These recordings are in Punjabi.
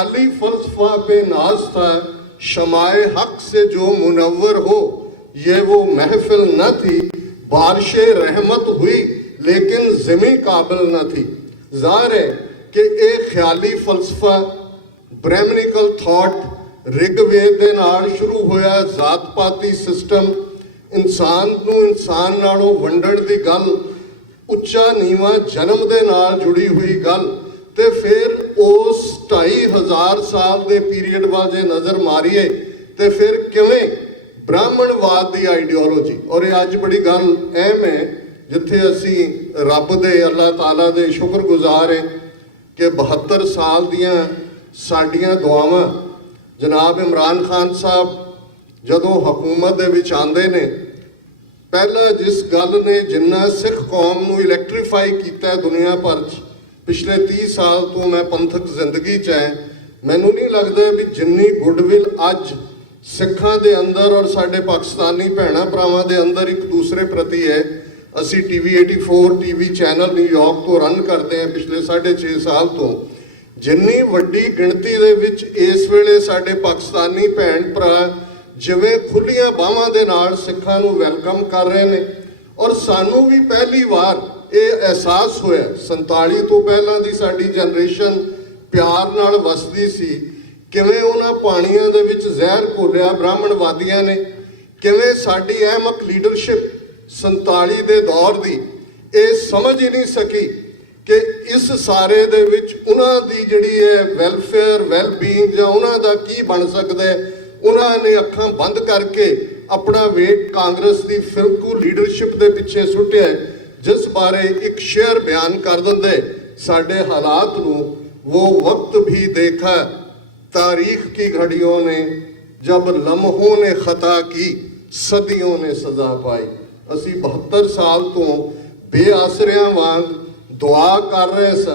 ख्याली फलसफा पे नाज था, शमाए हक से जो मुनव्वर हो, ये वो महफिल न थी, बारिशे रहमत हुई लेकिन ज़मीं काबिल न थी। ज़ाहिर है कि एक ख्याली फलसफा ब्रह्मनिकल थॉट ਰਿਗਵੇਦ ਦੇ ਨਾਲ ਸ਼ੁਰੂ ਹੋਇਆ ਜ਼ਾਤ ਪਾਤੀ ਸਿਸਟਮ, ਇਨਸਾਨ ਨੂੰ ਇਨਸਾਨ ਨਾਲੋਂ ਵੰਡਣ ਦੀ ਗੱਲ, ਉੱਚਾ ਨੀਵਾਂ ਜਨਮ ਦੇ ਨਾਲ ਜੁੜੀ ਹੋਈ ਗੱਲ, ਤੇ ਫਿਰ ਉਸ 2500 ਸਾਲ ਦੇ ਪੀਰੀਅਡ ਵੱਲ ਜੇ ਨਜ਼ਰ ਮਾਰੀਏ ਤੇ ਫਿਰ ਕਿਵੇਂ ਬ੍ਰਾਹਮਣਵਾਦ ਦੀ ਆਈਡੀਓਲੋਜੀ, ਔਰ ਇਹ ਅੱਜ ਬੜੀ ਗੱਲ ਅਹਿਮ ਹੈ ਜਿੱਥੇ ਅਸੀਂ ਰੱਬ ਦੇ ਅੱਲਾਹ ਤਾਲਾ ਦੇ ਸ਼ੁਕਰਗੁਜ਼ਾਰ ਹੈ ਕਿ 72 ਸਾਲ ਦੀਆਂ ਸਾਡੀਆਂ ਦੁਆਵਾਂ जनाब इमरान खान साहब जदों हुकूमत दे विच आंदे ने, पहला जिस गल ने जिन्ना सिख कौम नूं इलैक्ट्रीफाई किया दुनिया भर पिछले 30 साल तो मैं पंथक जिंदगी च है, मैनूं नहीं लगता भी जिन्नी गुडविल अज सिखां दे अंदर और साडे पाकिस्तानी भैणां भरावां दे अंदर एक दूसरे प्रति है। असी TV 84 TV चैनल न्यूयॉर्क तो रन करते हैं पिछले 6.5 साल तो, जिन्नी वड्डी गिणती दे विच इस वेले साडे पाकिस्तानी भैण भरा जिवें खुल्लियां बाहां दे नाल सिखां नूं वैलकम कर रहे ने, और सानूं भी पहली बार ये एहसास होया 47 तो पहलां दी साडी जनरेशन प्यार नाल वसदी सी, किवें उन्हां पाणियां दे विच जहर घोलिया ब्राह्मणवादियां ने, किवें साडी अहमक लीडरशिप 47 दे दौर दी ये समझ ही नहीं सकी कि इस सारे दे विच उन्हां दी जिहड़ी है वैलफेयर वैलबीइंग जां उन्हां दा की बन सकदा है। उन्हां ने अखां बंद करके अपना वेट कांग्रेस दी फिरकू लीडरशिप दे पिछे सुट्टिया, जिस बारे एक शेयर बयान कर दिंदे साडे हालात नूं, वो वक्त भी देखा तारीख की घड़ियों ने, जब लम्हों ने खता की सदियों ने सजा पाई। असी 72 साल तो बेआसरियां वांग दुआ कर रहे स,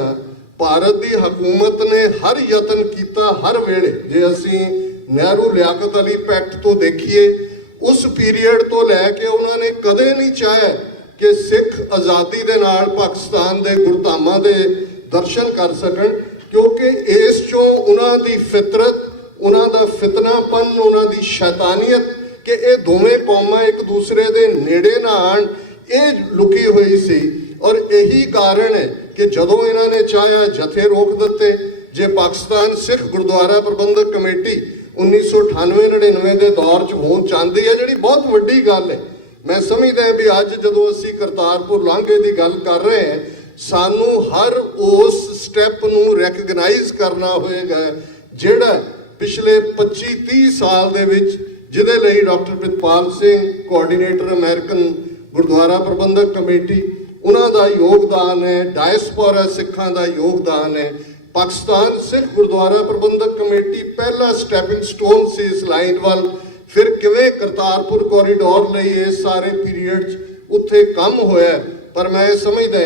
भारत की हुकूमत ने हर यतन किया हर वेले, जे असी नेहरू लियाकत अली पैक्ट तो देखिए उस पीरीयड तो लैके उन्होंने कदे नहीं चाहा कि सिख आज़ादी दे नाल पाकिस्तान के गुरधामां दे दर्शन कर सकन, क्योंकि इस चों उन्हां दी फितरत, उन्हां दा फितनापन, उन्हां दी शैतानियत कि ये दोवें कौमां एक दूसरे दे नेड़े ना आण, ये लुकी हुई सी। और यही कारण है कि जदों इन्होंने चाहा जथे रोक दिते। जे पाकिस्तान सिख गुरुद्वारा प्रबंधक कमेटी 1998-99 के दौर च होण चाहती है, जिहड़ी बहुत वड्डी गल है। मैं समझदा भी अज जदों असीं करतारपुर लांघे की गल कर रहे हैं, सानू हर उस स्टैप नूं रैकगनाइज करना होएगा जिहड़ा पिछले 25-30 साल दे विच जिहदे लई doctor Pritpal Singh coordinator American गुरुद्वारा प्रबंधक कमेटी उन्हां दा योगदान है, डायस्पोरा सिखां दा योगदान है। पाकिस्तान सिख गुरुद्वारा प्रबंधक कमेटी पहला स्टैपिंग स्टोन से इस लाइन वाल, फिर किवें करतारपुर कॉरीडोर लई इस सारे पीरीयड उत्थे कम होया। पर मैं समझदा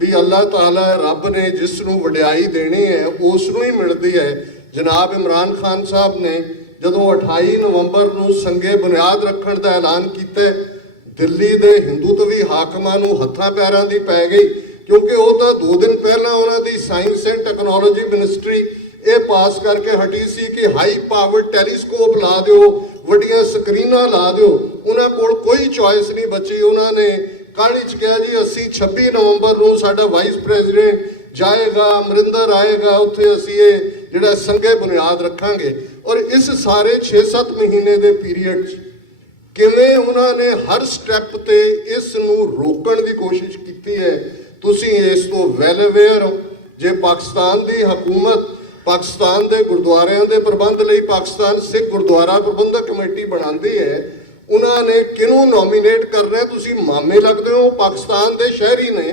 भी अल्लाह ताला रब ने जिसनूं वडियाई देनी है उसनूं ही मिलती है। जनाब इमरान खान साहब ने जदों 28 नवंबर नूं संगे बुनियाद रखण दा ऐलान कीता, दिल्ली दे हिंदूत्वी हाकमां नूं हत्थां पैरां दी पै गई, क्योंकि वो तो 2 दिन पहला उन्हां दी साइंस एंड टैक्नोलॉजी मिनिस्ट्री ये पास करके हटी सी कि हाई पावर टैलीस्कोप ला दो, वड्डियां स्क्रीनां ला दो। उन्हां कोल कोई चॉइस नहीं बची। उन्होंने काहली च कहा जी असीं 26 नवंबर नूं साडा वाइस प्रेजिडेंट जाएगा, अमरिंदर आएगा, उत्थे असीं ये जिहड़ा संगे बुनियाद रखांगे। और इस सारे 6-7 महीने के पीरीयड च किवें उन्होंने हर स्टैप ते इस नूं रोकण की कोशिश की है। तुसीं इस तो वैल अवेयर हो। जे पाकिस्तान की हुकूमत पाकिस्तान के गुरुद्वारियां के प्रबंध लई पाकिस्तान सिख गुरुद्वारा प्रबंधक कमेटी बनाती है, उन्होंने किनूं नॉमीनेट करना है? तुसीं मामे लगदे हो, पाकिस्तान के शहरी ने,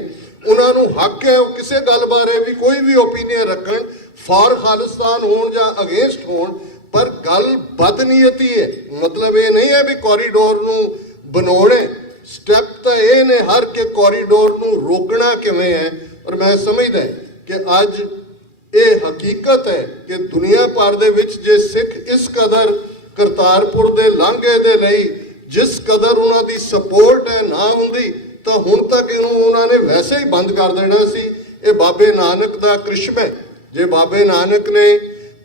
उन्होंने हक है किसी गल बारे भी कोई भी ओपीनियन रखण, फॉर खालिस्तान होण जां अगेंस्ट होण। पर गल बदनीयती है, मतलब ये नहीं है भी कॉरीडोर नूं बनौणे, स्टैप तो ये ने हर के कॉरीडोर नूं रोकना किवें है। और मैं समझदा कि अज ये हकीकत है कि दुनिया भर दे विच जे सिख इस कदर करतारपुर दे लांघे दे लई जिस कदर उन्हां दी सपोर्ट है ना हुंदी तो हुण तक इहनूं उन्होंने वैसे ही बंद कर देना सी। ये बाबे नानक दा करिश्मा है। जे बाबे नानक ने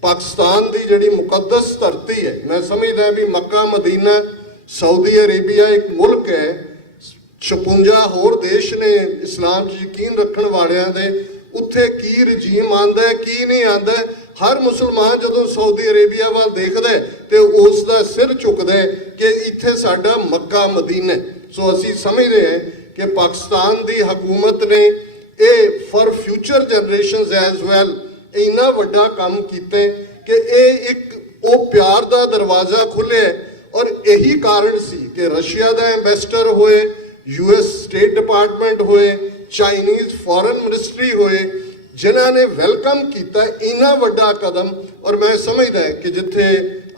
ਪਾਕਿਸਤਾਨ ਦੀ ਜਿਹੜੀ ਮੁਕੱਦਸ ਧਰਤੀ ਹੈ, ਮੈਂ ਸਮਝਦਾ ਵੀ ਮੱਕਾ ਮਦੀਨਾ ਸਾਊਦੀ ਅਰੇਬੀਆ ਇੱਕ ਮੁਲਕ ਹੈ, 56 ਹੋਰ ਦੇਸ਼ ਨੇ ਇਸਲਾਮ 'ਚ ਯਕੀਨ ਰੱਖਣ ਵਾਲਿਆਂ ਦੇ, ਉੱਥੇ ਕੀ ਰਜੀਮ ਆਂਦਾ ਹੈ ਕੀ ਨਹੀਂ ਆਂਦਾ। ਹਰ ਮੁਸਲਮਾਨ ਜਦੋਂ ਸਾਊਦੀ ਅਰੇਬੀਆ ਵੱਲ ਦੇਖਦਾ ਤੇ ਉਸ ਦਾ ਸਿਰ ਝੁਕਦਾ ਕਿ ਇੱਥੇ ਸਾਡਾ ਮੱਕਾ ਮਦੀਨਾ ਹੈ। ਸੋ ਅਸੀਂ ਸਮਝਦੇ ਹਾਂ ਕਿ ਪਾਕਿਸਤਾਨ ਦੀ ਹਕੂਮਤ ਨੇ ਇਹ for future generations as well ਇੰਨਾ ਵੱਡਾ ਕੰਮ ਕੀਤਾ ਕਿ ਇਹ ਇੱਕ ਉਹ ਪਿਆਰ ਦਾ ਦਰਵਾਜ਼ਾ ਖੁੱਲ੍ਹਿਆ। ਔਰ ਇਹੀ ਕਾਰਨ ਸੀ ਕਿ ਰਸ਼ੀਆ ਦਾ ਐਂਬੈਸਡਰ ਹੋਏ, US ਸਟੇਟ ਡਿਪਾਰਟਮੈਂਟ ਹੋਏ, ਚਾਈਨੀਜ਼ ਫੋਰਨ ਮਿਨਿਸਟਰੀ ਹੋਏ, ਜਿਨ੍ਹਾਂ ਨੇ ਵੈਲਕਮ ਕੀਤਾ ਇੰਨਾ ਵੱਡਾ ਕਦਮ। ਔਰ ਮੈਂ ਸਮਝਦਾ ਕਿ ਜਿੱਥੇ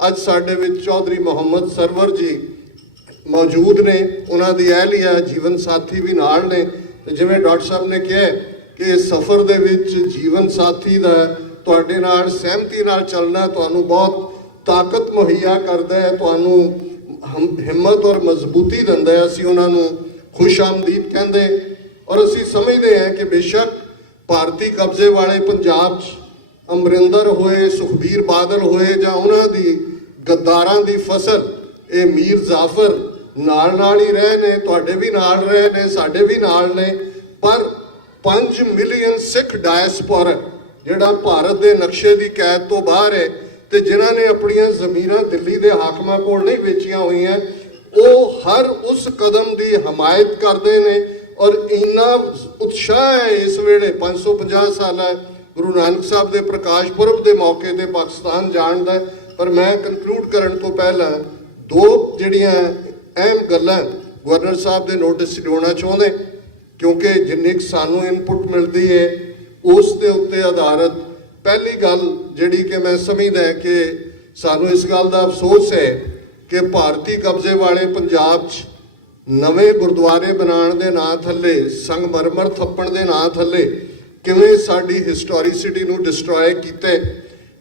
ਅੱਜ ਸਾਡੇ ਵਿੱਚ ਚੌਧਰੀ ਮੁਹੰਮਦ ਸਰਵਰ ਜੀ ਮੌਜੂਦ ਨੇ, ਉਹਨਾਂ ਦੀ ਅਹਿਲੀਆ ਜੀਵਨ ਸਾਥੀ ਵੀ ਨਾਲ ਨੇ, ਤੇ ਜਿਵੇਂ ਡਾਕਟਰ ਸਾਹਿਬ ਨੇ ਕਿਹਾ ਕਿ ਇਸ ਸਫ਼ਰ ਦੇ ਵਿੱਚ ਜੀਵਨ ਸਾਥੀ ਦਾ ਤੁਹਾਡੇ ਨਾਲ ਸਹਿਮਤੀ ਨਾਲ ਚੱਲਣਾ ਤੁਹਾਨੂੰ ਬਹੁਤ ਤਾਕਤ ਮੁਹੱਈਆ ਕਰਦਾ ਹੈ, ਤੁਹਾਨੂੰ ਹਿੰਮਤ ਔਰ ਮਜ਼ਬੂਤੀ ਦਿੰਦਾ ਹੈ। ਅਸੀਂ ਉਹਨਾਂ ਨੂੰ ਖੁਸ਼ ਆਮਦੀਦ ਕਹਿੰਦੇ। ਔਰ ਅਸੀਂ ਸਮਝਦੇ ਹਾਂ ਕਿ ਬੇਸ਼ੱਕ ਭਾਰਤੀ ਕਬਜ਼ੇ ਵਾਲੇ ਪੰਜਾਬ 'ਚ ਅਮਰਿੰਦਰ ਹੋਏ, ਸੁਖਬੀਰ ਬਾਦਲ ਹੋਏ, ਜਾਂ ਉਹਨਾਂ ਦੀ ਗੱਦਾਰਾਂ ਦੀ ਫਸਲ ਇਹ ਮੀਰ ਜ਼ਾਫਰ ਨਾਲ ਹੀ ਰਹੇ ਨੇ, ਤੁਹਾਡੇ ਵੀ ਨਾਲ ਰਹੇ ਨੇ, ਸਾਡੇ ਵੀ ਨਾਲ ਨੇ, ਪਰ 5 ਮਿਲੀਅਨ ਸਿੱਖ ਡਾਇਸਪੋਰਾ ਜਿਹੜਾ ਭਾਰਤ ਦੇ ਨਕਸ਼ੇ ਦੀ ਕੈਦ ਤੋਂ ਬਾਹਰ ਹੈ ਤੇ ਜਿਨ੍ਹਾਂ ਨੇ ਆਪਣੀਆਂ ਜ਼ਮੀਰਾਂ ਦਿੱਲੀ ਦੇ ਹਾਕਮਾਂ ਕੋਲ ਨਹੀਂ ਵੇਚੀਆਂ ਹੋਈਆਂ, ਉਹ ਹਰ ਉਸ ਕਦਮ ਦੀ ਹਮਾਇਤ ਕਰਦੇ ਨੇ। ਔਰ ਇੰਨਾ ਉਤਸ਼ਾਹ ਹੈ ਇਸ ਵੇਲੇ 550 ਸਾਲਾ ਗੁਰੂ ਨਾਨਕ ਸਾਹਿਬ ਦੇ ਪ੍ਰਕਾਸ਼ ਪੁਰਬ ਦੇ ਮੌਕੇ ਤੇ ਪਾਕਿਸਤਾਨ ਜਾਣ ਦਾ। ਪਰ ਮੈਂ ਕਨਕਲੂਡ ਕਰਨ ਤੋਂ ਪਹਿਲਾਂ ਦੋ ਜਿਹੜੀਆਂ ਅਹਿਮ ਗੱਲਾਂ ਗਵਰਨਰ ਸਾਹਿਬ ਦੇ ਨੋਟਿਸ 'ਚ ਲਿਆਉਣਾ ਚਾਹੁੰਦੇ, ਕਿਉਂਕਿ ਜਿੰਨੀ ਕੁ ਸਾਨੂੰ ਇਨਪੁਟ ਮਿਲਦੀ ਹੈ ਉਸ ਦੇ ਉੱਤੇ ਆਧਾਰਿਤ। ਪਹਿਲੀ ਗੱਲ ਜਿਹੜੀ ਕਿ ਮੈਂ ਸਮਝਦਾ ਕਿ ਸਾਨੂੰ ਇਸ ਗੱਲ ਦਾ ਅਫਸੋਸ ਹੈ ਕਿ ਭਾਰਤੀ ਕਬਜ਼ੇ ਵਾਲੇ ਪੰਜਾਬ 'ਚ ਨਵੇਂ ਗੁਰਦੁਆਰੇ ਬਣਾਉਣ ਦੇ ਨਾਂ ਥੱਲੇ, ਸੰਗਮਰਮਰ ਥੱਪਣ ਦੇ ਨਾਂ ਥੱਲੇ ਕਿਵੇਂ ਸਾਡੀ ਹਿਸਟੋਰੀਸਿਟੀ ਨੂੰ ਡਿਸਟਰੋਏ ਕੀਤਾ,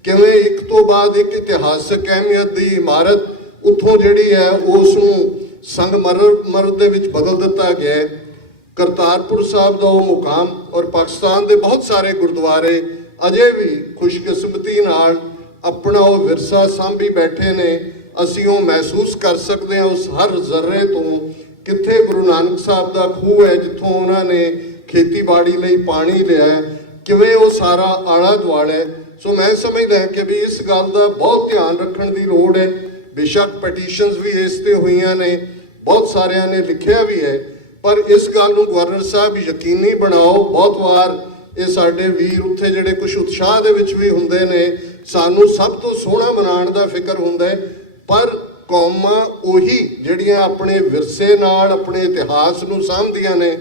ਕਿਵੇਂ ਇੱਕ ਤੋਂ ਬਾਅਦ ਇੱਕ ਇਤਿਹਾਸਕ ਅਹਿਮੀਅਤ ਦੀ ਇਮਾਰਤ ਉੱਥੋਂ ਜਿਹੜੀ ਹੈ ਉਸ ਨੂੰ ਸੰਗਮਰਮਰ ਦੇ ਵਿੱਚ ਬਦਲ ਦਿੱਤਾ ਗਿਆ। ਕਰਤਾਰਪੁਰ ਸਾਹਿਬ ਦਾ ਉਹ ਮੁਕਾਮ ਔਰ ਪਾਕਿਸਤਾਨ ਦੇ ਬਹੁਤ ਸਾਰੇ ਗੁਰਦੁਆਰੇ ਅਜੇ ਵੀ ਖੁਸ਼ਕਿਸਮਤੀ ਨਾਲ ਆਪਣਾ ਉਹ ਵਿਰਸਾ ਸਾਂਭੀ ਬੈਠੇ ਨੇ। ਅਸੀਂ ਉਹ ਮਹਿਸੂਸ ਕਰ ਸਕਦੇ ਹਾਂ ਉਸ ਹਰ ਜ਼ਰਰੇ ਤੋਂ ਕਿੱਥੇ ਗੁਰੂ ਨਾਨਕ ਸਾਹਿਬ ਦਾ ਖੂਹ ਹੈ ਜਿੱਥੋਂ ਉਹਨਾਂ ਨੇ ਖੇਤੀਬਾੜੀ ਲਈ ਪਾਣੀ ਲਿਆ, ਕਿਵੇਂ ਉਹ ਸਾਰਾ ਆਲਾ ਦੁਆਲਾ ਹੈ। ਸੋ ਮੈਂ ਸਮਝਦਾ ਕਿ ਵੀ ਇਸ ਗੱਲ ਦਾ ਬਹੁਤ ਧਿਆਨ ਰੱਖਣ ਦੀ ਲੋੜ ਹੈ। ਬੇਸ਼ੱਕ ਪੈਟੀਸ਼ਨਸ ਵੀ ਇਸ ਤੇ ਹੋਈਆਂ ਨੇ, ਬਹੁਤ ਸਾਰਿਆਂ ਨੇ ਲਿਖਿਆ ਵੀ ਹੈ, ਪਰ ਇਸ ਗੱਲ ਨੂੰ ਗਵਰਨਰ ਸਾਹਿਬ ਯਕੀਨੀ ਬਣਾਓ। ਬਹੁਤ ਵਾਰ ਇਹ ਸਾਡੇ ਵੀਰ ਉੱਥੇ ਜਿਹੜੇ ਕੁਝ ਉਤਸ਼ਾਹ ਦੇ ਵਿੱਚ ਵੀ ਹੁੰਦੇ ਨੇ, ਸਾਨੂੰ ਸਭ ਤੋਂ ਸੋਹਣਾ ਮਨਾਉਣ ਦਾ ਫਿਕਰ ਹੁੰਦਾ, ਪਰ ਕੌਮਾਂ ਉਹੀ ਜਿਹੜੀਆਂ ਆਪਣੇ ਵਿਰਸੇ ਨਾਲ ਆਪਣੇ ਇਤਿਹਾਸ ਨੂੰ ਸਾਂਭਦੀਆਂ ਨੇ।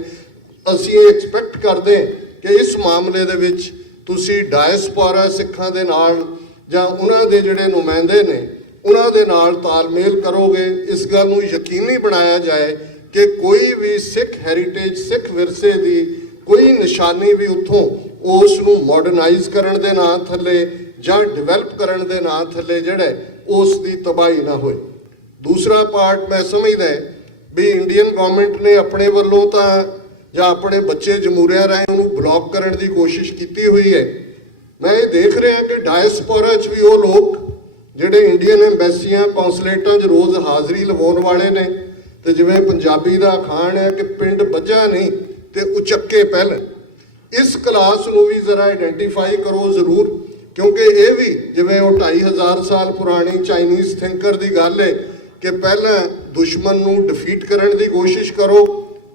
ਅਸੀਂ ਐਕਸਪੈਕਟ ਕਰਦੇ ਕਿ ਇਸ ਮਾਮਲੇ ਦੇ ਵਿੱਚ ਤੁਸੀਂ ਡਾਇਸਪੋਰਾ ਸਿੱਖਾਂ ਦੇ ਨਾਲ ਜਾਂ ਉਹਨਾਂ ਦੇ ਜਿਹੜੇ ਨੁਮਾਇੰਦੇ ਨੇ ਉਹਨਾਂ ਦੇ ਨਾਲ ਤਾਲਮੇਲ ਕਰੋਗੇ। ਇਸ ਗੱਲ ਨੂੰ ਯਕੀਨੀ ਬਣਾਇਆ ਜਾਏ ਕਿ ਕੋਈ ਵੀ ਸਿੱਖ ਹੈਰੀਟੇਜ, ਸਿੱਖ ਵਿਰਸੇ ਦੀ ਕੋਈ ਨਿਸ਼ਾਨੀ ਵੀ ਉੱਥੋਂ ਉਸ ਨੂੰ ਮਾਡਰਨਾਈਜ਼ ਕਰਨ ਦੇ ਨਾਂ ਥੱਲੇ ਜਾਂ ਡਿਵੈਲਪ ਕਰਨ ਦੇ ਨਾਂ ਥੱਲੇ ਜਿਹੜਾ ਉਸ ਦੀ ਤਬਾਹੀ ਨਾ ਹੋਏ। ਦੂਸਰਾ ਪਾਰਟ ਮੈਂ ਸਮਝਦਾ ਵੀ ਇੰਡੀਅਨ ਗਵਰਨਮੈਂਟ ਨੇ ਆਪਣੇ ਵੱਲੋਂ ਤਾਂ ਜਾਂ ਆਪਣੇ ਬੱਚੇ ਜਮਹੂਰੀਆਂ ਰਾਹੀਂ ਉਹਨੂੰ ਬਲੌਕ ਕਰਨ ਦੀ ਕੋਸ਼ਿਸ਼ ਕੀਤੀ ਹੋਈ ਹੈ। ਮੈਂ ਇਹ ਦੇਖ ਰਿਹਾ ਕਿ ਡਾਇਸਪੋਰਾ 'ਚ ਵੀ ਉਹ ਲੋਕ ਜਿਹੜੇ ਇੰਡੀਅਨ ਐਮਬੈਸੀਆਂ, ਕੌਂਸਲੇਟਾਂ 'ਚ ਰੋਜ਼ ਹਾਜ਼ਰੀ ਲਵਾਉਣ ਵਾਲੇ ਨੇ, ਤੇ ਜਿਵੇਂ ਪੰਜਾਬੀ ਦਾ ਅਖਾਣ ਹੈ ਕਿ ਪਿੰਡ ਬੱਝਾ ਨਹੀਂ ਤੇ ਉਚੱਕੇ ਪਹਿਲ, ਇਸ ਕਲਾਸ ਨੂੰ ਵੀ ਜ਼ਰਾ ਆਈਡੈਂਟੀਫਾਈ ਕਰੋ ਜ਼ਰੂਰ, ਕਿਉਂਕਿ ਇਹ ਵੀ ਜਿਵੇਂ ਉਹ 2500 ਸਾਲ ਪੁਰਾਣੀ ਚਾਈਨੀਜ਼ ਥਿੰਕਰ ਦੀ ਗੱਲ ਹੈ ਕਿ ਪਹਿਲਾਂ ਦੁਸ਼ਮਣ ਨੂੰ ਡਿਫੀਟ ਕਰਨ ਦੀ ਕੋਸ਼ਿਸ਼ ਕਰੋ,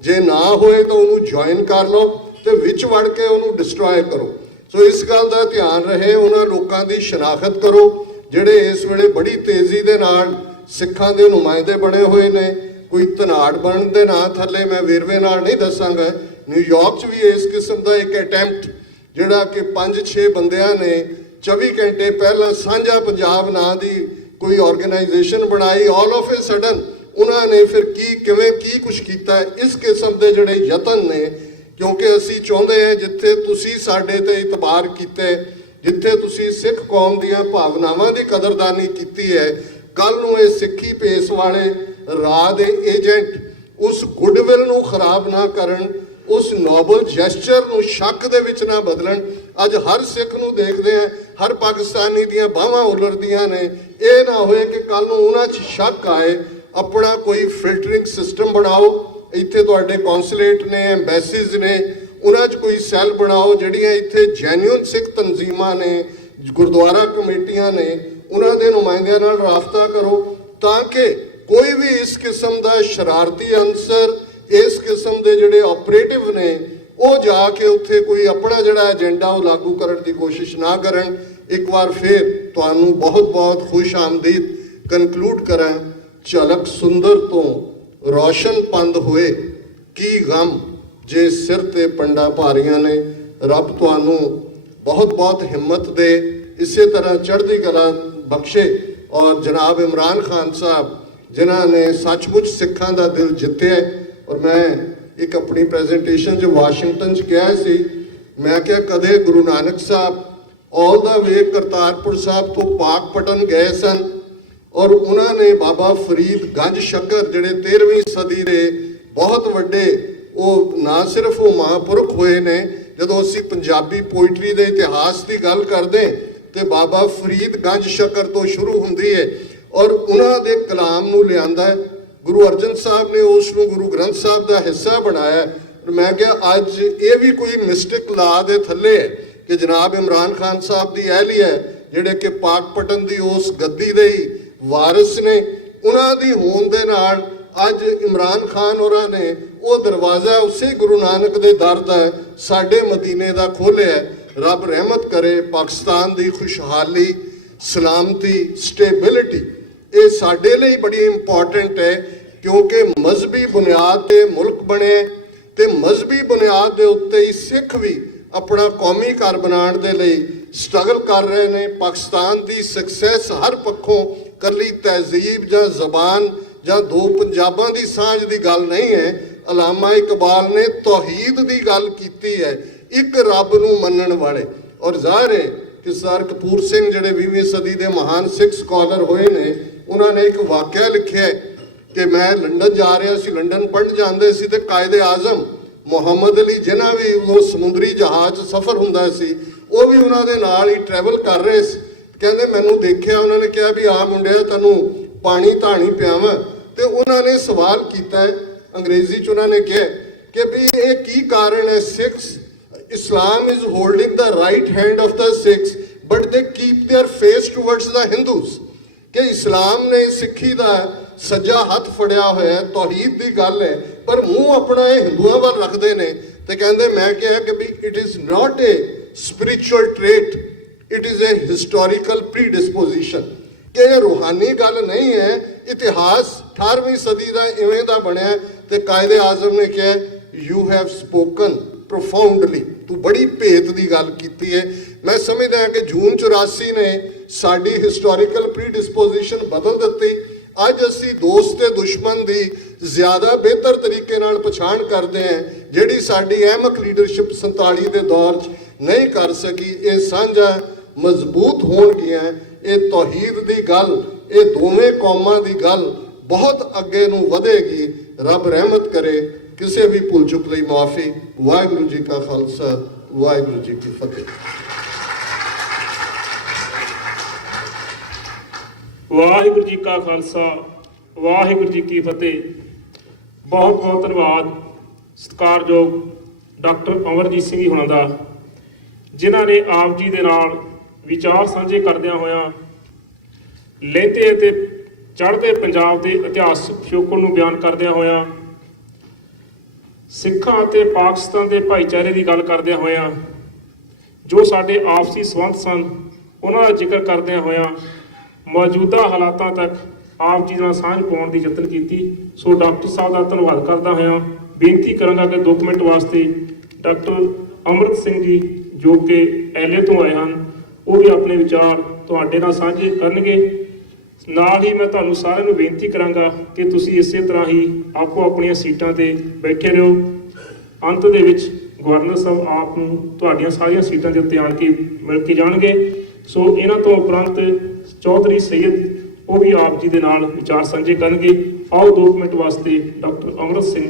ਜੇ ਨਾ ਹੋਏ ਤਾਂ ਉਹਨੂੰ ਜੁਆਇਨ ਕਰ ਲਓ ਤੇ ਵਿੱਚ ਵੜ ਕੇ ਉਹਨੂੰ ਡਿਸਟਰੋਏ ਕਰੋ। ਸੋ ਇਸ ਗੱਲ ਦਾ ਧਿਆਨ ਰਹੇ, ਉਹਨਾਂ ਲੋਕਾਂ ਦੀ ਸ਼ਨਾਖਤ ਕਰੋ ਜਿਹੜੇ ਇਸ ਵੇਲੇ ਬੜੀ ਤੇਜ਼ੀ ਦੇ ਨਾਲ ਸਿੱਖਾਂ ਦੇ ਨੁਮਾਇੰਦੇ ਬਣੇ ਹੋਏ ਨੇ। ਕੋਈ ਧਨਾੜ ਬਣਨ ਦੇ ਨਾਂ ਥੱਲੇ ਮੈਂ ਵੇਰਵੇ ਨਾਲ ਨਹੀਂ ਦੱਸਾਂਗਾ, ਨਿਊਯਾਰਕ 'ਚ ਵੀ ਇਸ ਕਿਸਮ ਦਾ ਇੱਕ ਅਟੈਂਪਟ ਜਿਹੜਾ ਕਿ 5-6 ਬੰਦਿਆਂ ਨੇ 24 ਘੰਟੇ ਪਹਿਲਾਂ ਸਾਂਝਾ ਪੰਜਾਬ ਨਾਂ ਦੀ ਕੋਈ ਆਰਗੇਨਾਈਜੇਸ਼ਨ ਬਣਾਈ, ਆਲ ਆਫ ਏ ਸਡਨ ਉਹਨਾਂ ਨੇ ਫਿਰ ਕਿਵੇਂ ਕੁਛ ਕੀਤਾ। ਇਸ ਕਿਸਮ ਦੇ ਜਿਹੜੇ ਯਤਨ ਨੇ, ਕਿਉਂਕਿ ਅਸੀਂ ਚਾਹੁੰਦੇ ਹਾਂ ਜਿੱਥੇ ਤੁਸੀਂ ਸਾਡੇ ਤੇ ਇਤਬਾਰ ਕੀਤੇ, ਜਿੱਥੇ ਤੁਸੀਂ ਸਿੱਖ ਕੌਮ ਦੀਆਂ ਭਾਵਨਾਵਾਂ ਦੀ ਕਦਰਦਾਨੀ ਕੀਤੀ ਹੈ, ਕੱਲ ਨੂੰ ਇਹ ਸਿੱਖੀ ਭੇਸ ਵਾਲੇ ਰਾਹ ਦੇ ਏਜੰਟ ਉਸ ਗੁੱਡਵਿਲ ਨੂੰ ਖਰਾਬ ਨਾ ਕਰਨ। ਉਸ ਨੋਬਲ ਜੈਸਚਰ ਨੂੰ ਸ਼ੱਕ ਦੇ ਵਿੱਚ ਨਾ ਬਦਲਣ। ਅੱਜ ਹਰ ਸਿੱਖ ਨੂੰ ਦੇਖਦੇ ਆ, ਹਰ ਪਾਕਿਸਤਾਨੀ ਦੀਆਂ ਬਾਹਾਂ ਉਲਰਦੀਆਂ ਨੇ। ਇਹ ਨਾ ਹੋਏ ਕਿ ਕੱਲ ਨੂੰ ਉਹਨਾਂ 'ਚ ਸ਼ੱਕ ਆਏ। ਆਪਣਾ ਕੋਈ ਫਿਲਟਰਿੰਗ ਸਿਸਟਮ ਬਣਾਓ। ਇੱਥੇ ਤੁਹਾਡੇ ਕੌਂਸੂਲੇਟ ਨੇ, ਐਮਬੈਸੀਜ਼ ਨੇ, ਉਹਨਾਂ 'ਚ ਕੋਈ ਸੈੱਲ ਬਣਾਓ। ਜਿਹੜੀਆਂ ਇੱਥੇ ਜੈਨੂਅਨ ਸਿੱਖ ਤਨਜ਼ੀਮਾਂ ਨੇ, ਗੁਰਦੁਆਰਾ ਕਮੇਟੀਆਂ ਨੇ, ਉਹਨਾਂ ਦੇ ਨੁਮਾਇੰਦਿਆਂ ਨਾਲ ਰਾਬਤਾ ਕਰੋ ਤਾਂ ਕਿ ਕੋਈ ਵੀ ਇਸ ਕਿਸਮ ਦਾ ਸ਼ਰਾਰਤੀ ਅਨਸਰ, ਇਸ ਕਿਸਮ ਦੇ ਜਿਹੜੇ ਆਪਰੇਟਿਵ ਨੇ, ਉਹ ਜਾ ਕੇ ਉੱਥੇ ਕੋਈ ਆਪਣਾ ਜਿਹੜਾ ਏਜੰਡਾ ਉਹ ਲਾਗੂ ਕਰਨ ਦੀ ਕੋਸ਼ਿਸ਼ ਨਾ ਕਰਨ। ਇੱਕ ਵਾਰ ਫਿਰ ਤੁਹਾਨੂੰ ਬਹੁਤ-ਬਹੁਤ ਖੁਸ਼ ਆਮਦੀਦ ਕਨਕਲੂਡ ਕਰਾਂ। ਝਲਕ ਸੁੰਦਰ ਤੋਂ ਰੋਸ਼ਨ ਪੰਦ ਹੋਏ, ਕੀ ਗਮ ਜੇ ਸਿਰ ਤੇ ਪੰਡਾ ਭਾਰੀਆਂ ਨੇ। ਰੱਬ ਤੁਹਾਨੂੰ ਬਹੁਤ-ਬਹੁਤ ਹਿੰਮਤ ਦੇ, ਇਸੇ ਤਰ੍ਹਾਂ ਚੜ੍ਹਦੀ ਕਲਾ ਬਖਸ਼ੇ। ਔਰ ਜਨਾਬ ਇਮਰਾਨ ਖਾਨ ਸਾਹਿਬ ਜਿਨ੍ਹਾਂ ਨੇ ਸੱਚਮੁੱਚ ਸਿੱਖਾਂ ਦਾ ਦਿਲ ਜਿੱਤਿਆ। ਔਰ ਮੈਂ ਇੱਕ ਆਪਣੀ ਪ੍ਰੈਜੈਂਟੇਸ਼ਨ 'ਚ ਵਾਸ਼ਿੰਗਟਨ 'ਚ ਕਿਹਾ ਸੀ, ਮੈਂ ਕਿਹਾ ਕਦੇ ਗੁਰੂ ਨਾਨਕ ਸਾਹਿਬ ਆਲ ਦਾ ਵੇ ਕਰਤਾਰਪੁਰ ਸਾਹਿਬ ਤੋਂ ਪਾਕਪਟਨ ਗਏ ਸਨ ਔਰ ਉਹਨਾਂ ਨੇ ਬਾਬਾ ਫਰੀਦ ਗੰਜ ਸ਼ੱਕਰ ਜਿਹੜੇ 13ਵੀਂ ਸਦੀ ਦੇ ਬਹੁਤ ਵੱਡੇ, ਉਹ ਨਾ ਸਿਰਫ ਉਹ ਮਹਾਂਪੁਰਖ ਹੋਏ ਨੇ। ਜਦੋਂ ਅਸੀਂ ਪੰਜਾਬੀ ਪੋਇਟਰੀ ਦੇ ਇਤਿਹਾਸ ਦੀ ਗੱਲ ਕਰਦੇ ਤੇ ਬਾਬਾ ਫਰੀਦ ਗੰਜ ਸ਼ੱਕਰ ਤੋਂ ਸ਼ੁਰੂ ਹੁੰਦੀ ਹੈ ਔਰ ਉਹਨਾਂ ਦੇ ਕਲਾਮ ਨੂੰ ਲਿਆਂਦਾ। ਗੁਰੂ ਅਰਜਨ ਸਾਹਿਬ ਨੇ ਉਸ ਨੂੰ ਗੁਰੂ ਗ੍ਰੰਥ ਸਾਹਿਬ ਦਾ ਹਿੱਸਾ ਬਣਾਇਆ। ਮੈਂ ਕਿਹਾ ਅੱਜ ਇਹ ਵੀ ਕੋਈ ਮਿਸਟਿਕ ਲਾ ਦੇ ਥੱਲੇ ਹੈ ਕਿ ਜਨਾਬ ਇਮਰਾਨ ਖਾਨ ਸਾਹਿਬ ਦੀ ਅਹਿਲੀ ਹੈ, ਜਿਹੜੇ ਕਿ ਪਾਕਪਟਨ ਦੀ ਉਸ ਗੱਦੀ ਦੇ ਹੀ ਵਾਰਿਸ ਨੇ। ਉਹਨਾਂ ਦੀ ਹੋਣ ਦੇ ਨਾਲ ਅੱਜ ਇਮਰਾਨ ਖਾਨ ਹੋਰਾਂ ਨੇ ਉਹ ਦਰਵਾਜ਼ਾ ਉਸੇ ਗੁਰੂ ਨਾਨਕ ਦੇ ਦਰ ਦਾ ਸਾਡੇ ਮਦੀਨੇ ਦਾ ਖੋਲ੍ਹਿਆ। ਰੱਬ ਰਹਿਮਤ ਕਰੇ। ਪਾਕਿਸਤਾਨ ਦੀ ਖੁਸ਼ਹਾਲੀ, ਸਲਾਮਤੀ, ਸਟੇਬਿਲਿਟੀ ਇਹ ਸਾਡੇ ਲਈ ਬੜੀ ਇੰਪੋਰਟੈਂਟ ਹੈ ਕਿਉਂਕਿ ਮਜ਼ਹਬੀ ਬੁਨਿਆਦ 'ਤੇ ਮੁਲਕ ਬਣੇ ਤੇ ਮਜ਼ਹਬੀ ਬੁਨਿਆਦ ਦੇ ਉੱਤੇ ਹੀ ਸਿੱਖ ਵੀ ਆਪਣਾ ਕੌਮੀ ਘਰ ਬਣਾਉਣ ਦੇ ਲਈ ਸਟਰਗਲ ਕਰ ਰਹੇ ਨੇ। ਪਾਕਿਸਤਾਨ ਦੀ ਸਕਸੈਸ ਹਰ ਪੱਖੋਂ ਇਕੱਲੀ ਤਹਿਜ਼ੀਬ ਜਾਂ ਜ਼ਬਾਨ ਜਾਂ ਦੋ ਪੰਜਾਬਾਂ ਦੀ ਸਾਂਝ ਦੀ ਗੱਲ ਨਹੀਂ ਹੈ। ਅਲਾਮਾ ਇਕਬਾਲ ਨੇ ਤੌਹੀਦ ਦੀ ਗੱਲ ਕੀਤੀ ਹੈ, ਇੱਕ ਰੱਬ ਨੂੰ ਮੰਨਣ ਵਾਲੇ। ਔਰ ਜ਼ਾਹਿਰ ਹੈ ਕਿ ਸਰ ਕਪੂਰ ਸਿੰਘ ਜਿਹੜੇ 20ਵੀਂ ਸਦੀ ਦੇ ਮਹਾਨ ਸਿੱਖ ਸਕਾਲਰ ਹੋਏ ਨੇ, ਉਹਨਾਂ ਨੇ ਇੱਕ ਵਾਕਿਆ ਲਿਖਿਆ ਕਿ ਮੈਂ ਲੰਡਨ ਜਾ ਰਿਹਾ ਸੀ, ਲੰਡਨ ਪੜ੍ਹਨ ਜਾਂਦੇ ਸੀ ਤੇ ਕਾਇਦੇ ਆਜ਼ਮ ਮੁਹੰਮਦ ਅਲੀ ਜਿਨ੍ਹਾਂ ਵੀ ਉਹ ਸਮੁੰਦਰੀ ਜਹਾਜ਼ ਸਫ਼ਰ ਹੁੰਦਾ ਸੀ, ਉਹ ਵੀ ਉਹਨਾਂ ਦੇ ਨਾਲ ਹੀ ਟਰੈਵਲ ਕਰ ਰਹੇ ਸੀ। ਕਹਿੰਦੇ ਮੈਨੂੰ ਦੇਖਿਆ, ਉਹਨਾਂ ਨੇ ਕਿਹਾ ਵੀ ਆ ਮੁੰਡਿਆ ਤੈਨੂੰ ਪਾਣੀ ਧਾਣੀ ਪਿਆਵਾਂ। ਤੇ ਉਹਨਾਂ ਨੇ ਸਵਾਲ ਕੀਤਾ, ਅੰਗਰੇਜ਼ੀ 'ਚ ਉਹਨਾਂ ਨੇ ਕਿਹਾ ਕਿ ਵੀ ਇਹ ਕੀ ਕਾਰਨ ਹੈ, Sikhs Islam is holding the right hand of the Sikhs but they keep their face towards the Hindus। ਕਿ ਇਸਲਾਮ ਨੇ ਸਿੱਖੀ ਦਾ ਸੱਜਾ ਹੱਥ ਫੜਿਆ ਹੋਇਆ, ਤੌਹੀਦ ਦੀ ਗੱਲ ਹੈ, ਪਰ ਮੂੰਹ ਆਪਣਾ ਇਹ ਹਿੰਦੂਆਂ ਵੱਲ ਰੱਖਦੇ ਨੇ। ਤੇ ਕਹਿੰਦੇ ਮੈਂ ਕਿਹਾ ਕਿ ਵੀ it is not a spiritual trait, it is a historical predisposition. ਕਿ ਇਹ ਰੂਹਾਨੀ ਗੱਲ ਨਹੀਂ ਹੈ। ਇਤਿਹਾਸ 18ਵੀਂ ਸਦੀ ਦਾ ਇਵੇਂ ਦਾ ਬਣਿਆ ਤੇ ਕਾਇਦੇ ਆਜ਼ਮ ਨੇ ਕਿਹਾ ਯੂ ਹੈਵ ਸਪੋਕਨ ਪ੍ਰੋਫਾਉਂਡਲੀ, ਤੂੰ ਬੜੀ ਭੇਤ ਦੀ ਗੱਲ ਕੀਤੀ ਹੈ। ਮੈਂ ਸਮਝਦਾ ਹਾਂ ਕਿ ਜੂਨ 84 ਨੇ ਸਾਡੀ ਹਿਸਟੋਰੀਕਲ ਪ੍ਰੀਡਿਸਪੋਜੀਸ਼ਨ ਬਦਲ ਦਿੱਤੀ। ਅੱਜ ਅਸੀਂ ਦੋਸਤ ਤੇ ਦੁਸ਼ਮਣ ਦੀ ਜ਼ਿਆਦਾ ਬਿਹਤਰ ਤਰੀਕੇ ਨਾਲ ਪਛਾਣ ਕਰਦੇ ਹਾਂ, ਜਿਹੜੀ ਸਾਡੀ ਅਹਿਮਕ ਲੀਡਰਸ਼ਿਪ 47 ਦੇ ਦੌਰ 'ਚ ਨਹੀਂ ਕਰ ਸਕੀ। ਇਹ ਸਾਂਝਾ ਮਜ਼ਬੂਤ ਹੋਣਗੀਆਂ। ਇਹ ਤੌਹੀਦ ਦੀ ਗੱਲ, ਇਹ ਦੋਵੇਂ ਕੌਮਾਂ ਦੀ ਗੱਲ ਬਹੁਤ ਅੱਗੇ ਨੂੰ ਵਧੇਗੀ। ਰੱਬ ਰਹਿਮਤ ਕਰੇ। ਕਿਸੇ ਵੀ ਭੁੱਲ ਚੁੱਕ ਲਈ ਮਾਫੀ। ਵਾਹਿਗੁਰੂ ਜੀ ਕਾ ਖਾਲਸਾ, ਵਾਹਿਗੁਰੂ ਜੀ ਕੀ ਫਤਿਹ। ਵਾਹਿਗੁਰੂ ਜੀ ਕਾ ਖਾਲਸਾ, ਵਾਹਿਗੁਰੂ ਜੀ ਕੀ ਫਤਿਹ। ਬਹੁਤ ਬਹੁਤ ਧੰਨਵਾਦ ਸਤਿਕਾਰਯੋਗ ਡਾਕਟਰ ਅਮਰਜੀਤ ਸਿੰਘ ਜੀ ਹੁਣਾਂ ਦਾ, ਜਿਨ੍ਹਾਂ ਨੇ ਆਪ ਜੀ ਦੇ ਨਾਲ ਵਿਚਾਰ ਸਾਂਝੇ ਕਰਦਿਆਂ ਹੋਇਆਂ ਲਹਿੰਦੇ ਅਤੇ ਚੜ੍ਹਦੇ ਪੰਜਾਬ ਦੇ ਇਤਿਹਾਸਕ ਪਿਛੋਕੜ ਨੂੰ ਬਿਆਨ ਕਰਦਿਆਂ ਹੋਇਆਂ, ਸਿੱਖਾਂ ਅਤੇ ਪਾਕਿਸਤਾਨ ਦੇ ਭਾਈਚਾਰੇ ਦੀ ਗੱਲ ਕਰਦਿਆਂ ਹੋਇਆਂ, ਜੋ ਸਾਡੇ ਆਪਸੀ ਸੰਬੰਧ ਸਨ ਉਹਨਾਂ ਦਾ ਜ਼ਿਕਰ ਕਰਦਿਆਂ ਹੋਇਆਂ ਮੌਜੂਦਾ ਹਾਲਾਤਾਂ ਤੱਕ ਆਪ ਜੀ ਨਾਲ ਸਾਂਝ ਪਾਉਣ ਦੀ ਯਤਨ ਕੀਤੀ। ਸੋ ਡਾਕਟਰ ਸਾਹਿਬ ਦਾ ਧੰਨਵਾਦ ਕਰਦਾ ਹੋਇਆਂ ਬੇਨਤੀ ਕਰਾਂਗਾ ਕਿ 2 ਮਿੰਟ ਵਾਸਤੇ ਡਾਕਟਰ ਅਮਰਤ ਸਿੰਘ ਜੀ ਜੋ ਕਿ ਐਲਏ ਤੋਂ ਆਏ ਹਨ, ਉਹ ਵੀ ਆਪਣੇ ਵਿਚਾਰ ਤੁਹਾਡੇ ਨਾਲ ਸਾਂਝੇ ਕਰਨਗੇ। ਨਾਲ ਹੀ ਮੈਂ ਤੁਹਾਨੂੰ ਸਾਰਿਆਂ ਨੂੰ ਬੇਨਤੀ ਕਰਾਂਗਾ ਕਿ ਤੁਸੀਂ ਇਸੇ ਤਰ੍ਹਾਂ ਹੀ ਆਪੋ ਆਪਣੀਆਂ ਸੀਟਾਂ ਤੇ ਬੈਠੇ ਰਹੋ। ਅੰਤ ਦੇ ਵਿੱਚ ਗਵਰਨਰ ਸਾਹਿਬ ਆਪ ਨੂੰ ਤੁਹਾਡੀਆਂ ਸਾਰੀਆਂ ਸੀਟਾਂ ਦੇ ਉੱਤੇ ਆਣ ਕੇ ਮਿਲ ਕੇ ਜਾਣਗੇ। ਸੋ ਇਹਨਾਂ ਤੋਂ ਉਪਰੰਤ ਚੌਧਰੀ ਸੈਯਦ ਉਹ ਵੀ ਆਪ ਜੀ ਦੇ ਨਾਲ ਵਿਚਾਰ ਸਾਂਝੇ ਕਰਨਗੇ। ਆਓ 2 ਮਿੰਟ ਵਾਸਤੇ ਡਾਕਟਰ ਅਮਰਤ ਸਿੰਘ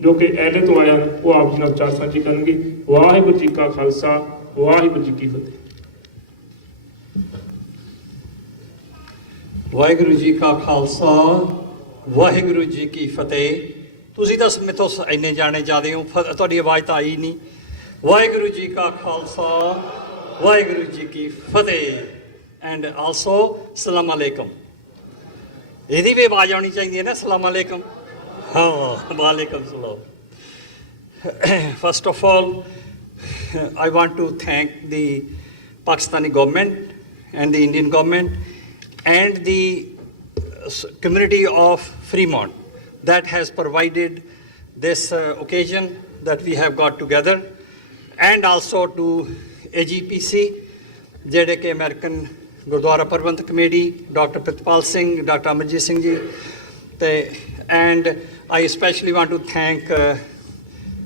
ਜੋ ਕਿ ਐਲੇ ਤੋਂ ਆਏ ਹਨ, ਉਹ ਆਪ ਜੀ ਨਾਲ ਵਿਚਾਰ ਸਾਂਝੇ ਕਰਨਗੇ। ਵਾਹਿਗੁਰੂ ਜੀ ਕਾ ਖਾਲਸਾ, ਵਾਹਿਗੁਰੂ ਜੀ ਕੀ ਫਤਿਹ। ਵਾਹਿਗੁਰੂ ਜੀ ਕਾ ਖਾਲਸਾ, ਵਾਹਿਗੁਰੂ ਜੀ ਕੀ ਫਤਿਹ। ਤੁਸੀਂ ਤਾਂ ਮੇਥੋਂ ਇੰਨੇ ਜਾਣੇ ਜ਼ਿਆਦੇ ਹੋ, ਤੁਹਾਡੀ ਆਵਾਜ਼ ਤਾਂ ਆਈ ਨਹੀਂ। ਵਾਹਿਗੁਰੂ ਜੀ ਕਾ ਖਾਲਸਾ, ਵਾਹਿਗੁਰੂ ਜੀ ਕੀ ਫਤਿਹ। ਐਂਡ ਆਲਸੋ ਸਲਾਮ ਅਲੈਕਮ। ਇਹਦੀ ਵੀ ਆਵਾਜ਼ ਆਉਣੀ ਚਾਹੀਦੀ ਹੈ ਨਾ, ਸਲਾਮ ਅਲੈਕਮ। ਹਾਂ, ਵਾਲੇਕਮ ਸਲਾਮ। First of all, I want to thank the Pakistani government and the Indian government and the community of Fremont that has provided this occasion that we have got together, and also to AGPC, ਜਿਹੜੇ ਕਿ American Gurdwara Prabandhak committee, doctor Pritpal Singh, doctor Amarjit Singh ji, ਤੇ and I specially want to thank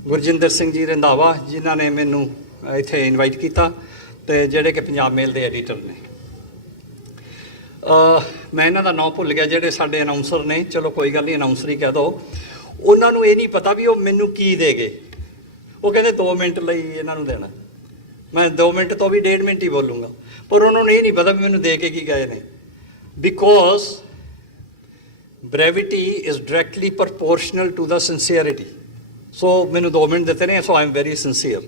Gurjinder Singh ji Randhawa, ਜਿਨ੍ਹਾਂ ਨੇ ਮੈਨੂੰ ਇੱਥੇ ਇਨਵਾਈਟ ਕੀਤਾ, ਤੇ ਜਿਹੜੇ ਕਿ ਪੰਜਾਬ ਮੇਲ ਦੇ ਐਡੀਟਰ ਨੇ। ਮੈਂ ਇਹਨਾਂ ਦਾ ਨਾਮ ਭੁੱਲ ਗਿਆ, ਜਿਹੜੇ ਸਾਡੇ ਅਨਾਉਂਸਰ ਨੇ, ਚਲੋ ਕੋਈ ਗੱਲ ਨਹੀਂ, ਅਨਾਉਂਸਰ ਹੀ ਕਹਿ ਦਿਓ। ਉਹਨਾਂ ਨੂੰ ਇਹ ਨਹੀਂ ਪਤਾ ਵੀ ਉਹ ਮੈਨੂੰ ਕੀ ਦੇ ਗਏ। ਉਹ ਕਹਿੰਦੇ 2 ਮਿੰਟ ਲਈ ਇਹਨਾਂ ਨੂੰ ਦੇਣਾ, ਮੈਂ 2 ਮਿੰਟ ਤੋਂ ਵੀ 1.5 ਮਿੰਟ ਹੀ ਬੋਲੂੰਗਾ, ਪਰ ਉਹਨਾਂ ਨੂੰ ਇਹ ਨਹੀਂ ਪਤਾ ਵੀ ਮੈਨੂੰ ਦੇ ਕੇ ਕੀ ਗਏ ਨੇ। Because brevity is directly proportional to the sincerity. So ਮੈਨੂੰ 2 ਮਿੰਟ ਦਿੱਤੇ ਨੇ, so I am very sincere.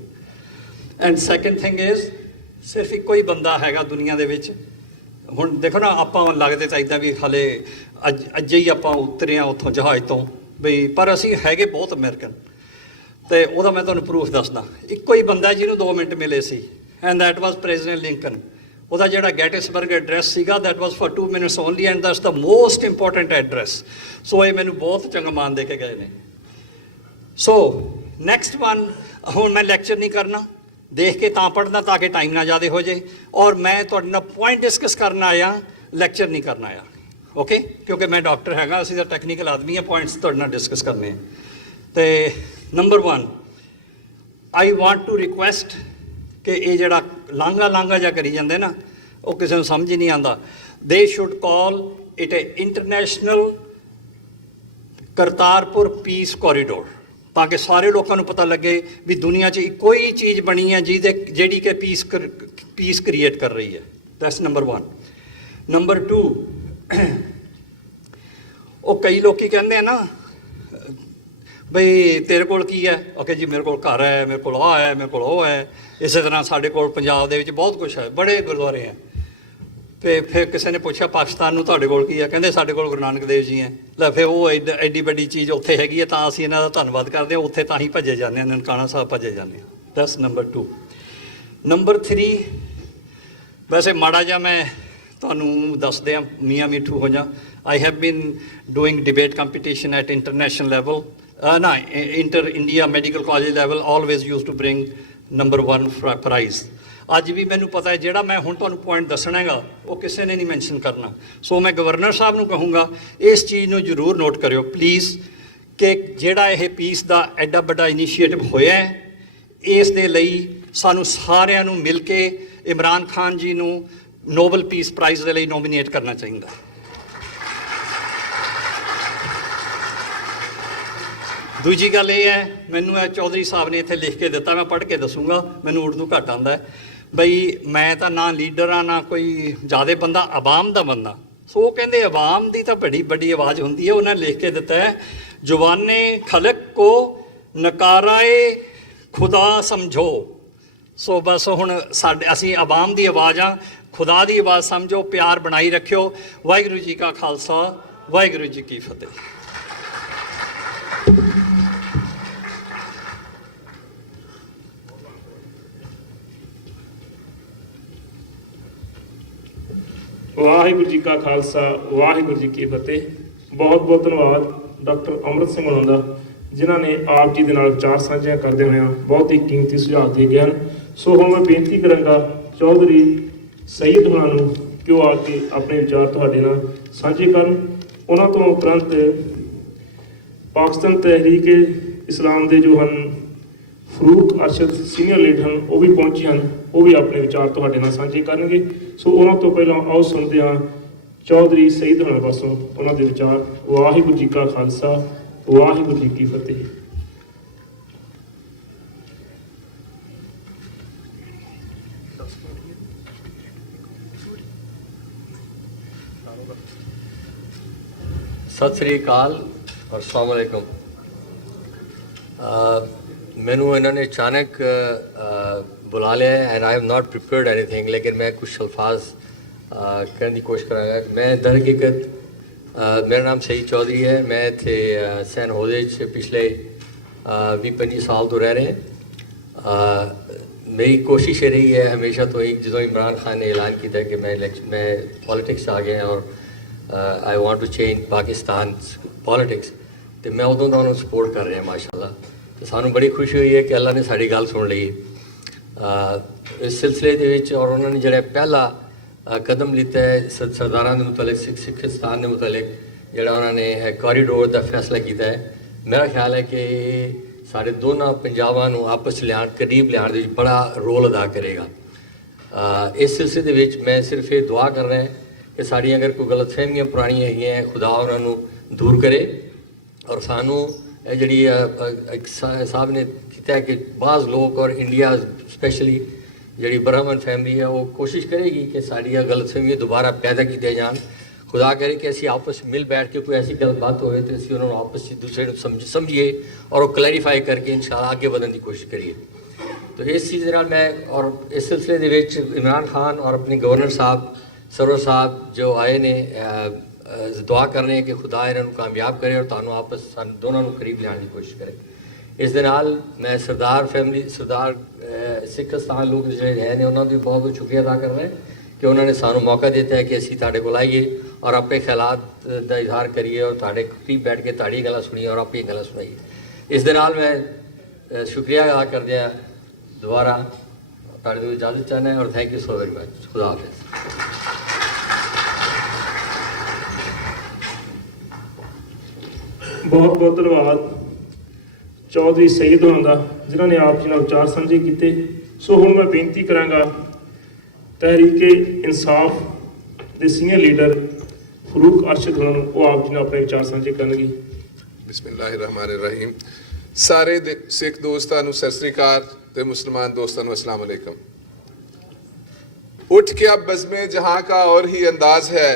And second thing is, ਸਿਰਫ ਇੱਕੋ ਹੀ ਬੰਦਾ ਹੈਗਾ ਦੁਨੀਆ ਦੇ ਵਿੱਚ। ਹੁਣ ਦੇਖੋ ਨਾ, ਆਪਾਂ ਲੱਗਦੇ ਤਾਂ ਇੱਦਾਂ ਵੀ ਹਾਲੇ ਅੱਜ ਹੀ ਆਪਾਂ ਉਤਰੇ ਹਾਂ ਉੱਥੋਂ ਜਹਾਜ਼ ਤੋਂ ਬਈ, ਪਰ ਅਸੀਂ ਹੈਗੇ ਬਹੁਤ ਅਮਰੀਕਨ, ਤੇ ਉਹਦਾ ਮੈਂ ਤੁਹਾਨੂੰ ਪ੍ਰੂਫ ਦੱਸਦਾ। ਇੱਕੋ ਹੀ ਬੰਦਾ ਜਿਹਨੂੰ 2 ਮਿੰਟ ਮਿਲੇ ਸੀ, and that was President Lincoln. ਉਹਦਾ ਜਿਹੜਾ ਗੈਟਿਸਬਰਗ ਐਡਰੈਸ ਸੀਗਾ, that was for 2 minutes only, and that's the most important address. So ਇਹ ਮੈਨੂੰ ਬਹੁਤ ਚੰਗਾ ਮਾਨ ਦੇ ਕੇ ਗਏ ਨੇ। ਸੋ ਨੈਕਸਟ ਵਨ, ਹੁਣ ਮੈਂ ਲੈਕਚਰ ਨਹੀਂ ਕਰਨਾ, ਦੇਖ ਕੇ ਤਾਂ ਪੜ੍ਹਨਾ ਤਾਂ ਕਿ ਟਾਈਮ ਨਾ ਜ਼ਿਆਦਾ ਹੋ ਜਾਏ, ਔਰ ਮੈਂ ਤੁਹਾਡੇ ਨਾਲ ਪੁਆਇੰਟ ਡਿਸਕਸ ਕਰਨ ਆਇਆ, ਲੈਕਚਰ ਨਹੀਂ ਕਰਨ ਆਇਆ। ਓਕੇ, ਕਿਉਂਕਿ ਮੈਂ ਡਾਕਟਰ ਹੈਗਾ, ਅਸੀਂ ਤਾਂ ਟੈਕਨੀਕਲ ਆਦਮੀ ਹਾਂ, ਪੁਆਇੰਟਸ ਤੁਹਾਡੇ ਨਾਲ ਡਿਸਕਸ ਕਰਨੇ ਆ। ਤੇ number 1, I want to request ਕਿ ਇਹ ਜਿਹੜਾ ਲਾਂਘਾ ਜਿਹਾ ਕਰੀ ਜਾਂਦੇ ਨਾ, ਉਹ ਕਿਸੇ ਨੂੰ ਸਮਝ ਹੀ ਨਹੀਂ ਆਉਂਦਾ। ਦੇ should call it A international Kartarpur piece corridor, ਤਾਂ ਕਿ ਸਾਰੇ ਲੋਕਾਂ ਨੂੰ ਪਤਾ ਲੱਗੇ ਵੀ ਦੁਨੀਆ 'ਚ ਇੱਕੋ ਹੀ ਚੀਜ਼ ਬਣੀ ਹੈ ਜਿਹੜੀ ਕਿ ਪੀਸ ਕ੍ਰੀਏਟ ਕਰ ਰਹੀ ਹੈ। That's number 1। ਨੰਬਰ 2, ਉਹ ਕਈ ਲੋਕੀ ਕਹਿੰਦੇ ਆ ਨਾ ਬਈ ਤੇਰੇ ਕੋਲ ਕੀ ਹੈ? ਓਕੇ ਜੀ, ਮੇਰੇ ਕੋਲ ਘਰ ਹੈ, ਮੇਰੇ ਕੋਲ ਆਹ ਹੈ, ਮੇਰੇ ਕੋਲ ਉਹ ਹੈ। ਇਸੇ ਤਰ੍ਹਾਂ ਸਾਡੇ ਕੋਲ ਪੰਜਾਬ ਦੇ ਵਿੱਚ ਬਹੁਤ ਕੁਛ ਹੈ, ਬੜੇ ਗੁਰਦੁਆਰੇ ਹੈ। ਤੇ ਫਿਰ ਕਿਸੇ ਨੇ ਪੁੱਛਿਆ ਪਾਕਿਸਤਾਨ ਨੂੰ ਤੁਹਾਡੇ ਕੋਲ ਕੀ ਹੈ? ਕਹਿੰਦੇ ਸਾਡੇ ਕੋਲ ਗੁਰੂ ਨਾਨਕ ਦੇਵ ਜੀ ਹੈ। ਲੈ ਫਿਰ ਉਹ ਐਡੀ ਵੱਡੀ ਚੀਜ਼ ਉੱਥੇ ਹੈਗੀ ਹੈ, ਤਾਂ ਅਸੀਂ ਇਹਨਾਂ ਦਾ ਧੰਨਵਾਦ ਕਰਦੇ ਹਾਂ। ਉੱਥੇ ਤਾਂ ਹੀ ਭੱਜੇ ਜਾਂਦੇ ਹਾਂ, ਨਨਕਾਣਾ ਸਾਹਿਬ ਭੱਜੇ ਜਾਂਦੇ ਹਾਂ। That's number 2। ਨੰਬਰ 3, ਵੈਸੇ ਮਾੜਾ ਜਿਹਾ ਮੈਂ ਤੁਹਾਨੂੰ ਦੱਸ ਦਿਆਂ, ਮੀਆਂ ਮਿੱਠੂ ਹੋ ਜਾ। I have been doing debate competition at international level, inter-India medical college level, always used to bring number 1 prize. ਅੱਜ ਵੀ ਮੈਨੂੰ ਪਤਾ ਹੈ ਜਿਹੜਾ ਮੈਂ ਹੁਣ ਤੁਹਾਨੂੰ ਪੁਆਇੰਟ ਦੱਸਣਾ ਹੈਗਾ ਉਹ ਕਿਸੇ ਨੇ ਨਹੀਂ ਮੈਂਸ਼ਨ ਕਰਨਾ। ਸੋ ਮੈਂ ਗਵਰਨਰ ਸਾਹਿਬ ਨੂੰ ਕਹੂੰਗਾ ਇਸ ਚੀਜ਼ ਨੂੰ ਜ਼ਰੂਰ ਨੋਟ ਕਰਿਓ ਪਲੀਜ਼, ਕਿ ਜਿਹੜਾ ਇਹ ਪੀਸ ਦਾ ਐਡਾ ਵੱਡਾ ਇਨੀਸ਼ੀਏਟਿਵ ਹੋਇਆ ਹੈ, ਇਸ ਦੇ ਲਈ ਸਾਨੂੰ ਸਾਰਿਆਂ ਨੂੰ ਮਿਲ ਕੇ ਇਮਰਾਨ ਖਾਨ ਜੀ ਨੂੰ ਨੋਬਲ ਪੀਸ ਪ੍ਰਾਈਜ਼ ਦੇ ਲਈ ਨੋਮੀਨੇਟ ਕਰਨਾ ਚਾਹੀਦਾ। ਦੂਜੀ ਗੱਲ ਇਹ ਹੈ, ਮੈਨੂੰ ਇਹ ਚੌਧਰੀ ਸਾਹਿਬ ਨੇ ਇੱਥੇ ਲਿਖ ਕੇ ਦਿੱਤਾ, ਮੈਂ ਪੜ੍ਹ ਕੇ ਦੱਸੂੰਗਾ, ਮੈਨੂੰ ਉਰਦੂ ਘੱਟ ਆਉਂਦਾ ਹੈ। ਬਈ ਮੈਂ ਤਾਂ ਨਾ ਲੀਡਰ ਆ, ਨਾ ਕੋਈ ਜ਼ਿਆਦਾ ਬੰਦਾ, ਆਵਾਮ ਦਾ ਬੰਦਾ। ਸੋ ਉਹ ਕਹਿੰਦੇ ਆਵਾਮ ਦੀ ਤਾਂ ਬੜੀ ਵੱਡੀ ਆਵਾਜ਼ ਹੁੰਦੀ ਹੈ। ਉਹਨਾਂ ਨੇ ਲਿਖ ਕੇ ਦਿੱਤਾ ਹੈ, ਜਵਾਨੇ ਖਲਕ ਕੋ ਨਕਾਰਾਏ ਖੁਦਾ ਸਮਝੋ। ਸੋ ਬਸ ਹੁਣ ਅਸੀਂ ਆਵਾਮ ਦੀ ਆਵਾਜ਼ ਆ, ਖੁਦਾ ਦੀ ਆਵਾਜ਼ ਸਮਝੋ, ਪਿਆਰ ਬਣਾਈ ਰੱਖਿਓ। ਵਾਹਿਗੁਰੂ ਜੀ ਕਾ ਖਾਲਸਾ, ਵਾਹਿਗੁਰੂ ਜੀ ਕੀ ਫਤਿਹ। ਵਾਹਿਗੁਰੂ ਜੀ ਕਾ ਖਾਲਸਾ, ਵਾਹਿਗੁਰੂ ਜੀ ਕੀ ਫਤਿਹ। ਬਹੁਤ ਬਹੁਤ ਧੰਨਵਾਦ ਡਾਕਟਰ ਅੰਮ੍ਰਿਤ ਸਿੰਘ ਹੋਣਾ ਦਾ, ਜਿਨ੍ਹਾਂ ਨੇ ਆਪ ਜੀ ਦੇ ਨਾਲ ਵਿਚਾਰ ਸਾਂਝਾ ਕਰਦੇ ਹੋਏ ਬਹੁਤ ਹੀ ਕੀਮਤੀ ਸੁਝਾਅ ਦੇ ਗਏ ਹਨ। ਸੋ ਹੁਣ ਮੈਂ ਬੇਨਤੀ ਕਰਾਂਗਾ ਚੌਧਰੀ ਸਈਦ ਹੋਣਾ ਨੂੰ ਕਿ ਉਹ ਆ ਕੇ ਆਪਣੇ ਵਿਚਾਰ ਤੁਹਾਡੇ ਨਾਲ ਸਾਂਝੇ ਕਰਨ। ਉਹਨਾਂ ਤੋਂ ਉਪਰੰਤ ਪਾਕਿਸਤਾਨ ਤਹਿਰੀਕ ਇਸਲਾਮ ਦੇ ਜੋ ਹਨ ਫਰੂਕ ਅਰਸ਼ਦ ਸੀਨੀਅਰ ਲੀਡਰ ਹਨ, ਉਹ ਵੀ ਪਹੁੰਚੇ ਹਨ, ਉਹ ਵੀ ਆਪਣੇ ਵਿਚਾਰ ਤੁਹਾਡੇ ਨਾਲ ਸਾਂਝੇ ਕਰਨਗੇ। ਸੋ ਉਹਨਾਂ ਤੋਂ ਪਹਿਲਾਂ ਆਓ ਸੁਣਦੇ ਹਾਂ ਚੌਧਰੀ ਸਈਦ ਹੋਣਾ ਪਾਸੋਂ ਉਹਨਾਂ ਦੇ ਵਿਚਾਰ। ਵਾਹਿਗੁਰੂ ਜੀ ਕਾ ਖਾਲਸਾ, ਵਾਹਿਗੁਰੂ ਜੀ ਕੀ ਫਤਿਹ। ਸਤਿ ਸ੍ਰੀ ਅਕਾਲ ਔਰ ਅਸਲਾਮ ਵਾਲੇਕੁਮ। ਮੈਨੂੰ ਇਹਨਾਂ ਨੇ ਅਚਾਨਕ ਬੁਲਾ ਲਿਆ and I have not prepared anything, ਲੇਕਿਨ ਮੈਂ ਕੁਛ ਅਲਫਾਜ਼ ਕਹਿਣ ਦੀ ਕੋਸ਼ਿਸ਼ ਕਰਾਂਗਾ। ਮੈਂ ਦਰ ਹਕੀਕਤ ਮੇਰਾ ਨਾਮ ਸਈਦ ਚੌਧਰੀ ਹੈ। ਮੈਂ ਇੱਥੇ ਸੈਨ ਹੋਜ਼ੇ 'ਚ ਪਿਛਲੇ 20-25 ਸਾਲ ਤੋਂ ਰਹਿ ਰਹੇ। ਮੇਰੀ ਕੋਸ਼ਿਸ਼ ਇਹ ਰਹੀ ਹੈ ਹਮੇਸ਼ਾ ਤੋਂ ਹੀ, ਜਦੋਂ ਇਮਰਾਨ ਖਾਨ ਨੇ ਐਲਾਨ ਕੀਤਾ ਕਿ ਮੈਂ ਪੋਲੀਟਿਕਸ 'ਚ ਆ ਗਿਆ ਔਰ I want to change Pakistan politics, ਅਤੇ ਮੈਂ ਉਦੋਂ ਦਾ ਉਹਨੂੰ ਸਪੋਰਟ ਕਰ ਰਿਹਾ ਮਾਸ਼ਾਅੱਲਾ। ਅਤੇ ਸਾਨੂੰ ਬੜੀ ਖੁਸ਼ੀ ਹੋਈ ਹੈ ਕਿ ਅੱਲਾ ਨੇ ਸਾਡੀ ਗੱਲ ਸੁਣ ਲਈ ਇਸ ਸਿਲਸਿਲੇ ਦੇ ਵਿੱਚ। ਔਰ ਉਹਨਾਂ ਨੇ ਜਿਹੜਾ ਪਹਿਲਾ ਕਦਮ ਲਿੱਤਾ ਹੈ ਸਰਦਾਰਾਂ ਦੇ ਮੁਤਲਕ, ਸਿੱਖਿਸਤਾਨ ਦੇ ਮੁਤਲਕ, ਜਿਹੜਾ ਉਹਨਾਂ ਨੇ ਕੋਰੀਡੋਰ ਦਾ ਫੈਸਲਾ ਕੀਤਾ ਹੈ, ਮੇਰਾ ਖਿਆਲ ਹੈ ਕਿ ਸਾਡੇ ਦੋਨਾਂ ਪੰਜਾਬਾਂ ਨੂੰ ਆਪਸ ਲਿਆਉਣ, ਕਰੀਬ ਲਿਆਉਣ ਦੇ ਵਿੱਚ ਬੜਾ ਰੋਲ ਅਦਾ ਕਰੇਗਾ। ਇਸ ਸਿਲਸਿਲੇ ਦੇ ਵਿੱਚ ਮੈਂ ਸਿਰਫ ਇਹ ਦੁਆ ਕਰ ਰਿਹਾ ਕਿ ਸਾਡੀਆਂ ਅਗਰ ਕੋਈ ਗਲਤਫਹਿਮੀਆਂ ਪੁਰਾਣੀਆਂ ਹੈਗੀਆਂ, ਖੁਦਾ ਉਹਨਾਂ ਨੂੰ ਦੂਰ ਕਰੇ। ਔਰ ਸਾਨੂੰ ਇਹ ਜਿਹੜੀ ਇੱਕ ਸਾਹਿਬ ਨੇ ਕੀਤਾ ਕਿ ਬਾਜ਼ ਲੋਕ ਔਰ ਇੰਡੀਆ ਸਪੈਸ਼ਲੀ ਜਿਹੜੀ ਬ੍ਰਾਹਮਣ ਫੈਮਿਲੀ ਹੈ ਉਹ ਕੋਸ਼ਿਸ਼ ਕਰੇਗੀ ਕਿ ਸਾਡੀਆਂ ਗਲਤਫਹਿਮੀਆਂ ਦੁਬਾਰਾ ਪੈਦਾ ਕੀਤੀਆਂ ਜਾਣ। ਖੁਦਾ ਕਰੇ ਕਿ ਅਸੀਂ ਆਪਸ ਮਿਲ ਬੈਠ ਕੇ ਕੋਈ ਐਸੀ ਗੱਲਬਾਤ ਹੋਵੇ ਤਾਂ ਅਸੀਂ ਉਹਨਾਂ ਨੂੰ ਆਪਸ 'ਚ ਦੂਸਰੇ ਨੂੰ ਸਮਝੀਏ ਔਰ ਉਹ ਕਲੈਰੀਫਾਈ ਕਰਕੇ ਇਨਸ਼ਾਅੱਲਾ ਅੱਗੇ ਵਧਣ ਦੀ ਕੋਸ਼ਿਸ਼ ਕਰੀਏ। ਤਾਂ ਇਸ ਚੀਜ਼ ਦੇ ਨਾਲ ਮੈਂ ਔਰ ਇਸ ਸਿਲਸਿਲੇ ਦੇ ਵਿੱਚ ਇਮਰਾਨ ਖਾਨ ਔਰ ਆਪਣੇ ਗਵਰਨਰ ਸਾਹਿਬ ਸਰਵਰ ਸਾਹਿਬ ਜੋ ਆਏ ਨੇ, ਦੁਆ ਕਰ ਰਹੇ ਕਿ ਖੁਦਾ ਇਹਨਾਂ ਨੂੰ ਕਾਮਯਾਬ ਕਰੇ ਔਰ ਤੁਹਾਨੂੰ ਆਪਸ ਸਾਨੂੰ ਦੋਨਾਂ ਨੂੰ ਕਰੀਬ ਲਿਆਉਣ ਦੀ ਕੋਸ਼ਿਸ਼ ਕਰੇ। ਇਸ ਦੇ ਨਾਲ ਮੈਂ ਸਰਦਾਰ ਫੈਮਿਲੀ, ਸਰਦਾਰ ਸਿੱਖਿਸਤਾਨ ਲੋਕ ਜਿਹੜੇ ਹੈ ਨੇ ਉਹਨਾਂ ਦਾ ਵੀ ਬਹੁਤ ਬਹੁਤ ਸ਼ੁਕਰੀਆ ਅਦਾ ਕਰ ਰਹੇ ਕਿ ਉਹਨਾਂ ਨੇ ਸਾਨੂੰ ਮੌਕਾ ਦਿੱਤਾ ਹੈ ਕਿ ਅਸੀਂ ਤੁਹਾਡੇ ਕੋਲ ਆਈਏ ਔਰ ਆਪਣੇ ਖਿਆਲਾਤ ਦਾ ਇਜ਼ਹਾਰ ਕਰੀਏ ਔਰ ਤੁਹਾਡੇ ਕਰੀਬ ਬੈਠ ਕੇ ਤੁਹਾਡੀ ਗੱਲਾਂ ਸੁਣੀਏ ਔਰ ਆਪਣੀਆਂ ਗੱਲਾਂ ਸੁਣਾਈਏ। ਇਸ ਦੇ ਨਾਲ ਮੈਂ ਸ਼ੁਕਰੀਆ ਅਦਾ ਕਰਦਿਆਂ ਦੁਬਾਰਾ ਤੁਹਾਡੇ ਤੋਂ ਇਜਾਜ਼ਤ ਚਾਹੁੰਦਾ ਹਾਂ ਔਰ thank you so very much. ਖੁਦਾ ਹਾਫਿਜ਼। ਬਹੁਤ ਬਹੁਤ ਧੰਨਵਾਦ ਚੌਧਰੀ ਸਈਦ ਹੋਰਾਂ ਦਾ, ਜਿਨ੍ਹਾਂ ਨੇ ਆਪ ਜੀ ਨਾਲ ਵਿਚਾਰ ਸਾਂਝੇ ਕੀਤੇ। ਸੋ ਹੁਣ ਮੈਂ ਬੇਨਤੀ ਕਰਾਂਗਾ ਤਹਿਰੀਕੇ ਇਨਸਾਫ ਦੇ ਸੀਨੀਅਰ ਲੀਡਰ ਫਰੂਕ ਅਰਸ਼ਦ ਹੋਰਾਂ ਨੂੰ, ਉਹ ਆਪ ਜੀ ਨਾਲ ਆਪਣੇ ਵਿਚਾਰ ਸਾਂਝੇ ਕਰਨਗੇ। ਬਿਸਮਿਲ੍ਲਾਹਿਰਰਹਿਮਾਨਿਰਰਹੀਮ। ਸਾਰੇ ਸਿੱਖ ਦੋਸਤਾਂ ਨੂੰ ਸਤਿ ਸ੍ਰੀ ਅਕਾਲ ਤੇ ਮੁਸਲਮਾਨ ਦੋਸਤਾਂ ਨੂੰ अस्सलाम वालेकुम। उठ के अब बज़्म जहां का और ही अंदाज है,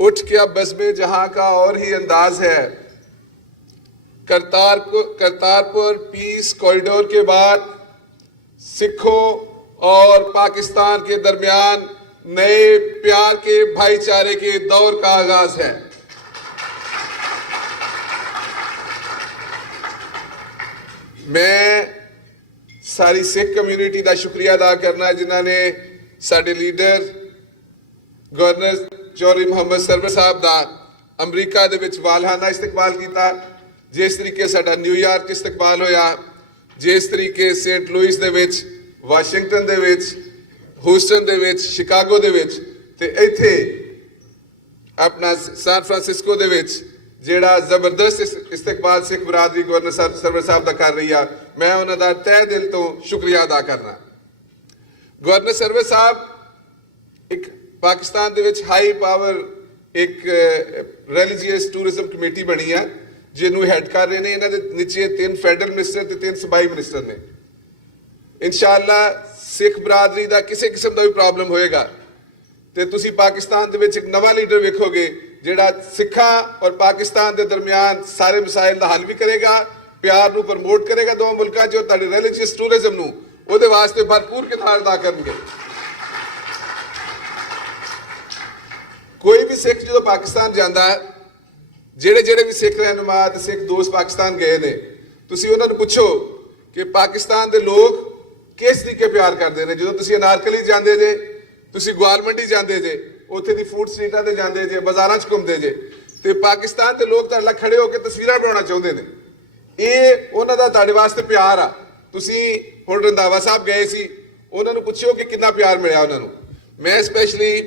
उठ के अब बज़्म जहां का और ही अंदाज है। करतारपुर पीस कॉरिडोर के बाद सिखों और पाकिस्तान के दरमियान नए प्यार के भाईचारे के दौर का आगाज है। मैं सारी सिख कम्यूनिटी का शुक्रिया अदा करना जिन्हों ने साडे लीडर गवर्नर चौधरी मोहम्मद सरवर साहब का अमरीका दे विच वालहाना इस्तकबाल किया, जिस तरीके साडा न्यूयॉर्क इस्तकबाल होया, जिस तरीके सेंट लुइस दे विच, वाशिंगटन दे विच, ह्यूस्टन दे विच, शिकागो दे विच ते इत्थे अपना सैन फ्रांसिस्को दे विच ਜਿਹੜਾ ਜ਼ਬਰਦਸਤ ਇਸਤਕਬਾਲ ਸਿੱਖ ਬਰਾਦਰੀ ਗਵਰਨਰ ਸਰਵਰ ਸਾਹਿਬ ਦਾ ਕਰ ਰਹੀ ਆ, ਮੈਂ ਉਹਨਾਂ ਦਾ ਤਹਿ ਦਿਲ ਤੋਂ ਸ਼ੁਕਰੀਆ ਅਦਾ ਕਰਨਾ। ਗਵਰਨਰ ਸਰਵਰ ਸਾਹਿਬ ਇੱਕ ਪਾਕਿਸਤਾਨ ਦੇ ਵਿੱਚ ਹਾਈ ਪਾਵਰ ਇੱਕ ਰਿਲੀਜੀਅਸ ਟੂਰਿਜ਼ਮ ਕਮੇਟੀ ਬਣੀ ਆ, ਜਿਹਨੂੰ ਹੈਡ ਕਰ ਰਹੇ ਨੇ। ਇਹਨਾਂ ਦੇ ਨੀਚੇ 3 ਫੈਡਰਲ ਮਿਨਿਸਟਰ ਤੇ 3 ਸੂਬਾਈ ਮਿਨਿਸਟਰ ਨੇ। ਇਨਸ਼ਾਅੱਲਾ ਸਿੱਖ ਬਰਾਦਰੀ ਦਾ ਕਿਸੇ ਕਿਸਮ ਦਾ ਵੀ ਪ੍ਰੋਬਲਮ ਹੋਏਗਾ ਤੇ ਤੁਸੀਂ ਪਾਕਿਸਤਾਨ ਦੇ ਵਿੱਚ ਇੱਕ ਨਵਾਂ ਲੀਡਰ ਵੇਖੋਗੇ ਜਿਹੜਾ ਸਿੱਖਾਂ ਔਰ ਪਾਕਿਸਤਾਨ ਦੇ ਦਰਮਿਆਨ ਸਾਰੇ ਮਸਾਇਲ ਦਾ ਹੱਲ ਵੀ ਕਰੇਗਾ, ਪਿਆਰ ਨੂੰ ਪ੍ਰਮੋਟ ਕਰੇਗਾ ਦੋਵਾਂ ਮੁਲਕਾਂ 'ਚ, ਤੁਹਾਡੇ ਰਿਲੀਜੀਅਸ ਟੂਰਿਜ਼ਮ ਨੂੰ ਉਹਦੇ ਵਾਸਤੇ ਭਰਪੂਰ ਕਿਰਦਾਰ ਅਦਾ ਕਰਨਗੇ। ਕੋਈ ਵੀ ਸਿੱਖ ਜਦੋਂ ਪਾਕਿਸਤਾਨ ਜਾਂਦਾ, ਜਿਹੜੇ ਵੀ ਸਿੱਖ ਰਹਿਨੁਮਾ ਤੇ ਸਿੱਖ ਦੋਸਤ ਪਾਕਿਸਤਾਨ ਗਏ ਨੇ, ਤੁਸੀਂ ਉਹਨਾਂ ਨੂੰ ਪੁੱਛੋ ਕਿ ਪਾਕਿਸਤਾਨ ਦੇ ਲੋਕ ਕਿਸ ਤਰੀਕੇ ਪਿਆਰ ਕਰਦੇ ਨੇ। ਜਦੋਂ ਤੁਸੀਂ ਅਨਾਰਕਲੀ ਜਾਂਦੇ ਜੇ, ਤੁਸੀਂ ਗਵਾਲ ਮੰਡੀ ਜਾਂਦੇ ਜੇ, ਉੱਥੇ ਦੀ ਫੂਡ ਸਟਰੀਟਾਂ ਤੇ ਜਾਂਦੇ ਜੇ, ਬਾਜ਼ਾਰਾਂ 'ਚ ਘੁੰਮਦੇ ਜੇ, ਤੇ ਪਾਕਿਸਤਾਨ ਦੇ ਲੋਕ ਤੁਹਾਡੇ ਨਾਲ ਖੜੇ ਹੋ ਕੇ ਤਸਵੀਰਾਂ ਬਣਾਉਣਾ ਚਾਹੁੰਦੇ ਨੇ। ਇਹ ਉਹਨਾਂ ਦਾ ਤੁਹਾਡੇ ਵਾਸਤੇ ਪਿਆਰ ਆ। ਤੁਸੀਂ ਹੁਣ ਰੰਧਾਵਾ ਸਾਹਿਬ ਗਏ ਸੀ, ਉਹਨਾਂ ਨੂੰ ਪੁੱਛਿਓ ਕਿ ਕਿੰਨਾ ਪਿਆਰ ਮਿਲਿਆ ਉਹਨਾਂ ਨੂੰ। ਮੈਂ ਸਪੈਸ਼ਲੀ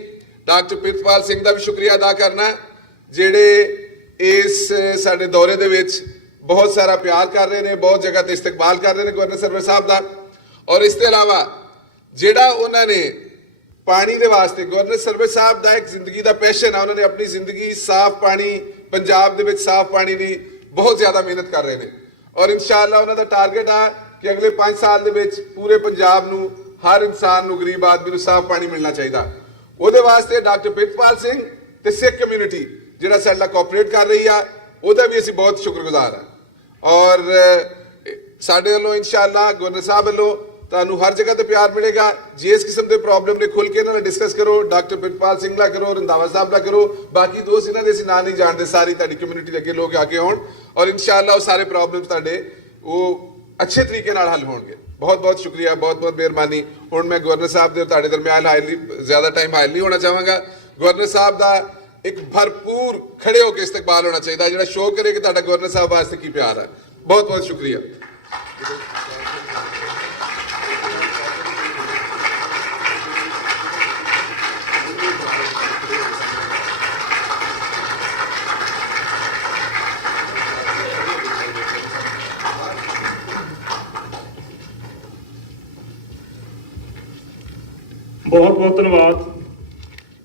ਡਾਕਟਰ ਪ੍ਰਿਤਪਾਲ ਸਿੰਘ ਦਾ ਵੀ ਸ਼ੁਕਰੀਆ ਅਦਾ ਕਰਨਾ, ਜਿਹੜੇ ਇਸ ਸਾਡੇ ਦੌਰੇ ਦੇ ਵਿੱਚ ਬਹੁਤ ਸਾਰਾ ਪਿਆਰ ਕਰ ਰਹੇ ਨੇ, ਬਹੁਤ ਜਗ੍ਹਾ ਤੇ ਇਸਤਕਬਾਲ ਕਰ ਰਹੇ ਨੇ ਗਵਰਨਰ ਸਰਵਰ ਸਾਹਿਬ ਦਾ। ਔਰ ਇਸ ਤੋਂ ਇਲਾਵਾ ਜਿਹੜਾ ਉਹਨਾਂ ਨੇ ਪਾਣੀ ਦੇ ਵਾਸਤੇ, ਗਵਰਨਰ ਸਰਵਰ ਸਾਹਿਬ ਦਾ ਇੱਕ ਜ਼ਿੰਦਗੀ ਦਾ ਪੈਸ਼ਨ ਆ, ਉਹਨਾਂ ਨੇ ਆਪਣੀ ਜ਼ਿੰਦਗੀ ਸਾਫ਼ ਪਾਣੀ, ਪੰਜਾਬ ਦੇ ਵਿੱਚ ਸਾਫ਼ ਪਾਣੀ ਲਈ ਬਹੁਤ ਜ਼ਿਆਦਾ ਮਿਹਨਤ ਕਰ ਰਹੇ ਨੇ। ਔਰ ਇਨਸ਼ਾਅੱਲਾ ਉਹਨਾਂ ਦਾ ਟਾਰਗੇਟ ਆ ਕਿ ਅਗਲੇ 5 ਸਾਲ ਦੇ ਵਿੱਚ ਪੂਰੇ ਪੰਜਾਬ ਨੂੰ ਹਰ ਇਨਸਾਨ ਨੂੰ, ਗਰੀਬ ਆਦਮੀ ਨੂੰ ਸਾਫ਼ ਪਾਣੀ ਮਿਲਣਾ ਚਾਹੀਦਾ। ਉਹਦੇ ਵਾਸਤੇ ਡਾਕਟਰ ਪ੍ਰਿਤਪਾਲ ਸਿੰਘ ਤੇ ਸਿੱਖ ਕਮਿਊਨਿਟੀ ਜਿਹੜਾ ਸਾਡੇ ਨਾਲ ਕੋਆਪਰੇਟ ਕਰ ਰਹੀ ਆ, ਉਹਦਾ ਵੀ ਅਸੀਂ ਬਹੁਤ ਸ਼ੁਕਰਗੁਜ਼ਾਰ ਹਾਂ। ਔਰ ਸਾਡੇ ਵੱਲੋਂ ਇਨਸ਼ਾਅੱਲਾ ਗਵਰਨਰ ਸਾਹਿਬ ਵੱਲੋਂ ਤੁਹਾਨੂੰ ਹਰ ਜਗ੍ਹਾ ਤੇ ਪਿਆਰ ਮਿਲੇਗਾ। ਜਿਸ ਕਿਸਮ ਦੇ ਪ੍ਰੋਬਲਮ ਨੇ ਖੁੱਲ ਕੇ ਇਹਨਾਂ ਨਾਲ ਡਿਸਕਸ ਕਰੋ, ਡਾਕਟਰ ਪ੍ਰਿਤਪਾਲ ਸਿੰਘ ਨਾਲ ਕਰੋ, ਰੰਧਾਵਾ ਸਾਹਿਬ ਨਾਲ ਕਰੋ, ਬਾਕੀ ਦੋਸਤ ਇਹਨਾਂ ਦੇ ਅਸੀਂ ਨਾਂ ਨਹੀਂ ਜਾਣਦੇ, ਸਾਰੀ ਤੁਹਾਡੀ ਕਮਿਊਨਿਟੀ ਦੇ ਅੱਗੇ ਲੋਕ ਆ ਕੇ ਆਉਣ ਔਰ ਇਨਸ਼ਾਅੱਲਾ ਉਹ ਸਾਰੇ ਪ੍ਰੋਬਲਮ ਤੁਹਾਡੇ ਉਹ ਅੱਛੇ ਤਰੀਕੇ ਨਾਲ ਹੱਲ ਹੋਣਗੇ। ਬਹੁਤ ਬਹੁਤ ਸ਼ੁਕਰੀਆ, ਬਹੁਤ ਬਹੁਤ ਮਿਹਰਬਾਨੀ। ਹੁਣ ਮੈਂ ਗਵਰਨਰ ਸਾਹਿਬ ਦੇ ਤੁਹਾਡੇ ਦਰਮਿਆਨ ਜ਼ਿਆਦਾ ਟਾਈਮ ਹਾਇਲ ਨਹੀਂ ਹੋਣਾ ਚਾਹਾਂਗਾ। ਗਵਰਨਰ ਸਾਹਿਬ ਦਾ ਇੱਕ ਭਰਪੂਰ ਖੜੇ ਹੋ ਕੇ ਇਸਤਕਬਾਲ ਹੋਣਾ ਚਾਹੀਦਾ, ਜਿਹੜਾ ਸ਼ੋਅ ਕਰੇ ਕਿ ਤੁਹਾਡਾ ਗਵਰਨਰ ਸਾਹਿਬ ਵਾਸਤੇ ਕੀ ਪਿਆਰ ਹੈ। ਬਹੁਤ ਬਹੁਤ ਸ਼ੁਕਰੀਆ। ਬਹੁਤ ਬਹੁਤ ਧੰਨਵਾਦ।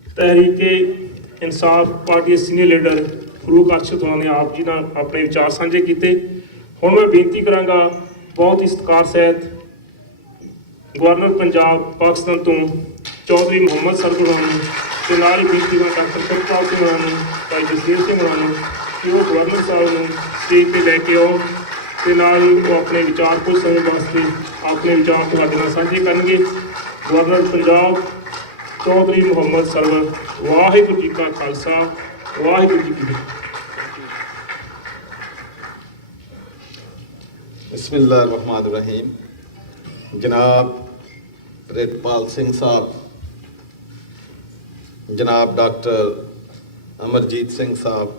ਤਹਿਰੀਕੇ ਇਨਸਾਫ ਪਾਰਟੀ ਦੇ ਸੀਨੀਅਰ ਲੀਡਰ ਫਰੂਕ ਅਰਸ਼ਦ ਹੋਣਾ ਨੇ ਆਪ ਜੀ ਨਾਲ ਆਪਣੇ ਵਿਚਾਰ ਸਾਂਝੇ ਕੀਤੇ। ਹੁਣ ਮੈਂ ਬੇਨਤੀ ਕਰਾਂਗਾ ਬਹੁਤ ਹੀ ਸਤਿਕਾਰ ਸਹਿਤ ਗਵਰਨਰ ਪੰਜਾਬ ਪਾਕਿਸਤਾਨ ਤੋਂ ਚੌਧਰੀ ਮੁਹੰਮਦ ਸਰਵਰ ਹੋਣਾ ਨੂੰ ਤੇ ਨਾਲ ਹੀ ਬੇਨਤੀ ਕਰਾਂ ਡਾਕਟਰ ਪ੍ਰਿਤਪਾਲ ਸਿੰਘ ਹੋਣਾ ਨੂੰ, ਭਾਈ ਜਸਵੀਰ ਸਿੰਘ ਹੋਣਾ ਨੂੰ ਕਿ ਉਹ ਗਵਰਨਰ ਸਾਹਿਬ ਨੂੰ ਸਟੇਜ 'ਤੇ ਲੈ ਕੇ ਆਓ ਤੇ ਨਾਲ ਹੀ ਉਹ ਆਪਣੇ ਵਿਚਾਰ ਕੁਝ ਸਮੇਂ ਵਾਸਤੇ ਆਪਣੇ ਵਿਚਾਰ ਤੁਹਾਡੇ ਨਾਲ ਸਾਂਝੇ ਕਰਨਗੇ। ਗਵਰਨਰ ਪੰਜਾਬ ਚੌਧਰੀ ਮੁਹੰਮਦ ਸਰਵਰ। ਵਾਹਿਗੁਰੂ ਜੀ ਕਾ ਖਾਲਸਾ, ਵਾਹਿਗੁਰੂ ਜੀ ਕੀ ਫਤਿਹ। बिस्मिल्लाहिर्रहमानिर्रहीम। जनाब प्रितपाल सिंह साहब, जनाब डॉक्टर अमरजीत सिंह साहब,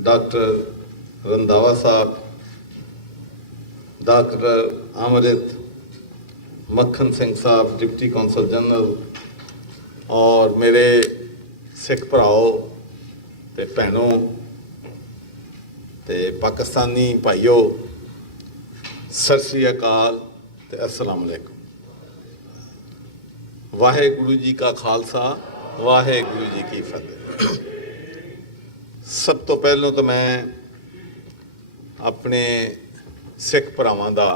डॉक्टर रंधावा साहब, डॉक्टर अमृत मक्खन सिंह साहब डिप्टी कौंसल जनरल और मेरे सिख भराओ ते भैनों ते पाकिस्तानी भाइयों, सत श्री अकाल ते अस्सलाम वालेकुम। वाहेगुरु जी का खालसा, वाहेगुरु जी की फतेह। सब तो पहलों तो मैं अपने सिख भरावां दा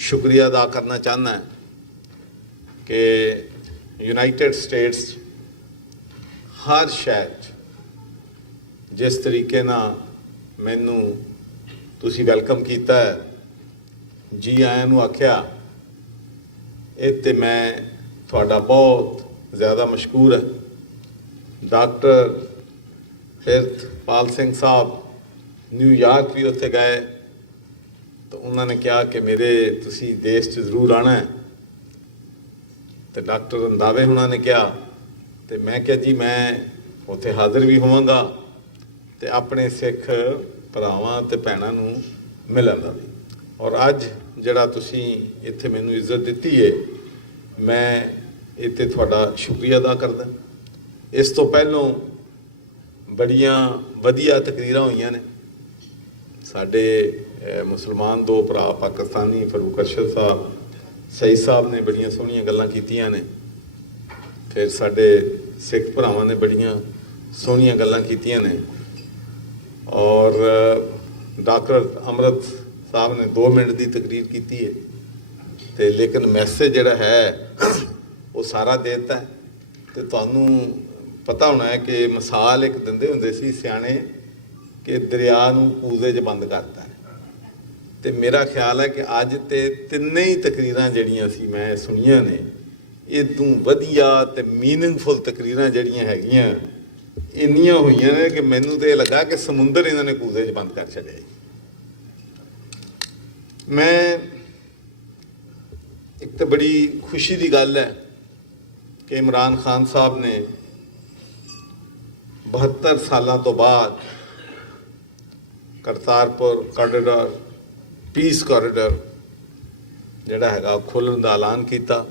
शुक्रिया अदा करना चाहना कि यूनाइटेड स्टेट्स हर शहर जिस तरीके ना मैनू तुसी वेलकम किया है, जी आया नू आख्या, ये मैं थोड़ा बहुत ज़्यादा मशहूर है। डॉक्टर प्रितपाल सिंह साहब न्यूयॉर्क भी उत्थे गए तो उन्होंने कहा कि मेरे तुसी देश च जरूर आना है। तो डॉक्टर रंधावे उन्होंने कहा तो मैं क्या जी मैं उत्थे हाजिर भी होवांगा ते अपने सिख ਭਰਾਵਾਂ ਤੇ ਭੈਣਾਂ ਨੂੰ ਮਿਲਣ ਦਾ ਵੀ। ਔਰ ਅੱਜ ਜਿਹੜਾ ਤੁਸੀਂ ਇੱਥੇ ਮੈਨੂੰ ਇੱਜ਼ਤ ਦਿੱਤੀ ਹੈ, ਮੈਂ ਇੱਥੇ ਤੁਹਾਡਾ ਸ਼ੁਕਰੀਆ ਅਦਾ ਕਰਦਾ। ਇਸ ਤੋਂ ਪਹਿਲਾਂ ਬੜੀਆਂ ਵਧੀਆ ਤਕਰੀਰਾਂ ਹੋਈਆਂ ਨੇ। ਸਾਡੇ ਮੁਸਲਮਾਨ ਦੋ ਭਰਾ ਪਾਕਿਸਤਾਨੀ ਫਰੂਕ ਅਰਸ਼ਦ ਸਾਹਿਬ, ਸਈਦ ਸਾਹਿਬ ਨੇ ਬੜੀਆਂ ਸੋਹਣੀਆਂ ਗੱਲਾਂ ਕੀਤੀਆਂ ਨੇ। ਫਿਰ ਸਾਡੇ ਸਿੱਖ ਭਰਾਵਾਂ ਨੇ ਬੜੀਆਂ ਸੋਹਣੀਆਂ ਗੱਲਾਂ ਕੀਤੀਆਂ ਨੇ। और डॉक्टर अमृत साहब ने 2 मिनट की तकरीर की है तो लेकिन मैसेज जोड़ा है वो सारा देता है। तो तुहानू पता होना है कि मिसाल एक दिंदे हुंदे सी सियाणे कि दरिया नूं कूजे च बंद करता है। तो मेरा ख्याल है कि अज तो तिन्ने ही तकरीरां जिहड़ियां सी मैं सुनिया ने, ये तू वधिया ते मीनिंगफुल तकरीरां जिहड़ियां हैगियां ਇੰਨੀਆਂ ਹੋਈਆਂ ਨੇ ਕਿ ਮੈਨੂੰ ਤੇ ਲੱਗਾ ਕਿ ਸਮੁੰਦਰ ਇਹਨਾਂ ਨੇ ਕੂਜ਼ੇ 'ਚ ਬੰਦ ਕਰ ਛੱਡਿਆ। ਮੈਂ ਇੱਕ ਤਾਂ ਬੜੀ ਖੁਸ਼ੀ ਦੀ ਗੱਲ ਹੈ ਕਿ ਇਮਰਾਨ ਖਾਨ ਸਾਹਿਬ ਨੇ 72 ਸਾਲਾਂ ਤੋਂ ਬਾਅਦ ਕਰਤਾਰਪੁਰ ਕਾਰੀਡੋਰ, ਪੀਸ ਕਾਰੀਡੋਰ ਜਿਹੜਾ ਹੈਗਾ ਖੋਲ੍ਹਣ ਦਾ ਐਲਾਨ ਕੀਤਾ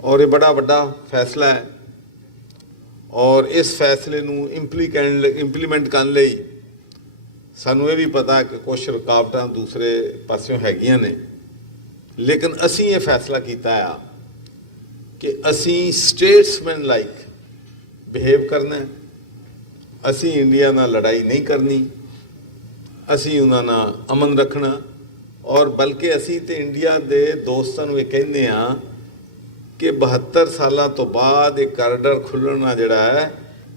ਔਰ ਇਹ ਬੜਾ ਵੱਡਾ ਫੈਸਲਾ ਹੈ। और इस फैसले नूं इंप्लीमेंट करने लई सानू ये भी पता है कि कुछ रुकावटां दूसरे पासों हैगियां ने, लेकिन असीं ये फैसला कीता है कि असीं स्टेट्समैन लाइक बिहेव करना है। असीं इंडिया नाल लड़ाई नहीं करनी, असीं उन्हां नाल अमन रखना, ਔਰ ਬਲਕਿ ਅਸੀਂ ਤੇ ਇੰਡੀਆ ਦੇ ਦੋਸਤਾਂ ਨੂੰ ਇਹ ਕਹਿੰਦੇ ਆ ਕਿ 72 ਸਾਲਾਂ ਤੋਂ ਬਾਅਦ ਇਹ ਕਾਰੀਡਰ ਖੁੱਲ੍ਹਣਾ ਜਿਹੜਾ ਹੈ,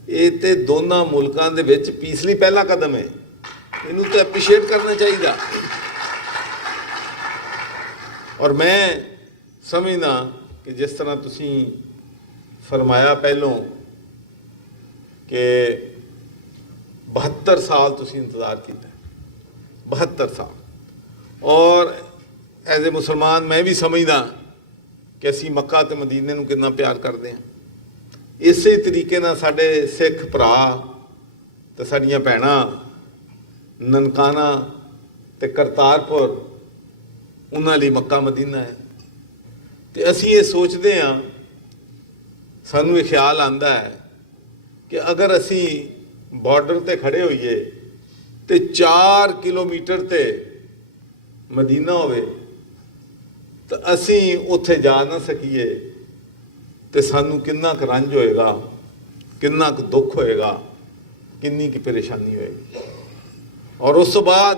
ਇਹ ਤੇ ਦੋਨਾਂ ਮੁਲਕਾਂ ਦੇ ਵਿੱਚ ਪੀਸ ਲਈ ਪਹਿਲਾ ਕਦਮ ਹੈ। ਇਹਨੂੰ ਤਾਂ ਐਪਰੀਸ਼ੀਏਟ ਕਰਨਾ ਚਾਹੀਦਾ। ਔਰ ਮੈਂ ਸਮਝਦਾ ਕਿ ਜਿਸ ਤਰ੍ਹਾਂ ਤੁਸੀਂ ਫਰਮਾਇਆ ਪਹਿਲੋਂ ਕਿ 72 ਸਾਲ ਤੁਸੀਂ ਇੰਤਜ਼ਾਰ ਕੀਤਾ, 72 ਸਾਲ, ਔਰ ਐਜ਼ ਏ ਮੁਸਲਮਾਨ ਮੈਂ ਵੀ ਸਮਝਦਾ ਕਿ ਅਸੀਂ ਮੱਕਾ ਤੇ ਮਦੀਨੇ ਨੂੰ ਕਿੰਨਾ ਪਿਆਰ ਕਰਦੇ ਹਾਂ। ਇਸੇ ਤਰੀਕੇ ਨਾਲ ਸਾਡੇ ਸਿੱਖ ਭਰਾ ਤੇ ਸਾਡੀਆਂ ਭੈਣਾਂ ਨਨਕਾਣਾ ਤੇ ਕਰਤਾਰਪੁਰ, ਉਹਨਾਂ ਲਈ ਮੱਕਾ ਮਦੀਨਾ ਹੈ। ਤੇ ਅਸੀਂ ਇਹ ਸੋਚਦੇ ਹਾਂ, ਸਾਨੂੰ ਇਹ ਖਿਆਲ ਆਉਂਦਾ ਹੈ ਕਿ ਅਗਰ ਅਸੀਂ ਬਾਰਡਰ ਤੇ ਖੜੇ ਹੋਈਏ ਤੇ 4 ਕਿਲੋਮੀਟਰ ਤੇ ਮਦੀਨਾ ਹੋਵੇ ਤਾਂ ਅਸੀਂ ਉੱਥੇ ਜਾ ਨਾ ਸਕੀਏ ਤੇ ਸਾਨੂੰ ਕਿੰਨਾ ਕੁ ਰੰਜ ਹੋਏਗਾ, ਕਿੰਨਾ ਕੁ ਦੁੱਖ ਹੋਏਗਾ, ਕਿੰਨੀ ਕੁ ਪਰੇਸ਼ਾਨੀ ਹੋਏਗੀ। ਔਰ ਉਸ ਤੋਂ ਬਾਅਦ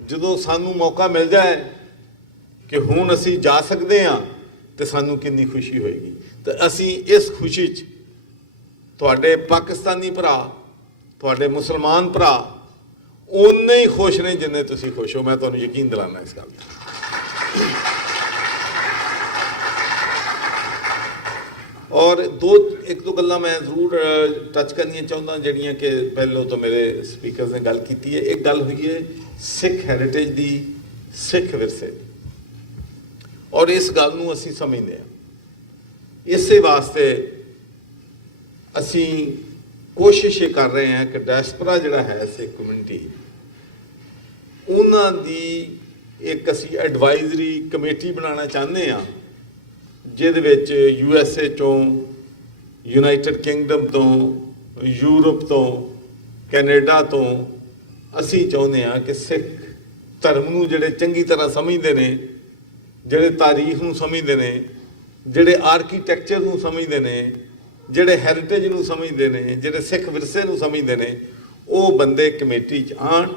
ਜਦੋਂ ਸਾਨੂੰ ਮੌਕਾ ਮਿਲ ਜਾਏ ਕਿ ਹੁਣ ਅਸੀਂ ਜਾ ਸਕਦੇ ਹਾਂ ਤੇ ਸਾਨੂੰ ਕਿੰਨੀ ਖੁਸ਼ੀ ਹੋਏਗੀ। ਤੇ ਅਸੀਂ ਇਸ ਖੁਸ਼ੀ 'ਚ ਤੁਹਾਡੇ ਪਾਕਿਸਤਾਨੀ ਭਰਾ, ਤੁਹਾਡੇ ਮੁਸਲਮਾਨ ਭਰਾ ਓਨੇ ਹੀ ਖੁਸ਼ ਨੇ ਜਿੰਨੇ ਤੁਸੀਂ ਖੁਸ਼ ਹੋ। ਮੈਂ ਤੁਹਾਨੂੰ ਯਕੀਨ ਦਿਲਾਨਾ ਇਸ ਗੱਲ ਦਾ। ਔਰ ਇੱਕ ਦੋ ਗੱਲਾਂ ਮੈਂ ਜ਼ਰੂਰ ਟੱਚ ਕਰਨੀਆਂ ਚਾਹੁੰਦਾ ਜਿਹੜੀਆਂ ਕਿ ਪਹਿਲੋਂ ਤੋਂ ਮੇਰੇ ਸਪੀਕਰਸ ਨੇ ਗੱਲ ਕੀਤੀ ਹੈ। ਇੱਕ ਗੱਲ ਹੋਈ ਹੈ ਸਿੱਖ ਹੈਰੀਟੇਜ ਦੀ, ਸਿੱਖ ਵਿਰਸੇ ਦੀ, ਔਰ ਇਸ ਗੱਲ ਨੂੰ ਅਸੀਂ ਸਮਝਦੇ ਹਾਂ। ਇਸੇ ਵਾਸਤੇ ਅਸੀਂ ਕੋਸ਼ਿਸ਼ ਇਹ ਕਰ ਰਹੇ ਹਾਂ ਕਿ ਡਾਇਸਪੋਰਾ ਜਿਹੜਾ ਹੈ ਸਿੱਖ ਕਮਿਊਨਿਟੀ, ਉਹਨਾਂ ਦੀ ਇੱਕ ਅਸੀਂ ਐਡਵਾਈਜ਼ਰੀ ਕਮੇਟੀ ਬਣਾਉਣਾ ਚਾਹੁੰਦੇ ਹਾਂ, ਜਿਹਦੇ ਵਿੱਚ USA ਤੋਂ, ਯੂਨਾਈਟਿਡ ਕਿੰਗਡਮ ਤੋਂ, ਯੂਰਪ ਤੋਂ, ਕੈਨੇਡਾ ਤੋਂ ਅਸੀਂ ਚਾਹੁੰਦੇ ਹਾਂ ਕਿ ਸਿੱਖ ਧਰਮ ਨੂੰ ਜਿਹੜੇ ਚੰਗੀ ਤਰ੍ਹਾਂ ਸਮਝਦੇ ਨੇ, ਜਿਹੜੇ ਤਾਰੀਖ ਨੂੰ ਸਮਝਦੇ ਨੇ, ਜਿਹੜੇ ਆਰਕੀਟੈਕਚਰ ਨੂੰ ਸਮਝਦੇ ਨੇ, ਜਿਹੜੇ ਹੈਰੀਟੇਜ ਨੂੰ ਸਮਝਦੇ ਨੇ, ਜਿਹੜੇ ਸਿੱਖ ਵਿਰਸੇ ਨੂੰ ਸਮਝਦੇ ਨੇ, ਉਹ ਬੰਦੇ ਕਮੇਟੀ 'ਚ ਆਉਣ।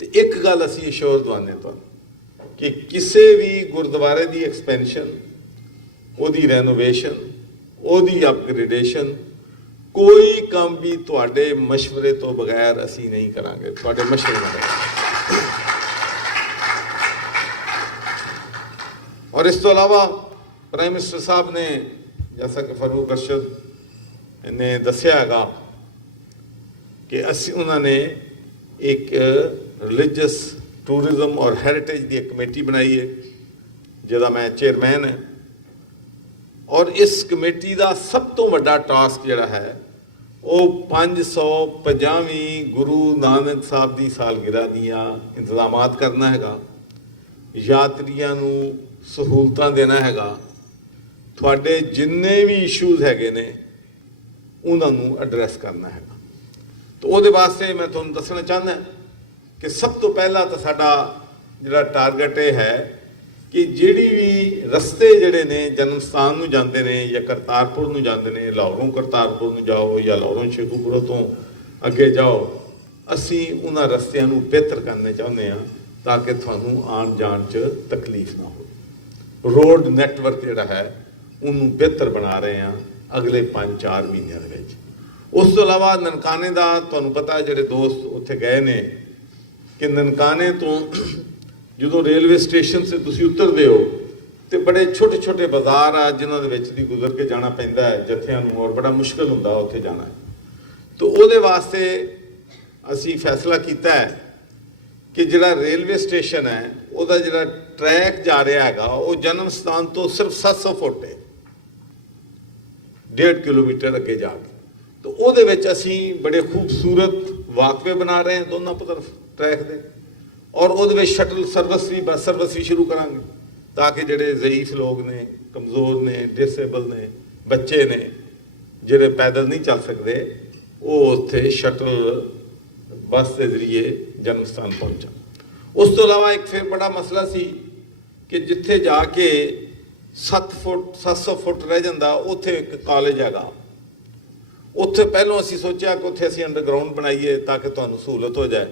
ਤੇ ਇੱਕ ਗੱਲ ਅਸੀਂ ਅਸ਼ੋਰ ਦਵਾਉਂਦੇ ਹਾਂ ਤੁਹਾਨੂੰ ਕਿ ਕਿਸੇ ਵੀ ਗੁਰਦੁਆਰੇ ਦੀ ਐਕਸਪੈਂਸ਼ਨ, ਉਹਦੀ ਰੈਨੋਵੇਸ਼ਨ, ਉਹਦੀ ਅਪਗ੍ਰੇਡੇਸ਼ਨ, ਕੋਈ ਕੰਮ ਵੀ ਤੁਹਾਡੇ ਮਸ਼ਵਰੇ ਤੋਂ ਬਗੈਰ ਅਸੀਂ ਨਹੀਂ ਕਰਾਂਗੇ, ਤੁਹਾਡੇ ਮਸ਼ਵਰੇ ਬਗੈਰ। ਔਰ ਇਸ ਤੋਂ ਇਲਾਵਾ ਪ੍ਰਾਈਮ ਮਿਨਿਸਟਰ ਸਾਹਿਬ ਨੇ, ਜੈਸਾ ਕਿ ਫਾਰੂਕ ਅਰਸ਼ਦ ਨੇ ਦੱਸਿਆ ਹੈਗਾ ਕਿ ਉਹਨਾਂ ਨੇ ਇੱਕ ਰਿਲੀਜੀਅਸ ਟੂਰਿਜ਼ਮ ਔਰ ਹੈਰੀਟੇਜ ਦੀ ਇੱਕ ਕਮੇਟੀ ਬਣਾਈ ਹੈ, ਜਿਹਦਾ ਮੈਂ ਚੇਅਰਮੈਨ ਹਾਂ। ਔਰ ਇਸ ਕਮੇਟੀ ਦਾ ਸਭ ਤੋਂ ਵੱਡਾ ਟਾਸਕ ਜਿਹੜਾ ਹੈ ਉਹ 550ਵੀਂ ਗੁਰੂ ਨਾਨਕ ਸਾਹਿਬ ਦੀ ਸਾਲਗਿਰਾ ਦੀਆਂ ਇੰਤਜ਼ਾਮਾਤ ਕਰਨਾ ਹੈਗਾ, ਯਾਤਰੀਆਂ ਨੂੰ ਸਹੂਲਤਾਂ ਦੇਣਾ ਹੈਗਾ, ਤੁਹਾਡੇ ਜਿੰਨੇ ਵੀ ਇਸ਼ੂਜ਼ ਹੈਗੇ ਨੇ ਉਹਨਾਂ ਨੂੰ ਐਡਰੈਸ ਕਰਨਾ ਹੈਗਾ। ਤਾਂ ਉਹਦੇ ਵਾਸਤੇ ਮੈਂ ਤੁਹਾਨੂੰ ਦੱਸਣਾ ਚਾਹੁੰਦਾ ਕਿ ਸਭ ਤੋਂ ਪਹਿਲਾਂ ਤਾਂ ਸਾਡਾ ਜਿਹੜਾ ਟਾਰਗੇਟ ਇਹ ਹੈ ਕਿ ਜਿਹੜੀ ਵੀ ਰਸਤੇ ਜਿਹੜੇ ਨੇ ਜਨਮ ਸਥਾਨ ਨੂੰ ਜਾਂਦੇ ਨੇ ਜਾਂ ਕਰਤਾਰਪੁਰ ਨੂੰ ਜਾਂਦੇ ਨੇ, ਲਾਹੌਰੋਂ ਕਰਤਾਰਪੁਰ ਨੂੰ ਜਾਓ ਜਾਂ ਲਾਹੌਰੋਂ ਸ਼ੇਖੂਪੁਰਾ ਤੋਂ ਅੱਗੇ ਜਾਓ, ਅਸੀਂ ਉਹਨਾਂ ਰਸਤਿਆਂ ਨੂੰ ਬਿਹਤਰ ਕਰਨੇ ਚਾਹੁੰਦੇ ਹਾਂ ਤਾਂ ਕਿ ਤੁਹਾਨੂੰ ਆਉਣ ਜਾਣ 'ਚ ਤਕਲੀਫ ਨਾ ਹੋਵੇ। ਰੋਡ ਨੈਟਵਰਕ ਜਿਹੜਾ ਹੈ ਉਹਨੂੰ ਬਿਹਤਰ ਬਣਾ ਰਹੇ ਹਾਂ ਅਗਲੇ 5-4 ਮਹੀਨਿਆਂ ਦੇ ਵਿੱਚ। ਉਸ ਤੋਂ ਇਲਾਵਾ ਨਨਕਾਣੇ ਦਾ ਤੁਹਾਨੂੰ ਪਤਾ, ਜਿਹੜੇ ਦੋਸਤ ਉੱਥੇ ਗਏ ਨੇ, ਕਿ ਨਨਕਾਣੇ ਤੋਂ ਜਦੋਂ ਰੇਲਵੇ ਸਟੇਸ਼ਨ ਸੇ ਤੁਸੀਂ ਉਤਰਦੇ ਹੋ ਤੇ ਬੜੇ ਛੋਟੇ ਛੋਟੇ ਬਾਜ਼ਾਰ ਆ ਜਿਨ੍ਹਾਂ ਦੇ ਵਿੱਚ ਦੀ ਗੁਜ਼ਰ ਕੇ ਜਾਣਾ ਪੈਂਦਾ ਹੈ ਜੱਥਿਆਂ ਨੂੰ, ਔਰ ਬੜਾ ਮੁਸ਼ਕਲ ਹੁੰਦਾ ਉੱਥੇ ਜਾਣਾ। ਤਾਂ ਉਹਦੇ ਵਾਸਤੇ ਅਸੀਂ ਫੈਸਲਾ ਕੀਤਾ ਹੈ ਕਿ ਜਿਹੜਾ ਰੇਲਵੇ ਸਟੇਸ਼ਨ ਹੈ ਉਹਦਾ ਜਿਹੜਾ ਟਰੈਕ ਜਾ ਰਿਹਾ ਹੈਗਾ ਉਹ ਜਨਮ ਸਥਾਨ ਤੋਂ ਸਿਰਫ 700 ਫੁੱਟ ਹੈ, 1.5 ਕਿਲੋਮੀਟਰ ਅੱਗੇ ਜਾ ਕੇ। ਤਾਂ ਉਹਦੇ ਵਿੱਚ ਅਸੀਂ ਬੜੇ ਖੂਬਸੂਰਤ ਵਾਕਵੇ ਬਣਾ ਰਹੇ ਹਾਂ ਦੋਨਾਂ ਤਰਫ ਟਰੈਕ ਦੇ, ਔਰ ਉਹਦੇ ਵਿੱਚ ਸ਼ਟਲ ਸਰਵਿਸ ਵੀ, ਬੱਸ ਸਰਵਿਸ ਵੀ ਸ਼ੁਰੂ ਕਰਾਂਗੇ ਤਾਂ ਕਿ ਜਿਹੜੇ ਜ਼ਈਫ ਲੋਕ ਨੇ, ਕਮਜ਼ੋਰ ਨੇ, ਡਿਸੇਬਲ ਨੇ, ਬੱਚੇ ਨੇ, ਜਿਹੜੇ ਪੈਦਲ ਨਹੀਂ ਚੱਲ ਸਕਦੇ, ਉਹ ਉੱਥੇ ਸ਼ਟਲ ਬੱਸ ਦੇ ਜ਼ਰੀਏ ਜਨਮ ਸਥਾਨ ਪਹੁੰਚਣ। ਉਸ ਤੋਂ ਇਲਾਵਾ ਇੱਕ ਫਿਰ ਬੜਾ ਮਸਲਾ ਸੀ ਕਿ ਜਿੱਥੇ ਜਾ ਕੇ 700 ਫੁੱਟ ਰਹਿ ਜਾਂਦਾ ਉੱਥੇ ਇੱਕ ਕਾਲਜ ਹੈਗਾ, ਉੱਥੇ ਪਹਿਲਾਂ ਅਸੀਂ ਸੋਚਿਆ ਕਿ ਉੱਥੇ ਅਸੀਂ ਅੰਡਰਗਰਾਊਂਡ ਬਣਾਈਏ ਤਾਂ ਕਿ ਤੁਹਾਨੂੰ ਸਹੂਲਤ ਹੋ ਜਾਏ।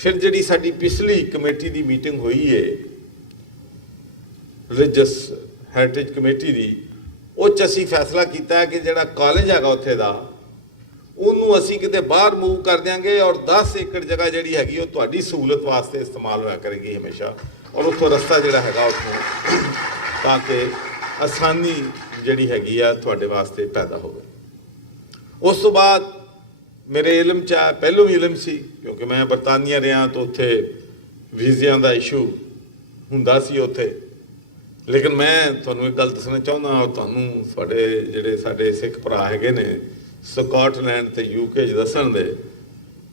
ਫਿਰ ਜਿਹੜੀ ਸਾਡੀ ਪਿਛਲੀ ਕਮੇਟੀ ਦੀ ਮੀਟਿੰਗ ਹੋਈ ਹੈ ਰਿਲੀਜੀਅਸ ਹੈਰੀਟੇਜ ਕਮੇਟੀ ਦੀ, ਉਹ 'ਚ ਅਸੀਂ ਫੈਸਲਾ ਕੀਤਾ ਕਿ ਜਿਹੜਾ ਕਾਲਜ ਹੈਗਾ ਉੱਥੇ ਦਾ ਉਹਨੂੰ ਅਸੀਂ ਕਿਤੇ ਬਾਹਰ ਮੂਵ ਕਰ ਦਿਆਂਗੇ ਔਰ 10 ਏਕੜ ਜਗ੍ਹਾ ਜਿਹੜੀ ਹੈਗੀ ਉਹ ਤੁਹਾਡੀ ਸਹੂਲਤ ਵਾਸਤੇ ਇਸਤੇਮਾਲ ਹੋਇਆ ਕਰੇਗੀ ਹਮੇਸ਼ਾ, ਔਰ ਉੱਥੋਂ ਰਸਤਾ ਜਿਹੜਾ ਹੈਗਾ ਉੱਥੋਂ ਤਾਂ ਕਿ ਆਸਾਨੀ ਜਿਹੜੀ ਹੈਗੀ ਆ ਤੁਹਾਡੇ ਵਾਸਤੇ ਪੈਦਾ ਹੋਵੇ। ਉਸ ਤੋਂ ਬਾਅਦ ਮੇਰੇ ਇਲਮ 'ਚ ਆ, ਪਹਿਲੋਂ ਵੀ ਇਲਮ ਸੀ ਕਿਉਂਕਿ ਮੈਂ ਬਰਤਾਨੀਆ ਰਿਹਾ ਤਾਂ ਉੱਥੇ ਵੀਜ਼ਿਆਂ ਦਾ ਇਸ਼ੂ ਹੁੰਦਾ ਸੀ ਉੱਥੇ, ਲੇਕਿਨ ਮੈਂ ਤੁਹਾਨੂੰ ਇੱਕ ਗੱਲ ਦੱਸਣਾ ਚਾਹੁੰਦਾ ਔਰ ਤੁਹਾਨੂੰ ਤੁਹਾਡੇ ਜਿਹੜੇ ਸਾਡੇ ਸਿੱਖ ਭਰਾ ਹੈਗੇ ਨੇ ਸਕਾਟਲੈਂਡ ਤੇ UK 'ਚ ਦੱਸਣ ਦੇ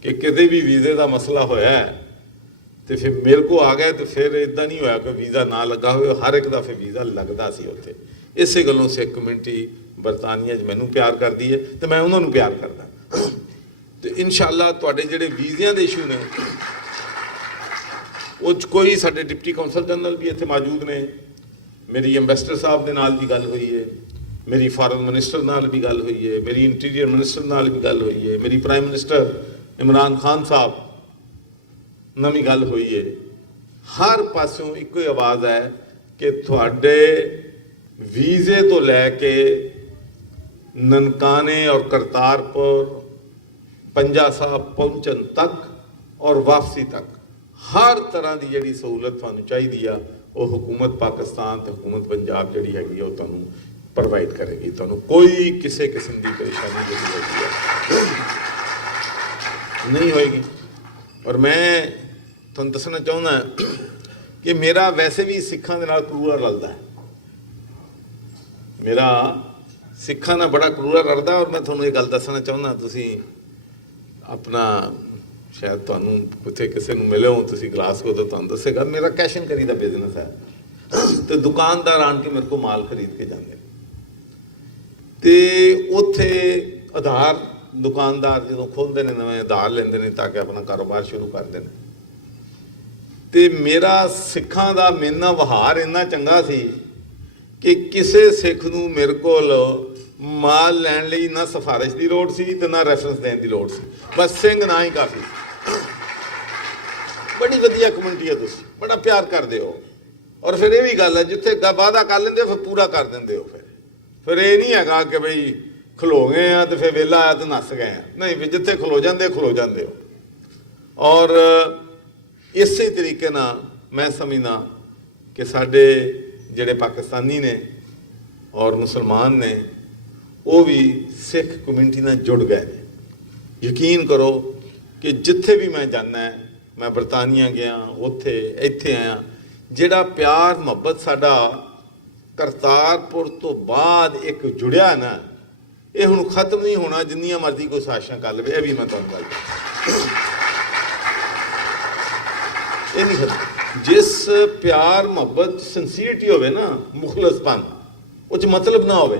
ਕਿ ਕਿਤੇ ਵੀ ਵੀਜ਼ੇ ਦਾ ਮਸਲਾ ਹੋਇਆ ਤੇ ਫਿਰ ਮੇਰੇ ਕੋ ਆ ਗਏ ਤੇ ਫਿਰ ਇਦਾਂ ਨਹੀਂ ਹੋਇਆ ਕਿ ਵੀਜ਼ਾ ਨਾ ਲੱਗਾ ਹੋਵੇ, ਹਰ ਇੱਕ ਦਾ ਫਿਰ ਵੀਜ਼ਾ ਲੱਗਦਾ ਸੀ ਉੱਥੇ। ਇਸੇ ਗੱਲੋਂ ਸਿੱਖ ਕਮਿਊਨਿਟੀ ਬਰਤਾਨੀਆ 'ਚ ਮੈਨੂੰ ਪਿਆਰ ਕਰਦੀ ਹੈ ਤੇ ਮੈਂ ਉਹਨਾਂ ਨੂੰ ਪਿਆਰ ਕਰਦਾ ਤੇ ਇਨਸ਼ਾਅੱਲਾ ਤੁਹਾਡੇ ਜਿਹੜੇ ਵੀਜ਼ਿਆਂ ਦੇ ਇਸ਼ੂ ਨੇ ਉਹ 'ਚ ਕੋਈ ਸਾਡੇ ਡਿਪਟੀ ਕੌਂਸਲ ਜਨਰਲ ਵੀ ਇੱਥੇ ਮੌਜੂਦ ਨੇ, ਮੇਰੀ ਐਂਬੈਸਡਰ ਸਾਹਿਬ ਦੇ ਨਾਲ ਵੀ ਗੱਲ ਹੋਈ ਹੈ, ਮੇਰੀ ਫਾਰਨ ਮਿਨਿਸਟਰ ਨਾਲ ਵੀ ਗੱਲ ਹੋਈ ਹੈ, ਮੇਰੀ ਇੰਟੀਰੀਅਰ ਮਿਨਿਸਟਰ ਨਾਲ ਵੀ ਗੱਲ ਹੋਈ ਹੈ, ਮੇਰੀ ਪ੍ਰਾਈਮ ਮਿਨਿਸਟਰ ਇਮਰਾਨ ਖਾਨ ਸਾਹਿਬ ਨਾਲ ਵੀ ਗੱਲ ਹੋਈ ਹੈ। ਹਰ ਪਾਸਿਓਂ ਇੱਕੋ ਹੀ ਆਵਾਜ਼ ਹੈ ਕਿ ਤੁਹਾਡੇ ਵੀਜ਼ੇ ਤੋਂ ਲੈ ਕੇ ਨਨਕਾਣੇ ਔਰ ਕਰਤਾਰਪੁਰ ਪੰਜਾ ਸਾਹਿਬ ਪਹੁੰਚਣ ਤੱਕ ਔਰ ਵਾਪਸੀ ਤੱਕ ਹਰ ਤਰ੍ਹਾਂ ਦੀ ਜਿਹੜੀ ਸਹੂਲਤ ਤੁਹਾਨੂੰ ਚਾਹੀਦੀ ਆ ਉਹ ਹੁਕੂਮਤ ਪਾਕਿਸਤਾਨ ਤੇ ਹੁਕੂਮਤ ਪੰਜਾਬ ਜਿਹੜੀ ਹੈਗੀ ਉਹ ਤੁਹਾਨੂੰ ਪ੍ਰੋਵਾਈਡ ਕਰੇਗੀ। ਤੁਹਾਨੂੰ ਕੋਈ ਕਿਸੇ ਕਿਸਮ ਦੀ ਪਰੇਸ਼ਾਨੀ ਜਿਹੜੀ ਹੈਗੀ ਆ ਨਹੀਂ ਹੋਏਗੀ। ਔਰ ਮੈਂ ਤੁਹਾਨੂੰ ਦੱਸਣਾ ਚਾਹੁੰਦਾ ਕਿ ਮੇਰਾ ਵੈਸੇ ਵੀ ਸਿੱਖਾਂ ਦੇ ਨਾਲ ਕਰੂਰਾ ਰਲਦਾ ਹੈ, ਮੇਰਾ ਸਿੱਖਾਂ ਨਾਲ ਬੜਾ ਕਰੂਰਾ ਰਲਦਾ। ਔਰ ਮੈਂ ਤੁਹਾਨੂੰ ਇਹ ਗੱਲ ਦੱਸਣਾ ਚਾਹੁੰਦਾ, ਤੁਸੀਂ ਆਪਣਾ ਸ਼ਾਇਦ ਤੁਹਾਨੂੰ ਉੱਥੇ ਕਿਸੇ ਨੂੰ ਮਿਲੇ ਹੋ ਤੁਸੀਂ ਗਲਾਸਗੋ ਤੋਂ, ਤੁਹਾਨੂੰ ਦੱਸੇਗਾ ਮੇਰਾ ਕੈਸ਼ ਐਂਡ ਕਰੀ ਦਾ ਬਿਜ਼ਨਸ ਹੈ ਤੇ ਦੁਕਾਨਦਾਰ ਆਣ ਕੇ ਮੇਰੇ ਕੋਲ ਮਾਲ ਖਰੀਦ ਕੇ ਜਾਂਦੇ ਤੇ ਉੱਥੇ ਆਧਾਰ ਦੁਕਾਨਦਾਰ ਜਦੋਂ ਖੋਲ੍ਹਦੇ ਨੇ ਨਵੇਂ ਆਧਾਰ ਲੈਂਦੇ ਨੇ ਤਾਂ ਕਿ ਆਪਣਾ ਕਾਰੋਬਾਰ ਸ਼ੁਰੂ ਕਰਦੇ ਨੇ ਤੇ ਮੇਰਾ ਸਿੱਖਾਂ ਦਾ ਮੇਨਾ ਵਿਹਾਰ ਇੰਨਾ ਚੰਗਾ ਸੀ ਕਿ ਕਿਸੇ ਸਿੱਖ ਨੂੰ ਮੇਰੇ ਕੋਲ ਮਾਲ ਲੈਣ ਲਈ ਨਾ ਸਿਫਾਰਿਸ਼ ਦੀ ਲੋੜ ਸੀ ਤੇ ਨਾ ਰੈਫਰੈਂਸ ਦੇਣ ਦੀ ਲੋੜ ਸੀ, ਬਸ ਸਿੰਘ ਨਾ ਹੀ ਕਾਫੀ। ਬੜੀ ਵਧੀਆ ਕਮਿਊਨਿਟੀ ਹੈ, ਤੁਸੀਂ ਬੜਾ ਪਿਆਰ ਕਰਦੇ ਹੋ। ਔਰ ਫਿਰ ਇਹ ਵੀ ਗੱਲ ਹੈ ਜਿੱਥੇ ਵਾਅਦਾ ਕਰ ਲੈਂਦੇ ਹੋ ਫਿਰ ਪੂਰਾ ਕਰ ਦਿੰਦੇ ਹੋ। ਫਿਰ ਇਹ ਨਹੀਂ ਹੈਗਾ ਕਿ ਬਈ ਖਲੋ ਗਏ ਆ ਤੇ ਫਿਰ ਵਿਹਲਾ ਆਇਆ ਤੇ ਨੱਸ ਗਏ ਆ, ਨਹੀਂ ਵੀ ਜਿੱਥੇ ਖਲੋ ਜਾਂਦੇ ਹੋ। ਔਰ ਇਸੇ ਤਰੀਕੇ ਨਾਲ ਮੈਂ ਸਮਝਦਾ ਕਿ ਸਾਡੇ ਜਿਹੜੇ ਪਾਕਿਸਤਾਨੀ ਨੇ ਔਰ ਮੁਸਲਮਾਨ ਨੇ ਉਹ ਵੀ ਸਿੱਖ ਕਮਿਊਨਿਟੀ ਨਾਲ ਜੁੜ ਗਏ ਨੇ। ਯਕੀਨ ਕਰੋ ਕਿ ਜਿੱਥੇ ਵੀ ਮੈਂ ਜਾਂਦਾ, ਮੈਂ ਬਰਤਾਨੀਆ ਗਿਆ, ਉੱਥੇ ਇੱਥੇ ਆਇਆ, ਜਿਹੜਾ ਪਿਆਰ ਮੁਹੱਬਤ ਸਾਡਾ ਕਰਤਾਰਪੁਰ ਤੋਂ ਬਾਅਦ ਇੱਕ ਜੁੜਿਆ ਨਾ, ਇਹ ਹੁਣ ਖਤਮ ਨਹੀਂ ਹੋਣਾ ਜਿੰਨੀਆਂ ਮਰਜ਼ੀ ਕੋਈ ਸਾਜ਼ਿਸ਼ਾਂ ਕਰ ਲਵੇ। ਇਹ ਵੀ ਮੈਂ ਤੁਹਾਨੂੰ ਗੱਲ ਇਹ ਨਹੀਂ ਖਤਮ। ਜਿਸ ਪਿਆਰ ਮੁਹੱਬਤ ਸਿੰਸੀਅਰਟੀ ਹੋਵੇ ਨਾ, ਮੁਖਲਸਪਨ ਉਹ 'ਚ ਮਤਲਬ ਨਾ ਹੋਵੇ,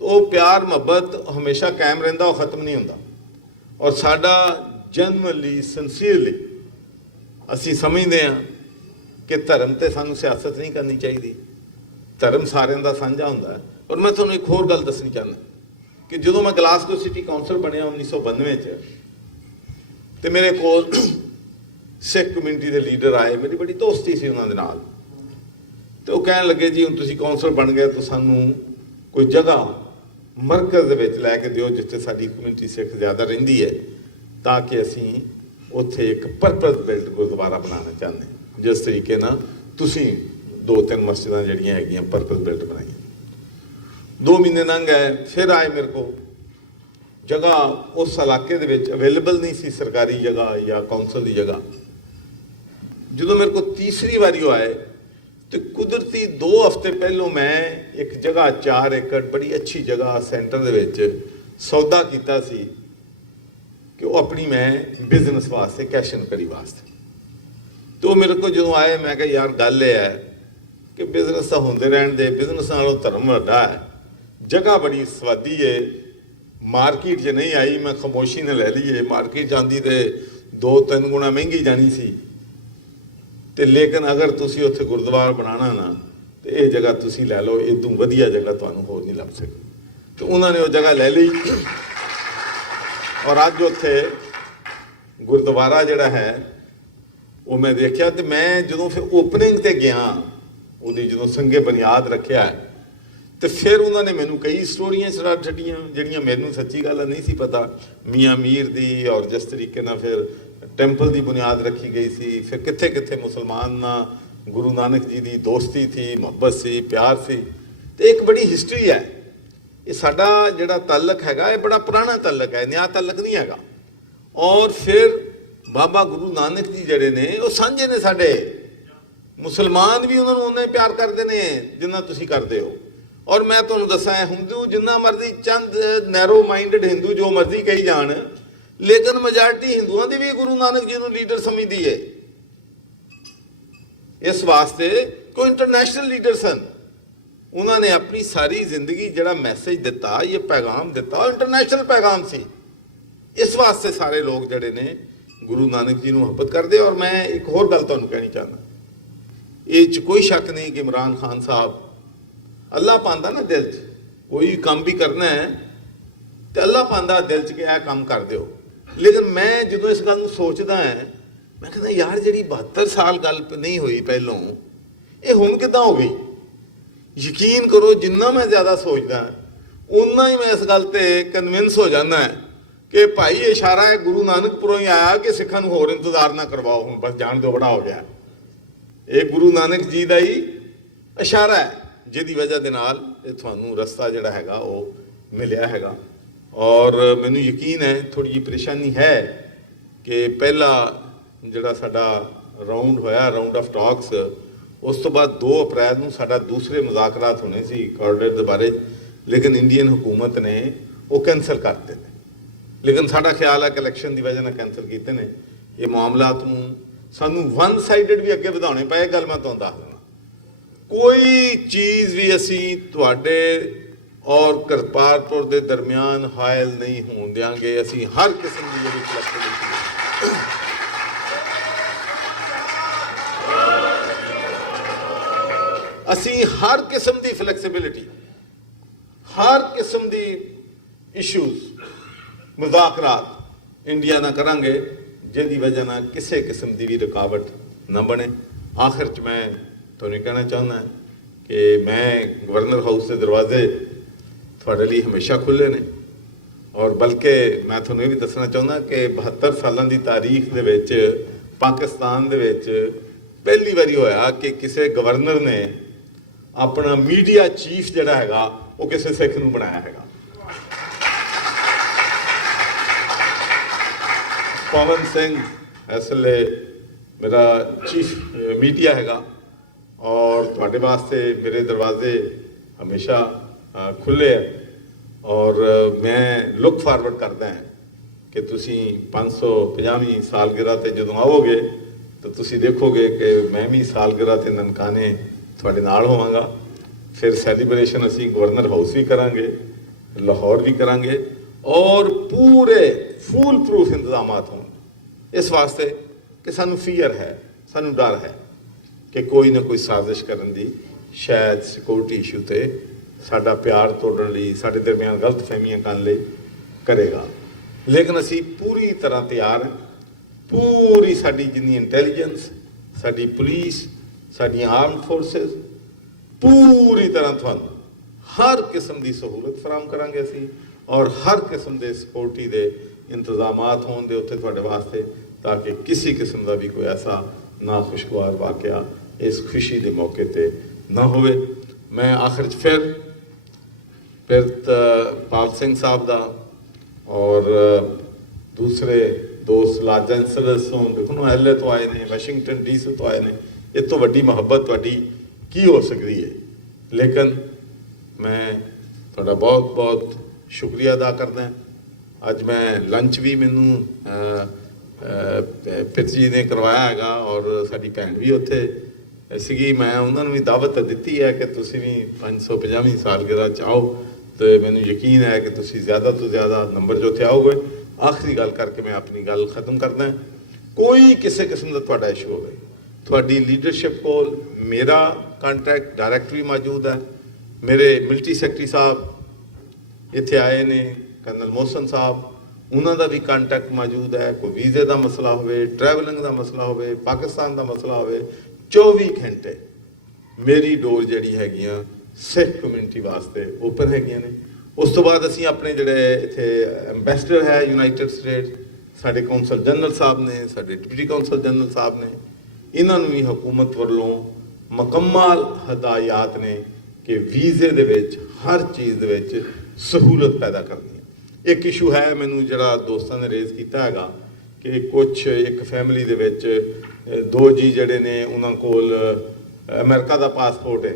ਉਹ ਪਿਆਰ ਮੁਹੱਬਤ ਹਮੇਸ਼ਾ ਕਾਇਮ ਰਹਿੰਦਾ, ਉਹ ਖਤਮ ਨਹੀਂ ਹੁੰਦਾ। ਔਰ ਸਾਡਾ ਜਨਰਲੀ ਸਿੰਸੀਅਰਲੀ ਅਸੀਂ ਸਮਝਦੇ ਹਾਂ ਕਿ ਧਰਮ ਤੇ ਸਾਨੂੰ ਸਿਆਸਤ ਨਹੀਂ ਕਰਨੀ ਚਾਹੀਦੀ, ਧਰਮ ਸਾਰਿਆਂ ਦਾ ਸਾਂਝਾ ਹੁੰਦਾ ਹੈ। ਔਰ ਮੈਂ ਤੁਹਾਨੂੰ ਇੱਕ ਹੋਰ ਗੱਲ ਦੱਸਣੀ ਚਾਹੁੰਦਾ ਕਿ ਜਦੋਂ ਮੈਂ ਗਲਾਸਗੋ ਸਿਟੀ ਕਾਉਂਸਲ ਬਣਿਆ 1992 'ਚ ਤੇ ਮੇਰੇ ਕੋਲ ਸਿੱਖ ਕਮਿਊਨਿਟੀ ਦੇ ਲੀਡਰ ਆਏ, ਮੇਰੀ ਬੜੀ ਦੋਸਤੀ ਸੀ ਉਹਨਾਂ ਦੇ ਨਾਲ, ਤੇ ਉਹ ਕਹਿਣ ਲੱਗੇ ਜੀ ਹੁਣ ਤੁਸੀਂ ਕਾਉਂਸਲ ਬਣ ਗਏ ਤਾਂ ਸਾਨੂੰ ਕੋਈ ਜਗ੍ਹਾ ਮਰਕਜ਼ ਦੇ ਵਿੱਚ ਲੈ ਕੇ ਦਿਓ ਜਿੱਥੇ ਸਾਡੀ ਕਮਿਊਨਿਟੀ ਸਿੱਖ ਜ਼ਿਆਦਾ ਰਹਿੰਦੀ ਹੈ, ਤਾਂ ਕਿ ਅਸੀਂ ਉੱਥੇ ਇੱਕ ਪਰਪਸ ਬਿਲਡ ਗੁਰਦੁਆਰਾ ਬਣਾਉਣਾ ਚਾਹੁੰਦੇ ਹਾਂ, ਜਿਸ ਤਰੀਕੇ ਨਾਲ ਤੁਸੀਂ 2-3 ਮਸਜਿਦਾਂ ਜਿਹੜੀਆਂ ਹੈਗੀਆਂ ਪਰਪਸ ਬਿਲਡ ਬਣਾਈਆਂ। 2 ਮਹੀਨੇ ਲੰਘ ਗਏ, ਫਿਰ ਆਏ ਮੇਰੇ ਕੋਲ ਜਗ੍ਹਾ ਉਸ ਇਲਾਕੇ ਦੇ ਵਿੱਚ ਅਵੇਲੇਬਲ ਨਹੀਂ ਸੀ, ਸਰਕਾਰੀ ਜਗ੍ਹਾ ਜਾਂ ਕੌਂਸਲ ਦੀ ਜਗ੍ਹਾ। ਜਦੋਂ ਮੇਰੇ ਕੋਲ ਤੀਸਰੀ ਵਾਰੀ ਉਹ ਆਏ ਤੇ ਕੁਦਰਤੀ 2 ਹਫ਼ਤੇ ਪਹਿਲੋਂ ਮੈਂ ਇੱਕ ਜਗ੍ਹਾ 4 ਏਕੜ ਬੜੀ ਅੱਛੀ ਜਗ੍ਹਾ ਸੈਂਟਰ ਦੇ ਵਿੱਚ ਸੌਦਾ ਕੀਤਾ ਸੀ ਕਿ ਉਹ ਆਪਣੀ ਮੈਂ ਬਿਜ਼ਨਸ ਵਾਸਤੇ ਕੈਸ਼ ਐਂਡ ਕਰੀ ਵਾਸਤੇ। ਤੇ ਉਹ ਮੇਰੇ ਕੋਲ ਜਦੋਂ ਆਏ ਮੈਂ ਕਿਹਾ ਯਾਰ ਗੱਲ ਇਹ ਹੈ ਕਿ ਬਿਜ਼ਨਸ ਤਾਂ ਹੁੰਦੇ ਰਹਿਣ ਦੇ, ਬਿਜ਼ਨਸ ਨਾਲੋਂ ਧਰਮ ਵੱਡਾ ਹੈ, ਜਗ੍ਹਾ ਬੜੀ ਸਵਾਦੀ ਹੈ, ਮਾਰਕੀਟ 'ਚ ਨਹੀਂ ਆਈ, ਮੈਂ ਖਾਮੋਸ਼ੀ ਨਾਲ ਲੈ ਲਈਏ। ਮਾਰਕੀਟ ਜਾਂਦੀ ਤੇ 2-3 ਗੁਣਾ ਮਹਿੰਗੀ ਜਾਣੀ ਸੀ, ਤੇ ਲੇਕਿਨ ਅਗਰ ਤੁਸੀਂ ਉੱਥੇ ਗੁਰਦੁਆਰਾ ਬਣਾਉਣਾ ਨਾ ਤੇ ਇਹ ਜਗ੍ਹਾ ਤੁਸੀਂ ਲੈ ਲਓ, ਇਦੋਂ ਵਧੀਆ ਜਗ੍ਹਾ ਤੁਹਾਨੂੰ ਹੋਰ ਨਹੀਂ ਲੱਭ ਸਕਦੀ। ਤੇ ਉਹਨਾਂ ਨੇ ਉਹ ਜਗ੍ਹਾ ਲੈ ਲਈ ਔਰ ਅੱਜ ਉੱਥੇ ਗੁਰਦੁਆਰਾ ਜਿਹੜਾ ਹੈ ਉਹ ਮੈਂ ਦੇਖਿਆ ਤੇ ਮੈਂ ਜਦੋਂ ਫਿਰ ਓਪਨਿੰਗ ਤੇ ਗਿਆ ਉਹਦੀ ਜਦੋਂ ਸੰਗੇ ਬੁਨਿਆਦ ਰੱਖਿਆ ਤੇ ਫਿਰ ਉਹਨਾਂ ਨੇ ਮੈਨੂੰ ਕਈ ਸਟੋਰੀਆਂ ਸੁਣਾ ਛੱਡੀਆਂ ਜਿਹੜੀਆਂ ਮੈਨੂੰ ਸੱਚੀ ਗੱਲ ਨਹੀਂ ਸੀ ਪਤਾ। ਮੀਆਂ ਮੀਰ ਦੀ ਔਰ ਜਿਸ ਤਰੀਕੇ ਨਾਲ ਫਿਰ ਟੈਂਪਲ ਦੀ ਬੁਨਿਆਦ ਰੱਖੀ ਗਈ ਸੀ, ਫਿਰ ਕਿੱਥੇ ਕਿੱਥੇ ਮੁਸਲਮਾਨ ਨਾਲ ਗੁਰੂ ਨਾਨਕ ਜੀ ਦੀ ਦੋਸਤੀ ਸੀ, ਮੁਹੱਬਤ ਸੀ, ਪਿਆਰ ਸੀ, ਤੇ ਇੱਕ ਬੜੀ ਹਿਸਟਰੀ ਹੈ। ਇਹ ਸਾਡਾ ਜਿਹੜਾ ਤਾਲੁਕ ਹੈਗਾ ਇਹ ਬੜਾ ਪੁਰਾਣਾ ਤਾਲੁਕ ਹੈ, ਨਿਆ ਤਾਲੁਕ ਨਹੀਂ ਹੈਗਾ। ਔਰ ਫਿਰ ਬਾਬਾ ਗੁਰੂ ਨਾਨਕ ਜੀ ਜਿਹੜੇ ਨੇ ਉਹ ਸਾਂਝੇ ਨੇ ਸਾਡੇ, ਮੁਸਲਮਾਨ ਵੀ ਉਹਨਾਂ ਨੂੰ ਉਨਾ ਹੀ ਪਿਆਰ ਕਰਦੇ ਨੇ ਜਿੰਨਾ ਤੁਸੀਂ ਕਰਦੇ ਹੋ। ਔਰ ਮੈਂ ਤੁਹਾਨੂੰ ਦੱਸਾਂ ਹਿੰਦੂ ਜਿੰਨਾ ਮਰਜ਼ੀ ਚੰਦ ਨੈਰੋ ਮਾਈਂਡਡ ਹਿੰਦੂ ਜੋ ਮਰਜ਼ੀ ਕਹੀ ਜਾਣ, ਲੇਕਿਨ ਮੈਜੋਰਟੀ ਹਿੰਦੂਆਂ ਦੀ ਵੀ ਗੁਰੂ ਨਾਨਕ ਜੀ ਨੂੰ ਲੀਡਰ ਸਮਝਦੀ ਹੈ। ਇਸ ਵਾਸਤੇ ਕੋਈ ਇੰਟਰਨੈਸ਼ਨਲ ਲੀਡਰ ਸਨ, ਉਹਨਾਂ ਨੇ ਆਪਣੀ ਸਾਰੀ ਜ਼ਿੰਦਗੀ ਜਿਹੜਾ ਮੈਸੇਜ ਦਿੱਤਾ, ਇਹ ਪੈਗਾਮ ਦਿੱਤਾ, ਉਹ ਇੰਟਰਨੈਸ਼ਨਲ ਪੈਗਾਮ ਸੀ। ਇਸ ਵਾਸਤੇ ਸਾਰੇ ਲੋਕ ਜਿਹੜੇ ਨੇ ਗੁਰੂ ਨਾਨਕ ਜੀ ਨੂੰ ਮੁਹੱਬਤ ਕਰਦੇ। ਔਰ ਮੈਂ ਇੱਕ ਹੋਰ ਗੱਲ ਤੁਹਾਨੂੰ ਕਹਿਣੀ ਚਾਹੁੰਦਾ, ਇਹ 'ਚ ਕੋਈ ਸ਼ੱਕ ਨਹੀਂ ਕਿ ਇਮਰਾਨ ਖਾਨ ਸਾਹਿਬ ਅੱਲਾ ਪਾਉਂਦਾ ਨਾ ਦਿਲ 'ਚ, ਕੋਈ ਕੰਮ ਵੀ ਕਰਨਾ ਹੈ ਤੇ ਅੱਲਾ ਪਾਉਂਦਾ ਦਿਲ 'ਚ ਕਿ ਇਹ ਕੰਮ ਕਰ ਦਿਓ। ਲੇਕਿਨ ਮੈਂ ਜਦੋਂ ਇਸ ਗੱਲ ਨੂੰ ਸੋਚਦਾ ਹਾਂ, ਮੈਂ ਕਹਿੰਦਾ ਯਾਰ ਜਿਹੜੀ 72 ਸਾਲ ਗੱਲ ਨਹੀਂ ਹੋਈ ਪਹਿਲੋਂ, ਇਹ ਹੁਣ ਕਿੱਦਾਂ ਹੋ ਗਈ? ਯਕੀਨ ਕਰੋ ਜਿੰਨਾ ਮੈਂ ਜ਼ਿਆਦਾ ਸੋਚਦਾ ਉਨਾ ਹੀ ਮੈਂ ਇਸ ਗੱਲ ਤੇ ਕਨਵਿੰਸ ਹੋ ਜਾਂਦਾ ਕਿ ਭਾਈ ਇਹ ਇਸ਼ਾਰਾ ਹੈ ਗੁਰੂ ਨਾਨਕਪੁਰੋਂ ਹੀ ਆਇਆ ਕਿ ਸਿੱਖਾਂ ਨੂੰ ਹੋਰ ਇੰਤਜ਼ਾਰ ਨਾ ਕਰਵਾਓ, ਹੁਣ ਬਸ ਜਾਣ ਦਿਓ, ਬੜਾ ਹੋ ਗਿਆ। ਇਹ ਗੁਰੂ ਨਾਨਕ ਜੀ ਦਾ ਹੀ ਇਸ਼ਾਰਾ ਹੈ ਜਿਹਦੀ ਵਜ੍ਹਾ ਦੇ ਨਾਲ ਇਹ ਤੁਹਾਨੂੰ ਰਸਤਾ ਜਿਹੜਾ ਹੈਗਾ ਉਹ ਮਿਲਿਆ ਹੈਗਾ। ਔਰ ਮੈਨੂੰ ਯਕੀਨ ਹੈ ਥੋੜ੍ਹੀ ਜਿਹੀ ਪਰੇਸ਼ਾਨੀ ਹੈ ਕਿ ਪਹਿਲਾ ਜਿਹੜਾ ਸਾਡਾ ਰਾਉਂਡ ਹੋਇਆ, ਰਾਉਂਡ ਆਫ ਟਾਕਸ, ਉਸ ਤੋਂ ਬਾਅਦ 2 ਅਪ੍ਰੈਲ ਨੂੰ ਸਾਡਾ ਦੂਸਰੇ ਮੁਜ਼ਾਕਰਾਤ ਹੋਣੇ ਸੀ ਕਾਰੀਡੋਰ ਦੇ ਬਾਰੇ, ਲੇਕਿਨ ਇੰਡੀਅਨ ਹੁਕੂਮਤ ਨੇ ਉਹ ਕੈਂਸਲ ਕਰ ਦਿੱਤੇ ਨੇ। ਲੇਕਿਨ ਸਾਡਾ ਖਿਆਲ ਹੈ ਕਿ ਇਲੈਕਸ਼ਨ ਦੀ ਵਜ੍ਹਾ ਨਾਲ ਕੈਂਸਲ ਕੀਤੇ ਨੇ। ਇਹ ਮਾਮਲਾਤ ਨੂੰ ਸਾਨੂੰ ਵਨ ਸਾਈਡਡ ਵੀ ਅੱਗੇ ਵਧਾਉਣੇ ਪਏ, ਗੱਲ ਮੈਂ ਤੁਹਾਨੂੰ ਦੱਸ ਦਿੰਦਾ। ਕੋਈ ਚੀਜ਼ ਵੀ ਅਸੀਂ ਤੁਹਾਡੇ ਔਰ ਕਰਤਾਰਪੁਰ ਦੇ ਦਰਮਿਆਨ ਹਾਇਲ ਨਹੀਂ ਹੋਣ ਦਿਆਂਗੇ। ਅਸੀਂ ਹਰ ਕਿਸਮ ਦੀ ਜਿਹੜੀ ਫਲੈਕਸੀਬਿਲਿਟੀ, ਅਸੀਂ ਹਰ ਕਿਸਮ ਦੀ ਫਲੈਕਸੀਬਿਲਿਟੀ, ਹਰ ਕਿਸਮ ਦੀ ਇਸ਼ੂਜ਼, ਮੁਜ਼ਾਕਰਾਤ ਇੰਡੀਆ ਨਾਲ ਕਰਾਂਗੇ ਜਿਹਦੀ ਵਜ੍ਹਾ ਨਾਲ ਕਿਸੇ ਕਿਸਮ ਦੀ ਵੀ ਰੁਕਾਵਟ ਨਾ ਬਣੇ। ਆਖਿਰ 'ਚ ਮੈਂ ਤੁਹਾਨੂੰ ਕਹਿਣਾ ਚਾਹੁੰਦਾ ਕਿ ਮੈਂ ਗਵਰਨਰ ਹਾਊਸ ਦੇ ਦਰਵਾਜ਼ੇ ਤੁਹਾਡੇ ਲਈ ਹਮੇਸ਼ਾ ਖੁੱਲ੍ਹੇ ਨੇ। ਔਰ ਬਲਕਿ ਮੈਂ ਤੁਹਾਨੂੰ ਇਹ ਵੀ ਦੱਸਣਾ ਚਾਹੁੰਦਾ ਕਿ 72 ਸਾਲਾਂ ਦੀ ਤਾਰੀਖ ਦੇ ਵਿੱਚ ਪਾਕਿਸਤਾਨ ਦੇ ਵਿੱਚ ਪਹਿਲੀ ਵਾਰੀ ਹੋਇਆ ਕਿ ਕਿਸੇ ਗਵਰਨਰ ਨੇ ਆਪਣਾ ਮੀਡੀਆ ਚੀਫ ਜਿਹੜਾ ਹੈਗਾ ਉਹ ਕਿਸੇ ਸਿੱਖ ਨੂੰ ਬਣਾਇਆ ਹੈਗਾ। ਪਵਨ ਸਿੰਘ ਇਸ ਵੇਲੇ ਮੇਰਾ ਚੀਫ ਮੀਡੀਆ ਹੈਗਾ। ਔਰ ਤੁਹਾਡੇ ਵਾਸਤੇ ਮੇਰੇ ਦਰਵਾਜ਼ੇ ਹਮੇਸ਼ਾ ਖੁੱਲ੍ਹੇ ਹੈ। ਔਰ ਮੈਂ ਲੁੱਕ ਫਾਰਵਰਡ ਕਰਦਾ ਹਾਂ ਕਿ ਤੁਸੀਂ 550ਵੀਂ ਸਾਲਗਿਰਾ ਤੇ ਜਦੋਂ ਆਓਗੇ ਤਾਂ ਤੁਸੀਂ ਦੇਖੋਗੇ ਕਿ ਮੈਂ ਵੀ ਸਾਲਗਿਰਾ ਤੇ ਨਨਕਾਣੇ ਤੁਹਾਡੇ ਨਾਲ ਹੋਵਾਂਗਾ। ਫਿਰ ਸੈਲੀਬ੍ਰੇਸ਼ਨ ਅਸੀਂ ਗਵਰਨਰ ਹਾਊਸ ਵੀ ਕਰਾਂਗੇ, ਲਾਹੌਰ ਵੀ ਕਰਾਂਗੇ, ਔਰ ਪੂਰੇ ਫੂਲ ਪ੍ਰੂਫ ਇੰਤਜ਼ਾਮਾਤ ਹੋਣ। ਇਸ ਵਾਸਤੇ ਕਿ ਸਾਨੂੰ ਫੀਅਰ ਹੈ, ਸਾਨੂੰ ਡਰ ਹੈ ਕਿ ਕੋਈ ਨਾ ਕੋਈ ਸਾਜ਼ਿਸ਼ ਕਰਨ ਦੀ ਸ਼ਾਇਦ ਸਿਕਿਉਰਿਟੀ ਇਸ਼ੂ ਤੇ ਸਾਡਾ ਪਿਆਰ ਤੋੜਨ ਲਈ, ਸਾਡੇ ਦਰਮਿਆਨ ਗਲਤ ਫਹਿਮੀਆਂ ਕਰਨ ਲਈ ਕਰੇਗਾ। ਲੇਕਿਨ ਅਸੀਂ ਪੂਰੀ ਤਰ੍ਹਾਂ ਤਿਆਰ ਹਾਂ। ਪੂਰੀ ਸਾਡੀ ਜਿੰਨੀ ਇੰਟੈਲੀਜੈਂਸ, ਸਾਡੀ ਪੁਲਿਸ, ਸਾਡੀਆਂ ਆਰਮਡ ਫੋਰਸਿਸ, ਪੂਰੀ ਤਰ੍ਹਾਂ ਤੁਹਾਨੂੰ ਹਰ ਕਿਸਮ ਦੀ ਸਹੂਲਤ ਫਰਾਹਮ ਕਰਾਂਗੇ ਅਸੀਂ। ਔਰ ਹਰ ਕਿਸਮ ਦੇ ਸਿਕਿਉਰਿਟੀ ਦੇ ਇੰਤਜ਼ਾਮਾਤ ਹੋਣ ਦੇ ਉੱਤੇ ਤੁਹਾਡੇ ਵਾਸਤੇ, ਤਾਂ ਕਿ ਕਿਸੇ ਕਿਸਮ ਦਾ ਵੀ ਕੋਈ ਐਸਾ ਨਾਖੁਸ਼ਗਵਾਰ ਵਾਕਿਆ ਇਸ ਖੁਸ਼ੀ ਦੇ ਮੌਕੇ ਤੇ ਨਾ ਹੋਵੇ। ਮੈਂ ਆਖਿਰ 'ਚ ਫਿਰ ਪਾਲ ਸਿੰਘ ਸਾਹਿਬ ਦਾ ਔਰ ਦੂਸਰੇ ਦੋਸਤ ਲਾਜੈਂਸਲਸ ਤੋਂ, ਦੇਖੋ ਐਲਏ ਤੋਂ ਆਏ ਨੇ, ਵਾਸ਼ਿੰਗਟਨ DC ਤੋਂ ਆਏ ਨੇ, ਇਹ ਤੋਂ ਵੱਡੀ ਮੁਹੱਬਤ ਤੁਹਾਡੀ ਕੀ ਹੋ ਸਕਦੀ ਹੈ। ਲੇਕਿਨ ਮੈਂ ਤੁਹਾਡਾ ਬਹੁਤ ਬਹੁਤ ਸ਼ੁਕਰੀਆ ਅਦਾ ਕਰਦਾ। ਅੱਜ ਮੈਂ ਲੰਚ ਵੀ ਮੈਨੂੰ ਪਿੱਤਜੀ ਨੇ ਕਰਵਾਇਆ ਹੈਗਾ ਔਰ ਸਾਡੀ ਭੈਣ ਵੀ ਉੱਥੇ ਸੀਗੀ। ਮੈਂ ਉਹਨਾਂ ਨੂੰ ਵੀ ਦਾਵਤ ਦਿੱਤੀ ਹੈ ਕਿ ਤੁਸੀਂ ਵੀ 550ਵੀਂ ਸਾਲਗਿਰਾ 'ਚ ਆਓ, ਤੇ ਮੈਨੂੰ ਯਕੀਨ ਹੈ ਕਿ ਤੁਸੀਂ ਜ਼ਿਆਦਾ ਤੋਂ ਜ਼ਿਆਦਾ ਨੰਬਰ 'ਚ ਉੱਥੇ ਆਓਗੇ। ਆਖਰੀ ਗੱਲ ਕਰਕੇ ਮੈਂ ਆਪਣੀ ਗੱਲ ਖਤਮ ਕਰਦਾ। ਕੋਈ ਕਿਸੇ ਕਿਸਮ ਦਾ ਤੁਹਾਡਾ ਇਸ਼ੂ ਹੋਵੇ, ਤੁਹਾਡੀ ਲੀਡਰਸ਼ਿਪ ਕੋਲ ਮੇਰਾ ਕੰਟੈਕਟ ਡਾਇਰੈਕਟ ਵੀ ਮੌਜੂਦ ਹੈ। ਮੇਰੇ ਮਿਲਟਰੀ ਸੈਕਟਰੀ ਸਾਹਿਬ ਇੱਥੇ ਆਏ ਨੇ, ਕਰਨਲ ਮੋਹਸਨ ਸਾਹਿਬ, ਉਹਨਾਂ ਦਾ ਵੀ ਕੰਟੈਕਟ ਮੌਜੂਦ ਹੈ। ਕੋਈ ਵੀਜ਼ੇ ਦਾ ਮਸਲਾ ਹੋਵੇ, ਟਰੈਵਲਿੰਗ ਦਾ ਮਸਲਾ ਹੋਵੇ, ਪਾਕਿਸਤਾਨ ਦਾ ਮਸਲਾ ਹੋਵੇ, 24 ਘੰਟੇ ਮੇਰੀ ਡੋਰ ਜਿਹੜੀ ਹੈਗੀਆਂ ਸਿੱਖ ਕਮਿਊਨਿਟੀ ਵਾਸਤੇ ਓਪਨ ਹੈਗੀਆਂ ਨੇ। ਉਸ ਤੋਂ ਬਾਅਦ ਅਸੀਂ ਆਪਣੇ ਜਿਹੜੇ ਇੱਥੇ ਐਮਬੈਸਡਰ ਹੈ ਯੂਨਾਈਟਿਡ ਸਟੇਟ, ਸਾਡੇ ਕੌਂਸਲ ਜਨਰਲ ਸਾਹਿਬ ਨੇ, ਸਾਡੇ ਡਿਪਟੀ ਕੌਂਸਲ ਜਨਰਲ ਸਾਹਿਬ ਨੇ, ਇਹਨਾਂ ਨੂੰ ਵੀ ਹਕੂਮਤ ਵੱਲੋਂ ਮੁਕੰਮਲ ਹਦਾਇਤ ਨੇ ਕਿ ਵੀਜ਼ੇ ਦੇ ਵਿੱਚ ਹਰ ਚੀਜ਼ ਦੇ ਵਿੱਚ ਸਹੂਲਤ ਪੈਦਾ ਕਰਨੀ ਹੈ। ਇੱਕ ਇਸ਼ੂ ਹੈ ਮੈਨੂੰ ਜਿਹੜਾ ਦੋਸਤਾਂ ਨੇ ਰੇਜ਼ ਕੀਤਾ ਹੈਗਾ ਕਿ ਕੁਝ ਇੱਕ ਫੈਮਿਲੀ ਦੇ ਵਿੱਚ ਦੋ ਜੀ ਜਿਹੜੇ ਨੇ ਉਹਨਾਂ ਕੋਲ ਅਮਰੀਕਾ ਦਾ ਪਾਸਪੋਰਟ ਹੈ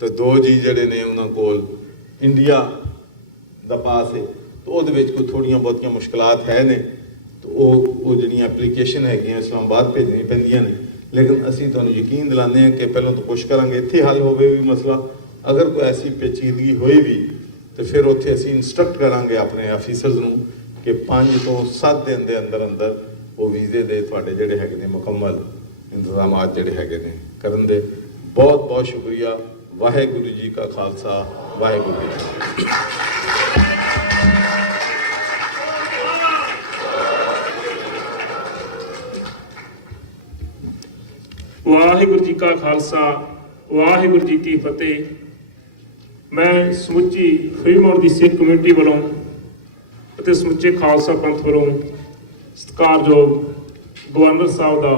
ਤੇ ਦੋ ਜੀ ਜਿਹੜੇ ਨੇ ਉਹਨਾਂ ਕੋਲ ਇੰਡੀਆ ਦਾ ਪਾਸ ਹੈ, ਤੇ ਉਹਦੇ ਵਿੱਚ ਕੋਈ ਥੋੜ੍ਹੀਆਂ ਬਹੁਤੀਆਂ ਮੁਸ਼ਕਲਾਤ ਹੈ ਨੇ, ਤੇ ਉਹ ਜਿਹੜੀਆਂ ਐਪਲੀਕੇਸ਼ਨ ਹੈਗੀਆਂ ਇਸਲਾਮਾਬਾਦ ਭੇਜਣੀਆਂ ਪੈਂਦੀਆਂ ਨੇ। ਲੇਕਿਨ ਅਸੀਂ ਤੁਹਾਨੂੰ ਯਕੀਨ ਦਿਲਾਉਂਦੇ ਹਾਂ ਕਿ ਪਹਿਲਾਂ ਤਾਂ ਕੋਸ਼ਿਸ਼ ਕਰਾਂਗੇ ਇੱਥੇ ਹੱਲ ਹੋਵੇ ਵੀ ਮਸਲਾ, ਅਗਰ ਕੋਈ ਐਸੀ ਪੇਚੀਦਗੀ ਹੋਈ ਵੀ ਤੇ ਫਿਰ ਉੱਥੇ ਅਸੀਂ ਇੰਸਟਰਕਟ ਕਰਾਂਗੇ ਆਪਣੇ ਆਫੀਸਰਸ ਨੂੰ ਕਿ 5 ਤੋਂ 7 ਦਿਨ ਦੇ ਅੰਦਰ ਅੰਦਰ ਉਹ ਵੀਜ਼ੇ ਦੇ ਤੁਹਾਡੇ ਜਿਹੜੇ ਹੈਗੇ ਨੇ ਮੁਕੰਮਲ ਇੰਤਜ਼ਾਮਾਤ ਜਿਹੜੇ ਹੈਗੇ ਨੇ ਕਰਨ ਦੇ। ਬਹੁਤ ਬਹੁਤ ਸ਼ੁਕਰੀਆ। ਵਾਹਿਗੁਰੂ ਜੀ ਕਾ ਖਾਲਸਾ, ਵਾਹਿਗੁਰੂ ਜੀ ਕੀ ਫਤਿਹ। ਵਾਹਿਗੁਰੂ ਜੀ ਕਾ ਖਾਲਸਾ, ਵਾਹਿਗੁਰੂ ਜੀ ਕੀ ਫਤਿਹ। ਮੈਂ ਸਮੁੱਚੀ ਫਰੀਦਕੋਟ ਦੀ ਸਿੱਖ ਕਮਿਊਨਿਟੀ ਵੱਲੋਂ ਅਤੇ ਸਮੁੱਚੇ ਖਾਲਸਾ ਪੰਥ ਵੱਲੋਂ ਸਤਿਕਾਰਯੋਗ ਗਵਰਨਰ ਸਾਹਿਬ ਦਾ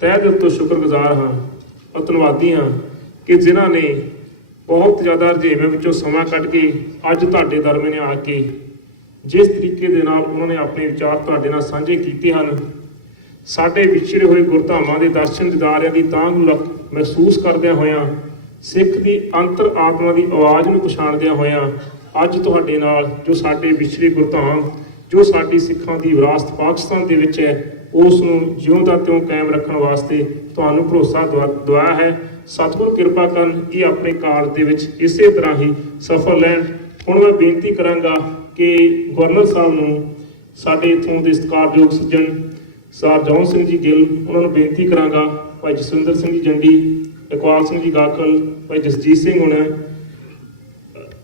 ਤਹਿ ਦਿਲ ਤੋਂ ਸ਼ੁਕਰਗੁਜ਼ਾਰ ਹਾਂ ਅਤੇ ਧੰਨਵਾਦੀ ਹਾਂ ਕਿ ਜਿਨ੍ਹਾਂ ਨੇ ਬਹੁਤ ਜ਼ਿਆਦਾ ਰੁਝੇਵਿਆਂ ਵਿੱਚੋਂ ਸਮਾਂ ਕੱਢ ਕੇ ਅੱਜ ਤੁਹਾਡੇ ਦਰਮਿਆਨ ਆ ਕੇ ਜਿਸ ਤਰੀਕੇ ਦੇ ਨਾਲ ਉਹਨਾਂ ਨੇ ਆਪਣੇ ਵਿਚਾਰ ਤੁਹਾਡੇ ਨਾਲ ਸਾਂਝੇ ਕੀਤੇ ਹਨ, ਸਾਡੇ ਵਿਛੜੇ ਹੋਏ ਗੁਰਧਾਮਾਂ ਦੇ ਦਰਸ਼ਨ ਦਿਦਾਰਿਆਂ ਦੀ ਤਾਂਘ ਨੂੰ ਮਹਿਸੂਸ ਕਰਦਿਆਂ ਹੋਇਆਂ, ਸਿੱਖ ਦੀ ਅੰਤਰ ਆਤਮਾ ਦੀ ਆਵਾਜ਼ ਨੂੰ ਪਛਾਣਦਿਆਂ ਹੋਇਆਂ, ਅੱਜ ਤੁਹਾਡੇ ਨਾਲ ਜੋ ਸਾਡੇ ਵਿਛੜੇ ਗੁਰਧਾਮ, ਜੋ ਸਾਡੀ ਸਿੱਖਾਂ ਦੀ ਵਿਰਾਸਤ ਪਾਕਿਸਤਾਨ ਦੇ ਵਿੱਚ ਹੈ, ਉਸ ਨੂੰ ਜਿਉਂ ਦਾ ਤਿਉਂ ਕਾਇਮ ਰੱਖਣ ਵਾਸਤੇ ਤੁਹਾਨੂੰ ਭਰੋਸਾ ਦਵਾਇਆ ਹੈ। ਸਤਿਗੁਰੂ ਕਿਰਪਾ ਕਰਨ ਕਿ ਆਪਣੇ ਕਾਰਜ ਦੇ ਵਿੱਚ ਇਸੇ ਤਰ੍ਹਾਂ ਹੀ ਸਫਲ ਲੈਣ। ਹੁਣ ਮੈਂ ਬੇਨਤੀ ਕਰਾਂਗਾ ਕਿ ਗਵਰਨਰ ਸਾਹਿਬ ਨੂੰ ਸਾਡੇ ਇੱਥੋਂ ਦੇ ਸਤਿਕਾਰਯੋਗ ਸੱਜਣ ਸਰ ਜੌਨ ਸਿੰਘ ਜੀ ਗਿੱਲ, ਉਹਨਾਂ ਨੂੰ ਬੇਨਤੀ ਕਰਾਂਗਾ, ਭਾਈ ਜਸਵਿੰਦਰ ਸਿੰਘ ਜੀ ਜੰਡੀ, ਇਕਬਾਲ ਸਿੰਘ ਜੀ ਗਾਕਲ, ਭਾਈ ਜਸਜੀਤ ਸਿੰਘ ਹੋਣਾ,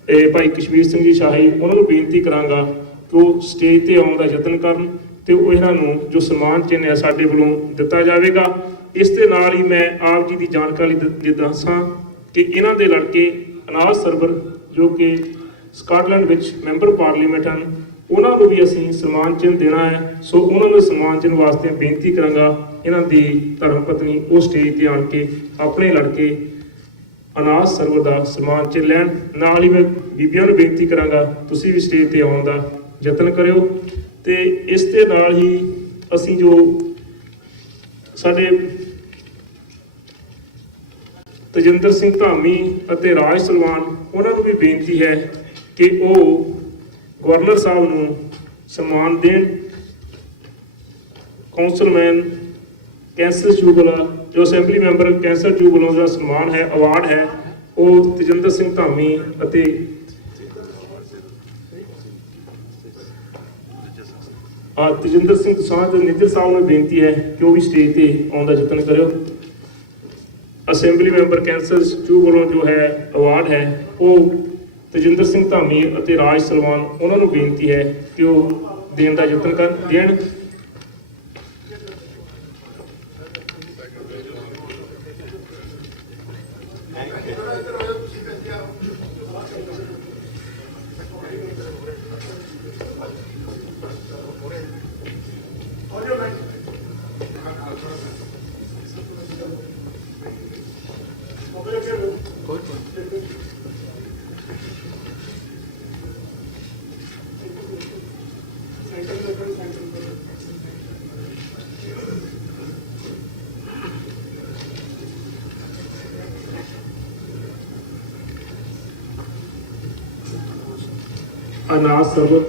ਇਹ ਭਾਈ ਕਸ਼ਮੀਰ ਸਿੰਘ ਜੀ ਸ਼ਾਹੀ, ਉਹਨਾਂ ਨੂੰ ਬੇਨਤੀ ਕਰਾਂਗਾ ਕਿ ਉਹ ਸਟੇਜ ਤੇ ਆਉਣ ਦਾ ਯਤਨ ਕਰਨ ਤੇ ਉਹ ਇਹਨਾਂ ਨੂੰ ਜੋ ਸਨਮਾਨ ਚਿੰਨ੍ਹ ਹੈ ਸਾਡੇ ਵੱਲੋਂ ਦਿੱਤਾ ਜਾਵੇਗਾ। ਇਸ ਦੇ ਨਾਲ ਹੀ ਮੈਂ ਆਪ ਜੀ ਦੀ ਜਾਣਕਾਰੀ ਦੱਸਾਂ ਕਿ ਇਹਨਾਂ ਦੇ ਲੜਕੇ ਅਨਾਜ ਸਰਵਰ ਜੋ ਕਿ ਸਕਾਟਲੈਂਡ ਵਿੱਚ ਮੈਂਬਰ ਪਾਰਲੀਮੈਂਟ ਹਨ, ਉਹਨਾਂ ਨੂੰ ਵੀ ਅਸੀਂ ਸਨਮਾਨ ਚਿੰਨ੍ਹ ਦੇਣਾ ਹੈ। ਸੋ ਉਹਨਾਂ ਨੂੰ ਸਨਮਾਨ ਚਿੰਨ੍ਹ ਵਾਸਤੇ ਬੇਨਤੀ ਕਰਾਂਗਾ ਇਹਨਾਂ ਦੀ ਧਰਮ ਪਤਨੀ ਉਹ ਸਟੇਜ ਤੇ ਆਣ ਕੇ ਆਪਣੇ ਲੜਕੇ ਅਨਾਜ ਸਰਵਰ ਦਾ ਸਨਮਾਨ ਚਿੰਨ੍ਹ ਲੈਣ। ਨਾਲ ਹੀ ਮੈਂ ਬੀਬੀਆਂ ਨੂੰ ਬੇਨਤੀ ਕਰਾਂਗਾ ਤੁਸੀਂ ਵੀ ਸਟੇਜ ਤੇ ਆਉਣ ਦਾ ਯਤਨ ਕਰਿਓ। ਤੇ ਇਸ ਦੇ ਨਾਲ ਹੀ ਅਸੀਂ ਜੋ ਸਾਡੇ ਤਜਿੰਦਰ ਸਿੰਘ ਧਾਮੀ ਅਤੇ ਰਾਜ ਸਲਵਾਨ, ਉਹਨਾਂ ਨੂੰ ਵੀ ਬੇਨਤੀ ਹੈ ਕਿ ਉਹ ਗਵਰਨਰ ਸਾਹਿਬ ਨੂੰ ਸਨਮਾਨ ਦੇਣ। ਕੌਂਸਲਮੈਨ ਕੈਂਸਰ ਚੂਬਲ, ਜੋ ਅਸੈਂਬਲੀ ਮੈਂਬਰ ਕੈਂਸਰ ਚੂਬਲੋਂ ਦਾ ਸਨਮਾਨ ਹੈ, ਅਵਾਰਡ ਹੈ, ਉਹ ਤਜਿੰਦਰ ਸਿੰਘ ਧਾਮੀ ਅਤੇ ਤਜਿੰਦਰ ਸਿੰਘ ਦਸਾਂਝ ਦੇ ਨਿੱਜਰ ਸਾਹਿਬ ਨੂੰ ਬੇਨਤੀ ਹੈ ਕਿ ਉਹ ਵੀ ਸਟੇਜ ਤੇ ਆਉਣ ਦਾ ਯਤਨ ਕਰਿਓ। ਅਸੈਂਬਲੀ ਮੈਂਬਰ ਕੈਂਸਰ ਚੂਬ ਵੱਲੋਂ ਜੋ ਹੈ ਅਵਾਰਡ ਹੈ, ਉਹ ਤਜਿੰਦਰ ਸਿੰਘ ਧਾਮੀ ਅਤੇ ਰਾਜ ਸਲਵਾਨ, ਉਹਨਾਂ ਨੂੰ ਬੇਨਤੀ ਹੈ ਕਿ ਉਹ ਦੇਣ ਦਾ ਯਤਨ ਦੇਣ। ਅਨਾਜ ਸਰਵਰ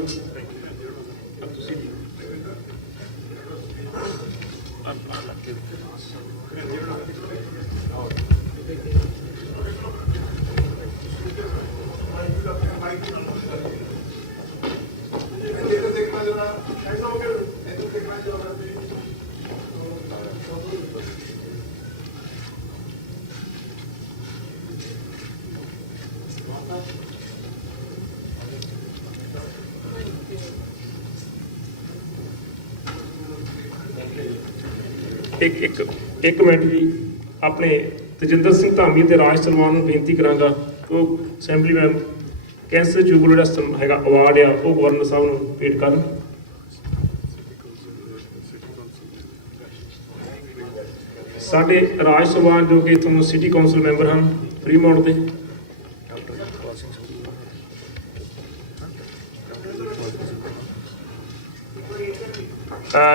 ਇੱਕ ਮਿੰਟ ਜੀ, ਆਪਣੇ ਤਜਿੰਦਰ ਸਿੰਘ ਧਾਮੀ ਤੇ ਰਾਜ ਸਲਮਾਨ ਨੂੰ ਬੇਨਤੀ ਕਰਾਂਗਾ ਕਿ ਉਹ ਅਸੈਂਬਲੀ ਮੈਂਬਰ ਕੈਂਸਰ ਜੂਬਲ ਜਿਹੜਾ ਹੈਗਾ ਅਵਾਰਡ ਆ ਉਹ ਗਵਰਨਰ ਸਾਹਿਬ ਨੂੰ ਭੇਟ ਕਰਨ। ਸਾਡੇ ਰਾਜ ਸਲਮਾਨ ਜੋ ਕਿ ਤੁਹਾਨੂੰ ਸਿਟੀ ਕੌਂਸਲ ਮੈਂਬਰ ਹਨ ਫਰੀਮੌਂਟ ਦੇ,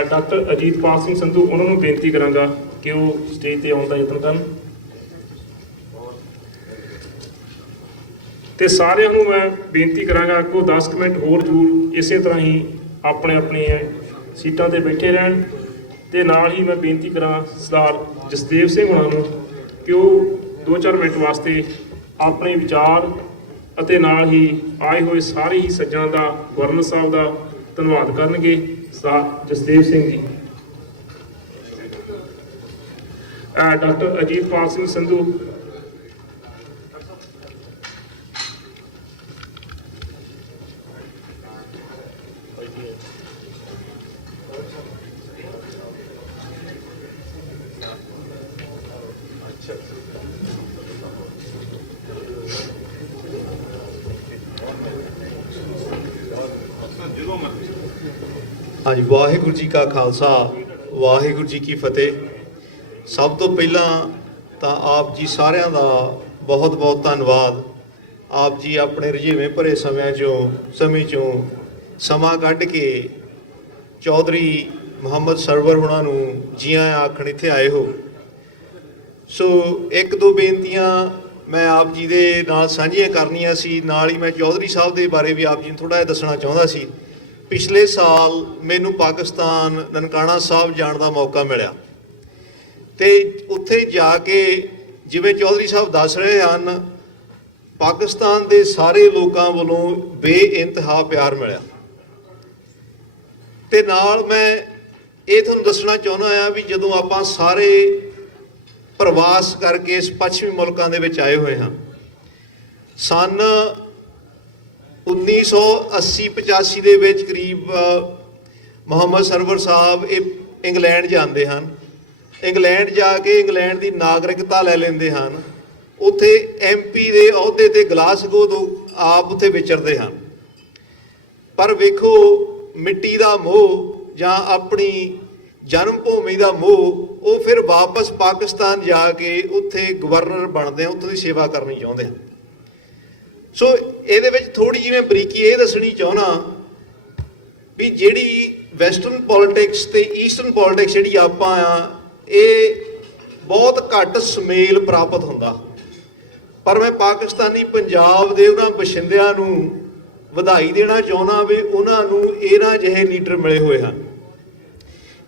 ਡਾਕਟਰ ਅਜੀਤਪਾਲ ਸਿੰਘ ਸੰਧੂ, ਉਹਨਾਂ ਨੂੰ ਬੇਨਤੀ ਕਰਾਂਗਾ ਕਿ ਉਹ ਸਟੇਜ ਤੇ ਆਉਣ ਦਾ ਯਤਨ ਕਰਨ। ਤੇ ਸਾਰਿਆਂ ਨੂੰ ਮੈਂ ਬੇਨਤੀ ਕਰਾਂਗਾ ਕਿ ਉਹ 10 ਮਿੰਟ ਹੋਰ ਜ਼ਰੂਰ ਇਸੇ ਤਰ੍ਹਾਂ ਹੀ ਆਪਣੇ ਸੀਟਾਂ ਤੇ ਬੈਠੇ ਰਹਿਣ। ਤੇ ਨਾਲ ਹੀ ਮੈਂ ਬੇਨਤੀ ਕਰਾਂ ਸਰਦਾਰ ਜਸਦੇਵ ਸਿੰਘ ਹੋਣਾ ਨੂੰ ਕਿ ਉਹ 2-4 ਮਿੰਟ ਵਾਸਤੇ ਆਪਣੇ ਵਿਚਾਰ ਅਤੇ ਨਾਲ ਹੀ ਆਏ ਹੋਏ ਸਾਰੇ ਹੀ ਸੱਜਣਾਂ ਦਾ, ਗਵਰਨਰ ਸਾਹਿਬ ਦਾ ਧੰਨਵਾਦ ਕਰਨਗੇ। ਸਰਦਾਰ ਜਸਦੇਵ ਸਿੰਘ ਜੀ। ਡਾਕਟਰ ਅਜੀਤਪਾਲ ਸਿੰਘ ਸੰਧੂ। ਹਾਂਜੀ, ਵਾਹਿਗੁਰੂ ਜੀ ਕਾ ਖਾਲਸਾ, ਵਾਹਿਗੁਰੂ ਜੀ ਕੀ ਫਤਿਹ। ਸਭ ਤੋਂ ਪਹਿਲਾਂ ਤਾਂ ਆਪ ਜੀ ਸਾਰਿਆਂ ਦਾ ਬਹੁਤ ਬਹੁਤ ਧੰਨਵਾਦ। ਆਪ ਜੀ ਆਪਣੇ ਰੁਝੇਵੇਂ ਭਰੇ ਸਮੇਂ ਚੋਂ ਸਮਾਂ ਕੱਢ ਕੇ ਚੌਧਰੀ ਮੁਹੰਮਦ ਸਰਵਰ ਹੁਣਾਂ ਨੂੰ ਜੀ ਆਇਆਂ ਆਖਣ ਇੱਥੇ ਆਏ ਹੋ। ਸੋ ਇੱਕ ਦੋ ਬੇਨਤੀਆਂ ਮੈਂ ਆਪ ਜੀ ਦੇ ਨਾਲ ਸਾਂਝੀਆਂ ਕਰਨੀਆਂ ਸੀ। ਨਾਲ ਹੀ ਮੈਂ ਚੌਧਰੀ ਸਾਹਿਬ ਦੇ ਬਾਰੇ ਵੀ ਆਪ ਜੀ ਨੂੰ ਥੋੜ੍ਹਾ ਜਿਹਾ ਦੱਸਣਾ ਚਾਹੁੰਦਾ ਸੀ। ਪਿਛਲੇ ਸਾਲ ਮੈਨੂੰ ਪਾਕਿਸਤਾਨ ਨਨਕਾਣਾ ਸਾਹਿਬ ਜਾਣ ਦਾ ਮੌਕਾ ਮਿਲਿਆ ਤੇ ਉੱਥੇ ਜਾ ਕੇ ਜਿਵੇਂ ਚੌਧਰੀ ਸਾਹਿਬ ਦੱਸ ਰਹੇ ਹਨ, ਪਾਕਿਸਤਾਨ ਦੇ ਸਾਰੇ ਲੋਕਾਂ ਵੱਲੋਂ ਬੇਇੰਤਹਾ ਪਿਆਰ ਮਿਲਿਆ। ਤੇ ਨਾਲ ਮੈਂ ਇਹ ਤੁਹਾਨੂੰ ਦੱਸਣਾ ਚਾਹੁੰਦਾ ਹਾਂ ਵੀ ਜਦੋਂ ਆਪਾਂ ਸਾਰੇ ਪ੍ਰਵਾਸ ਕਰਕੇ ਇਸ ਪੱਛਮੀ ਮੁਲਕਾਂ ਦੇ ਵਿੱਚ ਆਏ ਹੋਏ ਹਾਂ, ਸਨ 1980-85 ਦੇ ਵਿੱਚ ਕਰੀਬ ਮੁਹੰਮਦ ਸਰਵਰ ਸਾਹਿਬ ਇਹ ਇੰਗਲੈਂਡ ਜਾਂਦੇ ਹਨ। ਇੰਗਲੈਂਡ ਜਾ ਕੇ ਇੰਗਲੈਂਡ ਦੀ ਨਾਗਰਿਕਤਾ ਲੈ ਲੈਂਦੇ ਹਨ। ਉੱਥੇ MP ਦੇ ਅਹੁਦੇ ਤੇ ਗਲਾਸਗੋ ਤੋਂ ਆਪ ਉੱਥੇ ਵਿਚਰਦੇ ਹਨ। ਪਰ ਵੇਖੋ, ਮਿੱਟੀ ਦਾ ਮੋਹ ਜਾਂ ਆਪਣੀ ਜਨਮ ਭੂਮੀ ਦਾ ਮੋਹ, ਉਹ ਫਿਰ ਵਾਪਸ ਪਾਕਿਸਤਾਨ ਜਾ ਕੇ ਉੱਥੇ ਗਵਰਨਰ ਬਣਦੇ ਆ, ਉੱਥੋਂ ਦੀ ਸੇਵਾ ਕਰਨੀ ਚਾਹੁੰਦੇ ਹਨ। ਸੋ ਇਹਦੇ ਵਿੱਚ ਥੋੜ੍ਹੀ ਜਿਹੀ ਮੈਂ ਬਰੀਕੀ ਇਹ ਦੱਸਣੀ ਚਾਹੁੰਦਾ ਵੀ ਜਿਹੜੀ ਵੈਸਟਰਨ ਪੋਲਿਟਿਕਸ ਤੇ ਈਸਟਰਨ ਪੋਲਿਟਿਕਸ ਜਿਹੜੀ ਆਪਾਂ ਆ, ਇਹ ਬਹੁਤ ਘੱਟ ਸੁਮੇਲ ਪ੍ਰਾਪਤ ਹੁੰਦਾ। ਪਰ ਮੈਂ ਪਾਕਿਸਤਾਨੀ ਪੰਜਾਬ ਦੇ ਉਹਨਾਂ ਬਸ਼ਿੰਦਿਆਂ ਨੂੰ ਵਧਾਈ ਦੇਣਾ ਚਾਹੁੰਦਾ ਵੀ ਉਹਨਾਂ ਨੂੰ ਇਹਨਾਂ ਜਿਹੇ ਲੀਡਰ ਮਿਲੇ ਹੋਏ ਹਨ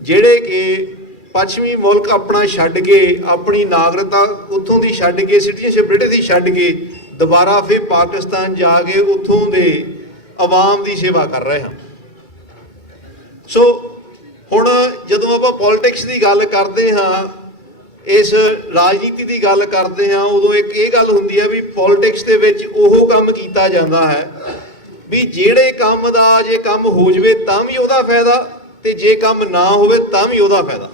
ਜਿਹੜੇ ਕਿ ਪੱਛਮੀ ਮੁਲਕ ਆਪਣਾ ਛੱਡ ਕੇ, ਆਪਣੀ ਨਾਗਰਿਕਤਾ ਉੱਥੋਂ ਦੀ ਛੱਡ ਕੇ, ਸਿਟੀਜ਼ਨਸ਼ਿਪ ਬ੍ਰਿਟਿਸ਼ ਦੀ ਛੱਡ ਕੇ ਦੁਬਾਰਾ ਫਿਰ ਪਾਕਿਸਤਾਨ ਜਾ ਕੇ ਉੱਥੋਂ ਦੇ ਆਵਾਮ ਦੀ ਸੇਵਾ ਕਰ ਰਹੇ ਹਨ। ਸੋ ਹੁਣ ਜਦੋਂ ਆਪਾਂ ਪੋਲਿਟਿਕਸ ਦੀ ਗੱਲ ਕਰਦੇ ਹਾਂ, ਇਸ ਰਾਜਨੀਤੀ ਦੀ ਗੱਲ ਕਰਦੇ ਹਾਂ, ਉਦੋਂ ਇੱਕ ਇਹ ਗੱਲ ਹੁੰਦੀ ਹੈ ਵੀ ਪੋਲਿਟਿਕਸ ਦੇ ਵਿੱਚ ਉਹ ਕੰਮ ਕੀਤਾ ਜਾਂਦਾ ਹੈ ਵੀ ਜਿਹੜੇ ਕੰਮ ਦਾ ਜੇ ਕੰਮ ਹੋ ਜਾਵੇ ਤਾਂ ਵੀ ਉਹਦਾ ਫਾਇਦਾ, ਤੇ ਜੇ ਕੰਮ ਨਾ ਹੋਵੇ ਤਾਂ ਵੀ ਉਹਦਾ ਫਾਇਦਾ।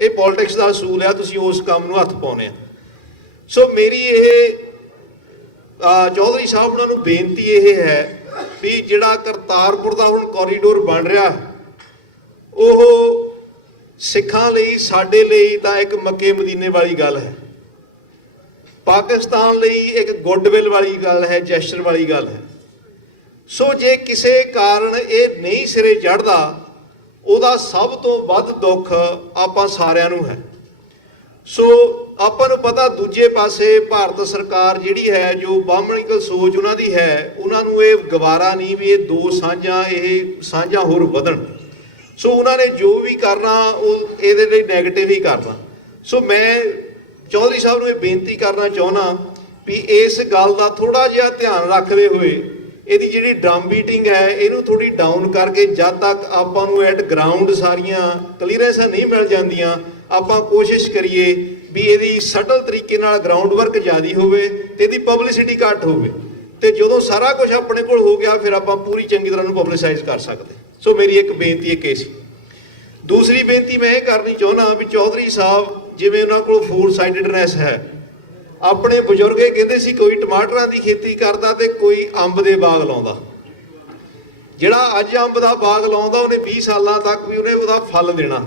ਇਹ ਪੋਲਿਟਿਕਸ ਦਾ ਅਸੂਲ ਆ, ਤੁਸੀਂ ਉਸ ਕੰਮ ਨੂੰ ਹੱਥ ਪਾਉਣੇ ਆ। ਸੋ ਮੇਰੀ ਇਹ ਚੌਧਰੀ ਸਾਹਿਬ ਉਹਨਾਂ ਨੂੰ ਬੇਨਤੀ ਇਹ ਹੈ ਵੀ ਜਿਹੜਾ ਕਰਤਾਰਪੁਰ ਦਾ ਹੁਣ ਕੋਰੀਡੋਰ ਬਣ ਰਿਹਾ, ਉਹ ਸਿੱਖਾਂ ਲਈ, ਸਾਡੇ ਲਈ ਤਾਂ ਇੱਕ ਮੱਕੇ ਮਦੀਨੇ ਵਾਲੀ ਗੱਲ ਹੈ, ਪਾਕਿਸਤਾਨ ਲਈ ਇੱਕ ਗੁੱਡਵਿਲ ਵਾਲੀ ਗੱਲ ਹੈ, ਜੈਸਚਰ ਵਾਲੀ ਗੱਲ ਹੈ। ਸੋ ਜੇ ਕਿਸੇ ਕਾਰਨ ਇਹ ਨਹੀਂ ਸਿਰੇ ਚੜ੍ਹਦਾ, ਉਹਦਾ ਸਭ ਤੋਂ ਵੱਧ ਦੁੱਖ ਆਪਾਂ ਸਾਰਿਆਂ ਨੂੰ ਹੈ। ਸੋ ਆਪਾਂ ਨੂੰ ਪਤਾ ਦੂਜੇ ਪਾਸੇ ਭਾਰਤ ਸਰਕਾਰ ਜਿਹੜੀ ਹੈ, ਜੋ ਬਾਹਮਣੀਕਲ ਸੋਚ ਉਹਨਾਂ ਦੀ ਹੈ, ਉਹਨਾਂ ਨੂੰ ਇਹ ਗਵਾਰਾ ਨਹੀਂ ਵੀ ਇਹ ਦੋ ਸਾਂਝਾਂ ਹੋਰ ਵਧਣ। ਸੋ ਉਹਨਾਂ ਨੇ ਜੋ ਵੀ ਕਰਨਾ ਉਹ ਇਹਦੇ ਲਈ ਨੈਗੇਟਿਵ ਹੀ ਕਰਨਾ। ਸੋ ਮੈਂ ਚੌਧਰੀ ਸਾਹਿਬ ਨੂੰ ਇਹ ਬੇਨਤੀ ਕਰਨਾ ਚਾਹੁੰਦਾ ਵੀ ਇਸ ਗੱਲ ਦਾ ਥੋੜ੍ਹਾ ਜਿਹਾ ਧਿਆਨ ਰੱਖਦੇ ਹੋਏ ਇਹਦੀ ਜਿਹੜੀ ਡਰਮ ਬੀਟਿੰਗ ਹੈ ਇਹਨੂੰ ਥੋੜ੍ਹੀ ਡਾਊਨ ਕਰਕੇ, ਜਦ ਤੱਕ ਆਪਾਂ ਨੂੰ ਐਟ ਗਰਾਊਂਡ ਸਾਰੀਆਂ ਕਲੀਅਰੈਂਸਾਂ ਨਹੀਂ ਮਿਲ ਜਾਂਦੀਆਂ, ਆਪਾਂ ਕੋਸ਼ਿਸ਼ ਕਰੀਏ ਵੀ ਇਹਦੀ ਸਟਲ ਤਰੀਕੇ ਨਾਲ ਗਰਾਊਂਡ ਵਰਕ ਜ਼ਿਆਦਾ ਹੋਵੇ ਤੇ ਇਹਦੀ ਪਬਲਿਸਿਟੀ ਘੱਟ ਹੋਵੇ। ਤੇ ਜਦੋਂ ਸਾਰਾ ਕੁਝ ਆਪਣੇ ਕੋਲ ਹੋ ਗਿਆ, ਫਿਰ ਆਪਾਂ ਪੂਰੀ ਚੰਗੀ ਤਰ੍ਹਾਂ ਨੂੰ ਪਬਲਿਸਾਈਜ਼ ਕਰ ਸਕਦੇ। ਸੋ ਮੇਰੀ ਇੱਕ ਬੇਨਤੀ ਇੱਕ ਇਹ ਸੀ। ਦੂਸਰੀ ਬੇਨਤੀ ਮੈਂ ਇਹ ਕਰਨੀ ਚਾਹੁੰਦਾ ਵੀ ਚੌਧਰੀ ਸਾਹਿਬ ਜਿਵੇਂ ਉਹਨਾਂ ਕੋਲ ਫੋਰ ਸਾਈਡਡਨੈਸ ਹੈ, ਆਪਣੇ ਬਜ਼ੁਰਗ ਇਹ ਕਹਿੰਦੇ ਸੀ ਕੋਈ ਟਮਾਟਰਾਂ ਦੀ ਖੇਤੀ ਕਰਦਾ ਤੇ ਕੋਈ ਅੰਬ ਦੇ ਬਾਗ ਲਾਉਂਦਾ। ਜਿਹੜਾ ਅੱਜ ਅੰਬ ਦਾ ਬਾਗ ਲਾਉਂਦਾ ਉਹਨੇ 20 ਸਾਲਾਂ ਤੱਕ ਵੀ ਉਹਨੇ ਉਹਦਾ ਫਲ ਦੇਣਾ।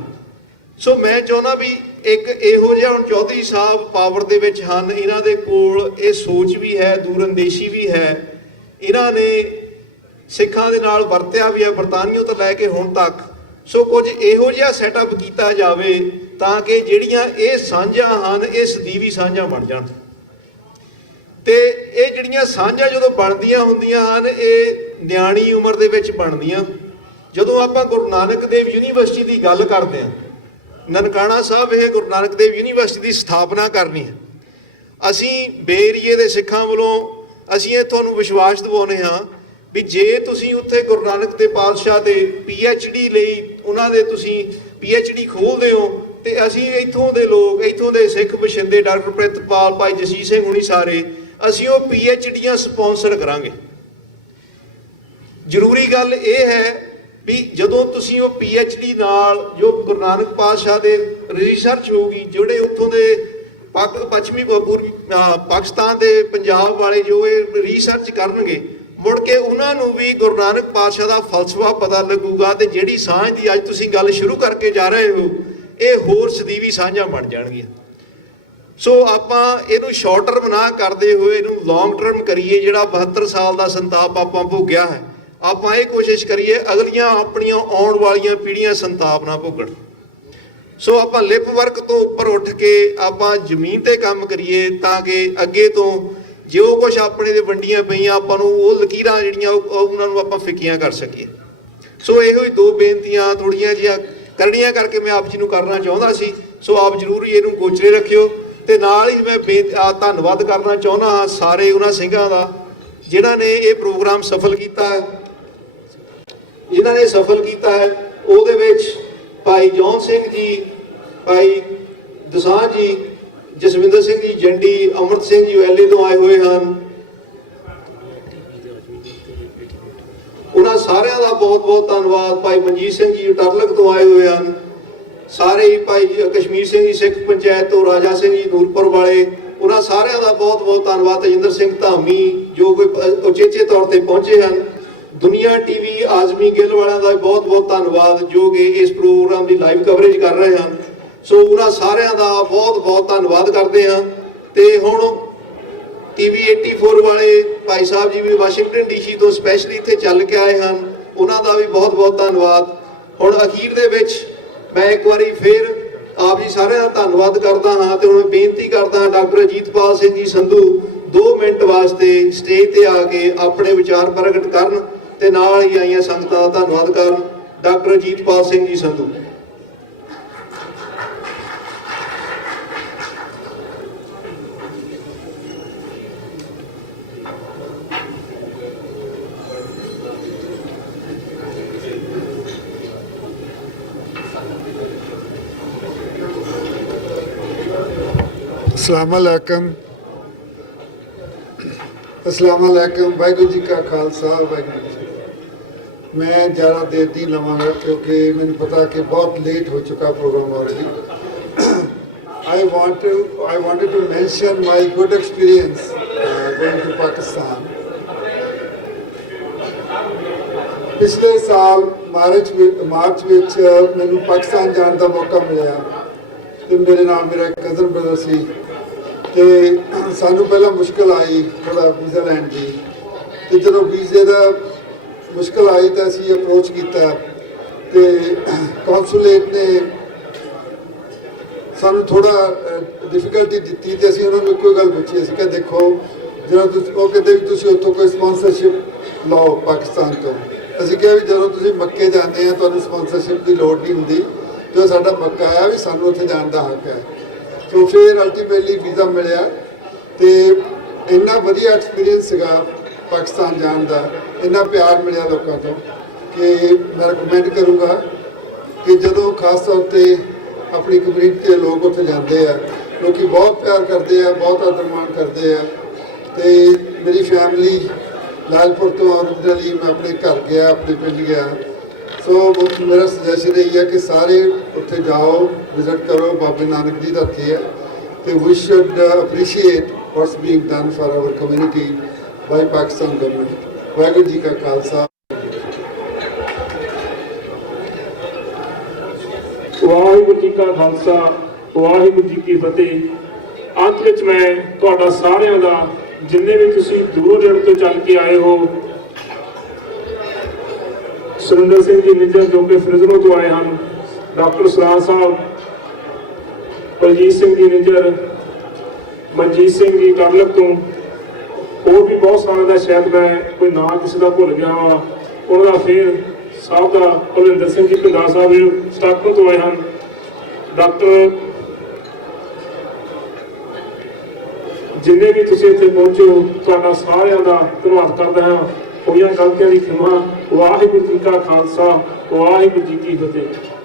ਸੋ ਮੈਂ ਚਾਹੁੰਦਾ ਵੀ ਇੱਕ ਇਹੋ ਜਿਹਾ, ਹੁਣ ਚੌਧਰੀ ਸਾਹਿਬ ਪਾਵਰ ਦੇ ਵਿੱਚ ਹਨ, ਇਹਨਾਂ ਦੇ ਕੋਲ ਇਹ ਸੋਚ ਵੀ ਹੈ, ਦੂਰਅੰਦੇਸ਼ੀ ਵੀ ਹੈ, ਇਹਨਾਂ ਨੇ ਸਿੱਖਾਂ ਦੇ ਨਾਲ ਵਰਤਿਆ ਵੀ ਹੈ ਬਰਤਾਨੀਆ ਤੋਂ ਲੈ ਕੇ ਹੁਣ ਤੱਕ। ਸੋ ਕੁਝ ਇਹੋ ਜਿਹਾ ਸੈਟਅਪ ਕੀਤਾ ਜਾਵੇ ਤਾਂ ਕਿ ਜਿਹੜੀਆਂ ਇਹ ਸਾਂਝਾਂ ਹਨ ਇਹ ਸਦੀਵੀ ਸਾਂਝਾਂ ਬਣ ਜਾਣ। ਤੇ ਇਹ ਜਿਹੜੀਆਂ ਸਾਂਝਾਂ ਜਦੋਂ ਬਣਦੀਆਂ ਹੁੰਦੀਆਂ ਹਨ ਇਹ ਨਿਆਣੀ ਉਮਰ ਦੇ ਵਿੱਚ ਬਣਦੀਆਂ। ਜਦੋਂ ਆਪਾਂ ਗੁਰੂ ਨਾਨਕ ਦੇਵ ਯੂਨੀਵਰਸਿਟੀ ਦੀ ਗੱਲ ਕਰਦੇ ਹਾਂ, ਨਨਕਾਣਾ ਸਾਹਿਬ ਇਹ ਗੁਰੂ ਨਾਨਕ ਦੇਵ ਯੂਨੀਵਰਸਿਟੀ ਦੀ ਸਥਾਪਨਾ ਕਰਨੀ ਹੈ, ਅਸੀਂ ਬੇਰੀਏ ਦੇ ਸਿੱਖਾਂ ਵੱਲੋਂ ਅਸੀਂ ਇਹ ਤੁਹਾਨੂੰ ਵਿਸ਼ਵਾਸ ਦਿਵਾਉਂਦੇ ਹਾਂ ਵੀ ਜੇ ਤੁਸੀਂ ਉੱਥੇ ਗੁਰੂ ਨਾਨਕ ਦੇ ਪਾਤਸ਼ਾਹ ਦੇ PhD ਲਈ ਉਹਨਾਂ ਦੇ ਤੁਸੀਂ PhD ਖੋਲ੍ਹਦੇ ਹੋ ਤੇ ਅਸੀਂ ਇੱਥੋਂ ਦੇ ਲੋਕ, ਇੱਥੋਂ ਦੇ ਸਿੱਖ ਬਸ਼ਿੰਦੇ, ਡਾਕਟਰ ਪ੍ਰਿਤਪਾਲ, ਭਾਈ ਜਸੀਰ ਸਿੰਘ ਹੁਣੀ ਸਾਰੇ, ਅਸੀਂ ਉਹ PhDਆਂ ਸਪਾਂਸਰ ਕਰਾਂਗੇ। ਜ਼ਰੂਰੀ ਗੱਲ ਇਹ ਹੈ ਵੀ ਜਦੋਂ ਤੁਸੀਂ ਉਹ PhD ਨਾਲ ਜੋ ਗੁਰੂ ਨਾਨਕ ਪਾਤਸ਼ਾਹ ਦੇ ਰਿਸਰਚ ਹੋਊਗੀ, ਜਿਹੜੇ ਉੱਥੋਂ ਦੇ ਪੱਛਮੀ ਪੂਰਬੀ ਪਾਕਿਸਤਾਨ ਦੇ ਪੰਜਾਬ ਵਾਲੇ ਜੋ ਇਹ ਰਿਸਰਚ ਕਰਨਗੇ, ਮੁੜ ਕੇ ਉਹਨਾਂ ਨੂੰ ਵੀ ਗੁਰੂ ਨਾਨਕ ਪਾਤਸ਼ਾਹ ਦਾ ਫਲਸਫਾ ਪਤਾ ਲੱਗੂਗਾ ਤੇ ਜਿਹੜੀ ਸਾਂਝ ਦੀ ਅੱਜ ਤੁਸੀਂ ਗੱਲ ਸ਼ੁਰੂ ਕਰਕੇ ਜਾ ਰਹੇ ਹੋ ਇਹ ਹੋਰ ਸਦੀਵੀ ਸਾਂਝਾਂ ਬਣ ਜਾਣਗੀਆਂ। ਸੋ ਆਪਾਂ ਇਹਨੂੰ ਸ਼ਾਰਟ ਟਰਮ ਨਾ ਕਰਦੇ ਹੋਏ ਇਹਨੂੰ ਲੌਂਗ ਟਰਮ ਕਰੀਏ। ਜਿਹੜਾ 72 ਸਾਲ ਦਾ ਸੰਤਾਪ ਆਪਾਂ ਭੋਗਿਆ ਹੈ, ਆਪਾਂ ਇਹ ਕੋਸ਼ਿਸ਼ ਕਰੀਏ ਅਗਲੀਆਂ ਆਪਣੀਆਂ ਆਉਣ ਵਾਲੀਆਂ ਪੀੜ੍ਹੀਆਂ ਸੰਤਾਪ ਨਾ ਭੋਗਣ। ਸੋ ਆਪਾਂ ਲਿਪ ਵਰਕ ਤੋਂ ਉੱਪਰ ਉੱਠ ਕੇ ਆਪਾਂ ਜ਼ਮੀਨ ਤੇ ਕੰਮ ਕਰੀਏ ਤਾਂ ਕਿ ਅੱਗੇ ਤੋਂ ਜੋ ਕੁਝ ਆਪਣੇ ਦੇ ਵੰਡੀਆਂ ਪਈਆਂ ਆਪਾਂ ਨੂੰ ਉਹ ਲਕੀਰਾਂ ਜਿਹੜੀਆਂ ਉਹਨਾਂ ਨੂੰ ਆਪਾਂ ਫਿੱਕੀਆਂ ਕਰ ਸਕੀਏ। ਸੋ ਇਹੋ ਹੀ ਦੋ ਬੇਨਤੀਆਂ ਥੋੜ੍ਹੀਆਂ ਜਿਹੀਆਂ ਕਰਨੀਆਂ ਕਰਕੇ ਮੈਂ ਆਪ ਜੀ ਨੂੰ ਕਰਨਾ ਚਾਹੁੰਦਾ ਸੀ। ਸੋ ਆਪ ਜ਼ਰੂਰ ਹੀ ਇਹਨੂੰ ਗੋਚਰੇ ਰੱਖਿਓ। ਤੇ ਨਾਲ ਹੀ ਮੈਂ ਧੰਨਵਾਦ ਕਰਨਾ ਚਾਹੁੰਦਾ ਹਾਂ ਸਾਰੇ ਉਹਨਾਂ ਸਿੰਘਾਂ ਦਾ ਜਿਨ੍ਹਾਂ ਨੇ ਇਹ ਪ੍ਰੋਗਰਾਮ ਸਫਲ ਕੀਤਾ ਹੈ। ਇਹਨਾਂ ਨੇ ਸਫਲ ਕੀਤਾ ਹੈ ਉਹਦੇ ਵਿੱਚ ਭਾਈ ਜੌਨ ਸਿੰਘ ਜੀ, ਭਾਈ ਦਸਾਂਝ ਜੀ, ਜਸਵਿੰਦਰ ਸਿੰਘ ਜੀ ਜੰਡੀ, ਅਮਰਤ ਸਿੰਘ ਜੀ ULA ਤੋਂ ਆਏ ਹੋਏ ਹਨ। ਉਹਨਾਂ ਸਾਰਿਆਂ ਦਾ ਬਹੁਤ ਬਹੁਤ ਧੰਨਵਾਦ। ਭਾਈ ਮਨਜੀਤ ਸਿੰਘ ਜੀ ਟਰਲਕ ਤੋਂ ਆਏ ਹੋਏ ਹਨ ਸਾਰੇ ਹੀ। ਭਾਈ ਕਸ਼ਮੀਰ ਸਿੰਘ ਜੀ ਸਿੱਖ ਪੰਚਾਇਤ ਤੋਂ, ਰਾਜਾ ਸਿੰਘ ਜੀ ਨੂਰਪੁਰ ਵਾਲੇ, ਉਹਨਾਂ ਸਾਰਿਆਂ ਦਾ ਬਹੁਤ ਬਹੁਤ ਧੰਨਵਾਦ। ਤੇਜਿੰਦਰ ਸਿੰਘ ਧਾਮੀ ਜੋ ਕੋਈ ਉਚੇਚੇ ਤੌਰ ਤੇ ਪਹੁੰਚੇ ਹਨ। ਦੁਨੀਆ TV ਆਜ਼ਮੀ ਗਿੱਲ ਵਾਲਿਆਂ ਦਾ ਬਹੁਤ ਬਹੁਤ ਧੰਨਵਾਦ ਜੋ ਕਿ ਇਸ ਪ੍ਰੋਗਰਾਮ ਦੀ ਲਾਈਵ ਕਵਰੇਜ ਕਰ ਰਹੇ ਹਨ। ਸੋ ਉਹਨਾਂ ਸਾਰਿਆਂ ਦਾ ਬਹੁਤ ਬਹੁਤ ਧੰਨਵਾਦ ਕਰਦੇ ਹਾਂ। ਤੇ ਹੁਣ TV 84 ਵਾਲੇ ਭਾਈ ਸਾਹਿਬ ਜੀ ਵੀ ਵਾਸ਼ਿੰਗਟਨ DC ਤੋਂ ਸਪੈਸ਼ਲੀ ਇੱਥੇ ਚੱਲ ਕੇ ਆਏ ਹਨ, ਉਹਨਾਂ ਦਾ ਵੀ ਬਹੁਤ ਬਹੁਤ ਧੰਨਵਾਦ। ਹੁਣ ਅਖੀਰ ਦੇ ਵਿੱਚ ਮੈਂ ਇੱਕ ਵਾਰੀ ਫਿਰ ਆਪ ਜੀ ਸਾਰਿਆਂ ਦਾ ਧੰਨਵਾਦ ਕਰਦਾ ਹਾਂ ਤੇ ਹੁਣ ਮੈਂ ਬੇਨਤੀ ਕਰਦਾ ਹਾਂ ਡਾਕਟਰ ਅਜੀਤਪਾਲ ਸਿੰਘ ਜੀ ਸੰਧੂ 2 ਮਿੰਟ ਵਾਸਤੇ ਸਟੇਜ ਤੇ ਆ ਕੇ ਆਪਣੇ ਵਿਚਾਰ ਪ੍ਰਗਟ ਕਰਨ ਤੇ ਨਾਲ ਹੀ ਆਈਆਂ ਸੰਗਤਾਂ ਦਾ ਧੰਨਵਾਦ ਕਰਨ। ਡਾਕਟਰ ਅਜੀਤਪਾਲ ਸਿੰਘ ਜੀ ਸੰਧੂ। अस्सलामुअलैकुम वाहिगुरू जी का खालसा वाहिगुरू जी की फतेह। मैं ज़्यादा देर नहीं लवांगा क्योंकि मैंने पता कि बहुत लेट हो चुका program already. I wanted to mention my good experience going to Pakistan. पिछले साल मार्च ਵਿੱਚ ਮੈਨੂੰ ਪਾਕਿਸਤਾਨ ਜਾਣ ਦਾ ਮੌਕਾ ਮਿਲਿਆ ਤੇ ਮੇਰੇ ਨਾਲ ਮੇਰਾ ਕਜ਼ਨ ਬ੍ਰਦਰ ਸੀ ਤੇ ਸਾਨੂੰ ਪਹਿਲਾਂ ਮੁਸ਼ਕਲ ਆਈ ਥੋੜਾ ਵੀਜ਼ਾ ਲੈਣ ਦੀ। ਤੇ ਜਦੋਂ ਵੀਜ਼ੇ ਦਾ ਮੁਸ਼ਕਲ ਆਈ ਤਾਂ ਅਸੀਂ ਅਪਰੋਚ ਕੀਤਾ ਤੇ ਕੌਂਸੂਲੇਟ ਨੇ ਸਾਨੂੰ ਥੋੜਾ ਡਿਫਿਕਲਟੀ ਦਿੱਤੀ ਤੇ ਅਸੀਂ ਉਹਨਾਂ ਨੂੰ ਕੋਈ ਗੱਲ ਪੁੱਛੀ। ਅਸੀਂ ਕਿਹਾ ਦੇਖੋ ਜਦੋਂ ਤੁਸੀਂ ਉਹ ਕਹਿੰਦੇ ਵੀ ਤੁਸੀਂ ਉੱਥੋਂ ਕੋਈ ਸਪਾਂਸਰਸ਼ਿਪ ਲਓ ਪਾਕਿਸਤਾਨ ਤੋਂ। ਅਸੀਂ ਕਿਹਾ ਵੀ ਜਦੋਂ ਤੁਸੀਂ ਮੱਕੇ ਜਾਂਦੇ ਆ ਤੁਹਾਨੂੰ ਸਪਾਂਸਰਸ਼ਿਪ ਦੀ ਲੋੜ ਨਹੀਂ ਹੁੰਦੀ, ਜੋ ਸਾਡਾ ਮੱਕਾ ਆ ਵੀ ਸਾਨੂੰ ਉੱਥੇ ਜਾਣ ਦਾ ਹੱਕ ਹੈ। ਸੋ ਫਿਰ ਅਲਟੀਮੇਟਲੀ ਵੀਜ਼ਾ ਮਿਲਿਆ ਤੇ ਇੰਨਾ ਵਧੀਆ ਐਕਸਪੀਰੀਅੰਸ ਸੀਗਾ ਪਾਕਿਸਤਾਨ ਜਾਣ ਦਾ, ਇੰਨਾ ਪਿਆਰ ਮਿਲਿਆ ਲੋਕਾਂ ਤੋਂ ਕਿ ਮੈਂ ਰਿਕਮੈਂਡ ਕਰੂੰਗਾ ਕਿ ਜਦੋਂ ਖਾਸ ਤੌਰ 'ਤੇ ਆਪਣੀ ਕਮਿਊਨਿਟੀ ਦੇ ਲੋਕ ਉੱਥੇ ਜਾਂਦੇ ਆ, ਲੋਕ ਬਹੁਤ ਪਿਆਰ ਕਰਦੇ ਆ, ਬਹੁਤ ਆਦਰ ਮਾਣ ਕਰਦੇ ਆ। ਤੇ ਮੇਰੀ ਫੈਮਿਲੀ ਲਾਲਪੁਰ ਤੋਂ ਓਰੀਜਨਲੀ ਮੈਂ ਆਪਣੇ ਘਰ ਗਿਆ, ਆਪਣੇ ਪਿੰਡ ਗਿਆ, ਸੋ ਮੇਰਾ ਸੁਜੈਸ਼ਨ ਇਹ ਹੈ ਕਿ ਸਾਰੇ ਉੱਥੇ ਜਾਓ, ਵਿਜ਼ਿਟ ਕਰੋ, ਬਾਬੇ ਨਾਨਕ ਜੀ ਦਾ ਇੱਥੇ ਹੈ ਤੇ we should appreciate what's being done for our community by Pakistan government. Waheguru ਜੀ ਕਾ ਖਾਲਸਾ, ਵਾਹਿਗੁਰੂ ਜੀ ਕਾ ਖਾਲਸਾ, ਵਾਹਿਗੁਰੂ ਜੀ ਕੀ ਫਤਿਹ। ਅੰਤ ਵਿੱਚ ਮੈਂ ਤੁਹਾਡਾ ਸਾਰਿਆਂ ਦਾ, ਜਿੰਨੇ ਵੀ ਤੁਸੀਂ ਦੂਰ ਨੇੜੇ ਤੋਂ ਚੱਲ ਕੇ ਆਏ ਹੋ, ਸੁਰਿੰਦਰ ਸਿੰਘ ਜੀ ਨਿੱਜਰ ਜੋ ਕਿ ਫਿਰੋਜ਼ਪੁਰ ਤੋਂ ਆਏ ਹਨ, ਡਾਕਟਰ ਸਰਾਜ ਸਾਹਿਬ, ਬਲਜੀਤ ਸਿੰਘ ਜੀ ਨਿੱਜਰ, ਮਨਜੀਤ ਸਿੰਘ ਜੀ ਗਰਲਕ ਤੋਂ, ਹੋਰ ਵੀ ਬਹੁਤ ਸਾਰਿਆਂ ਦਾ, ਸ਼ਾਇਦ ਮੈਂ ਕੋਈ ਨਾਂ ਕਿਸੇ ਦਾ ਭੁੱਲ ਗਿਆ ਵਾ, ਉਹਨਾਂ ਦਾ ਫਿਰ ਸਾਹਿਬ ਦਾ, ਕੁਲਵਿੰਦਰ ਸਿੰਘ ਜੀ ਪਿੰਡਾ ਸਾਹਿਬ ਜੀ ਸਟਾਕਪੁਰ ਤੋਂ ਆਏ ਹਨ, ਡਾਕਟਰ, ਜਿੰਨੇ ਵੀ ਤੁਸੀਂ ਇੱਥੇ ਪਹੁੰਚੇ ਹੋ, ਤੁਹਾਡਾ ਸਾਰਿਆਂ ਦਾ ਧੰਨਵਾਦ ਕਰਦਾ ਹਾਂ। ਹੋਈਆਂ ਗਲਤੀਆਂ ਦੀ ਖਿਮਾ। ਵਾਹਿਗੁਰੂ ਜੀ ਕਾ ਖਾਲਸਾ, ਵਾਹਿਗੁਰੂ ਜੀ ਕੀ ਫਤਿਹ।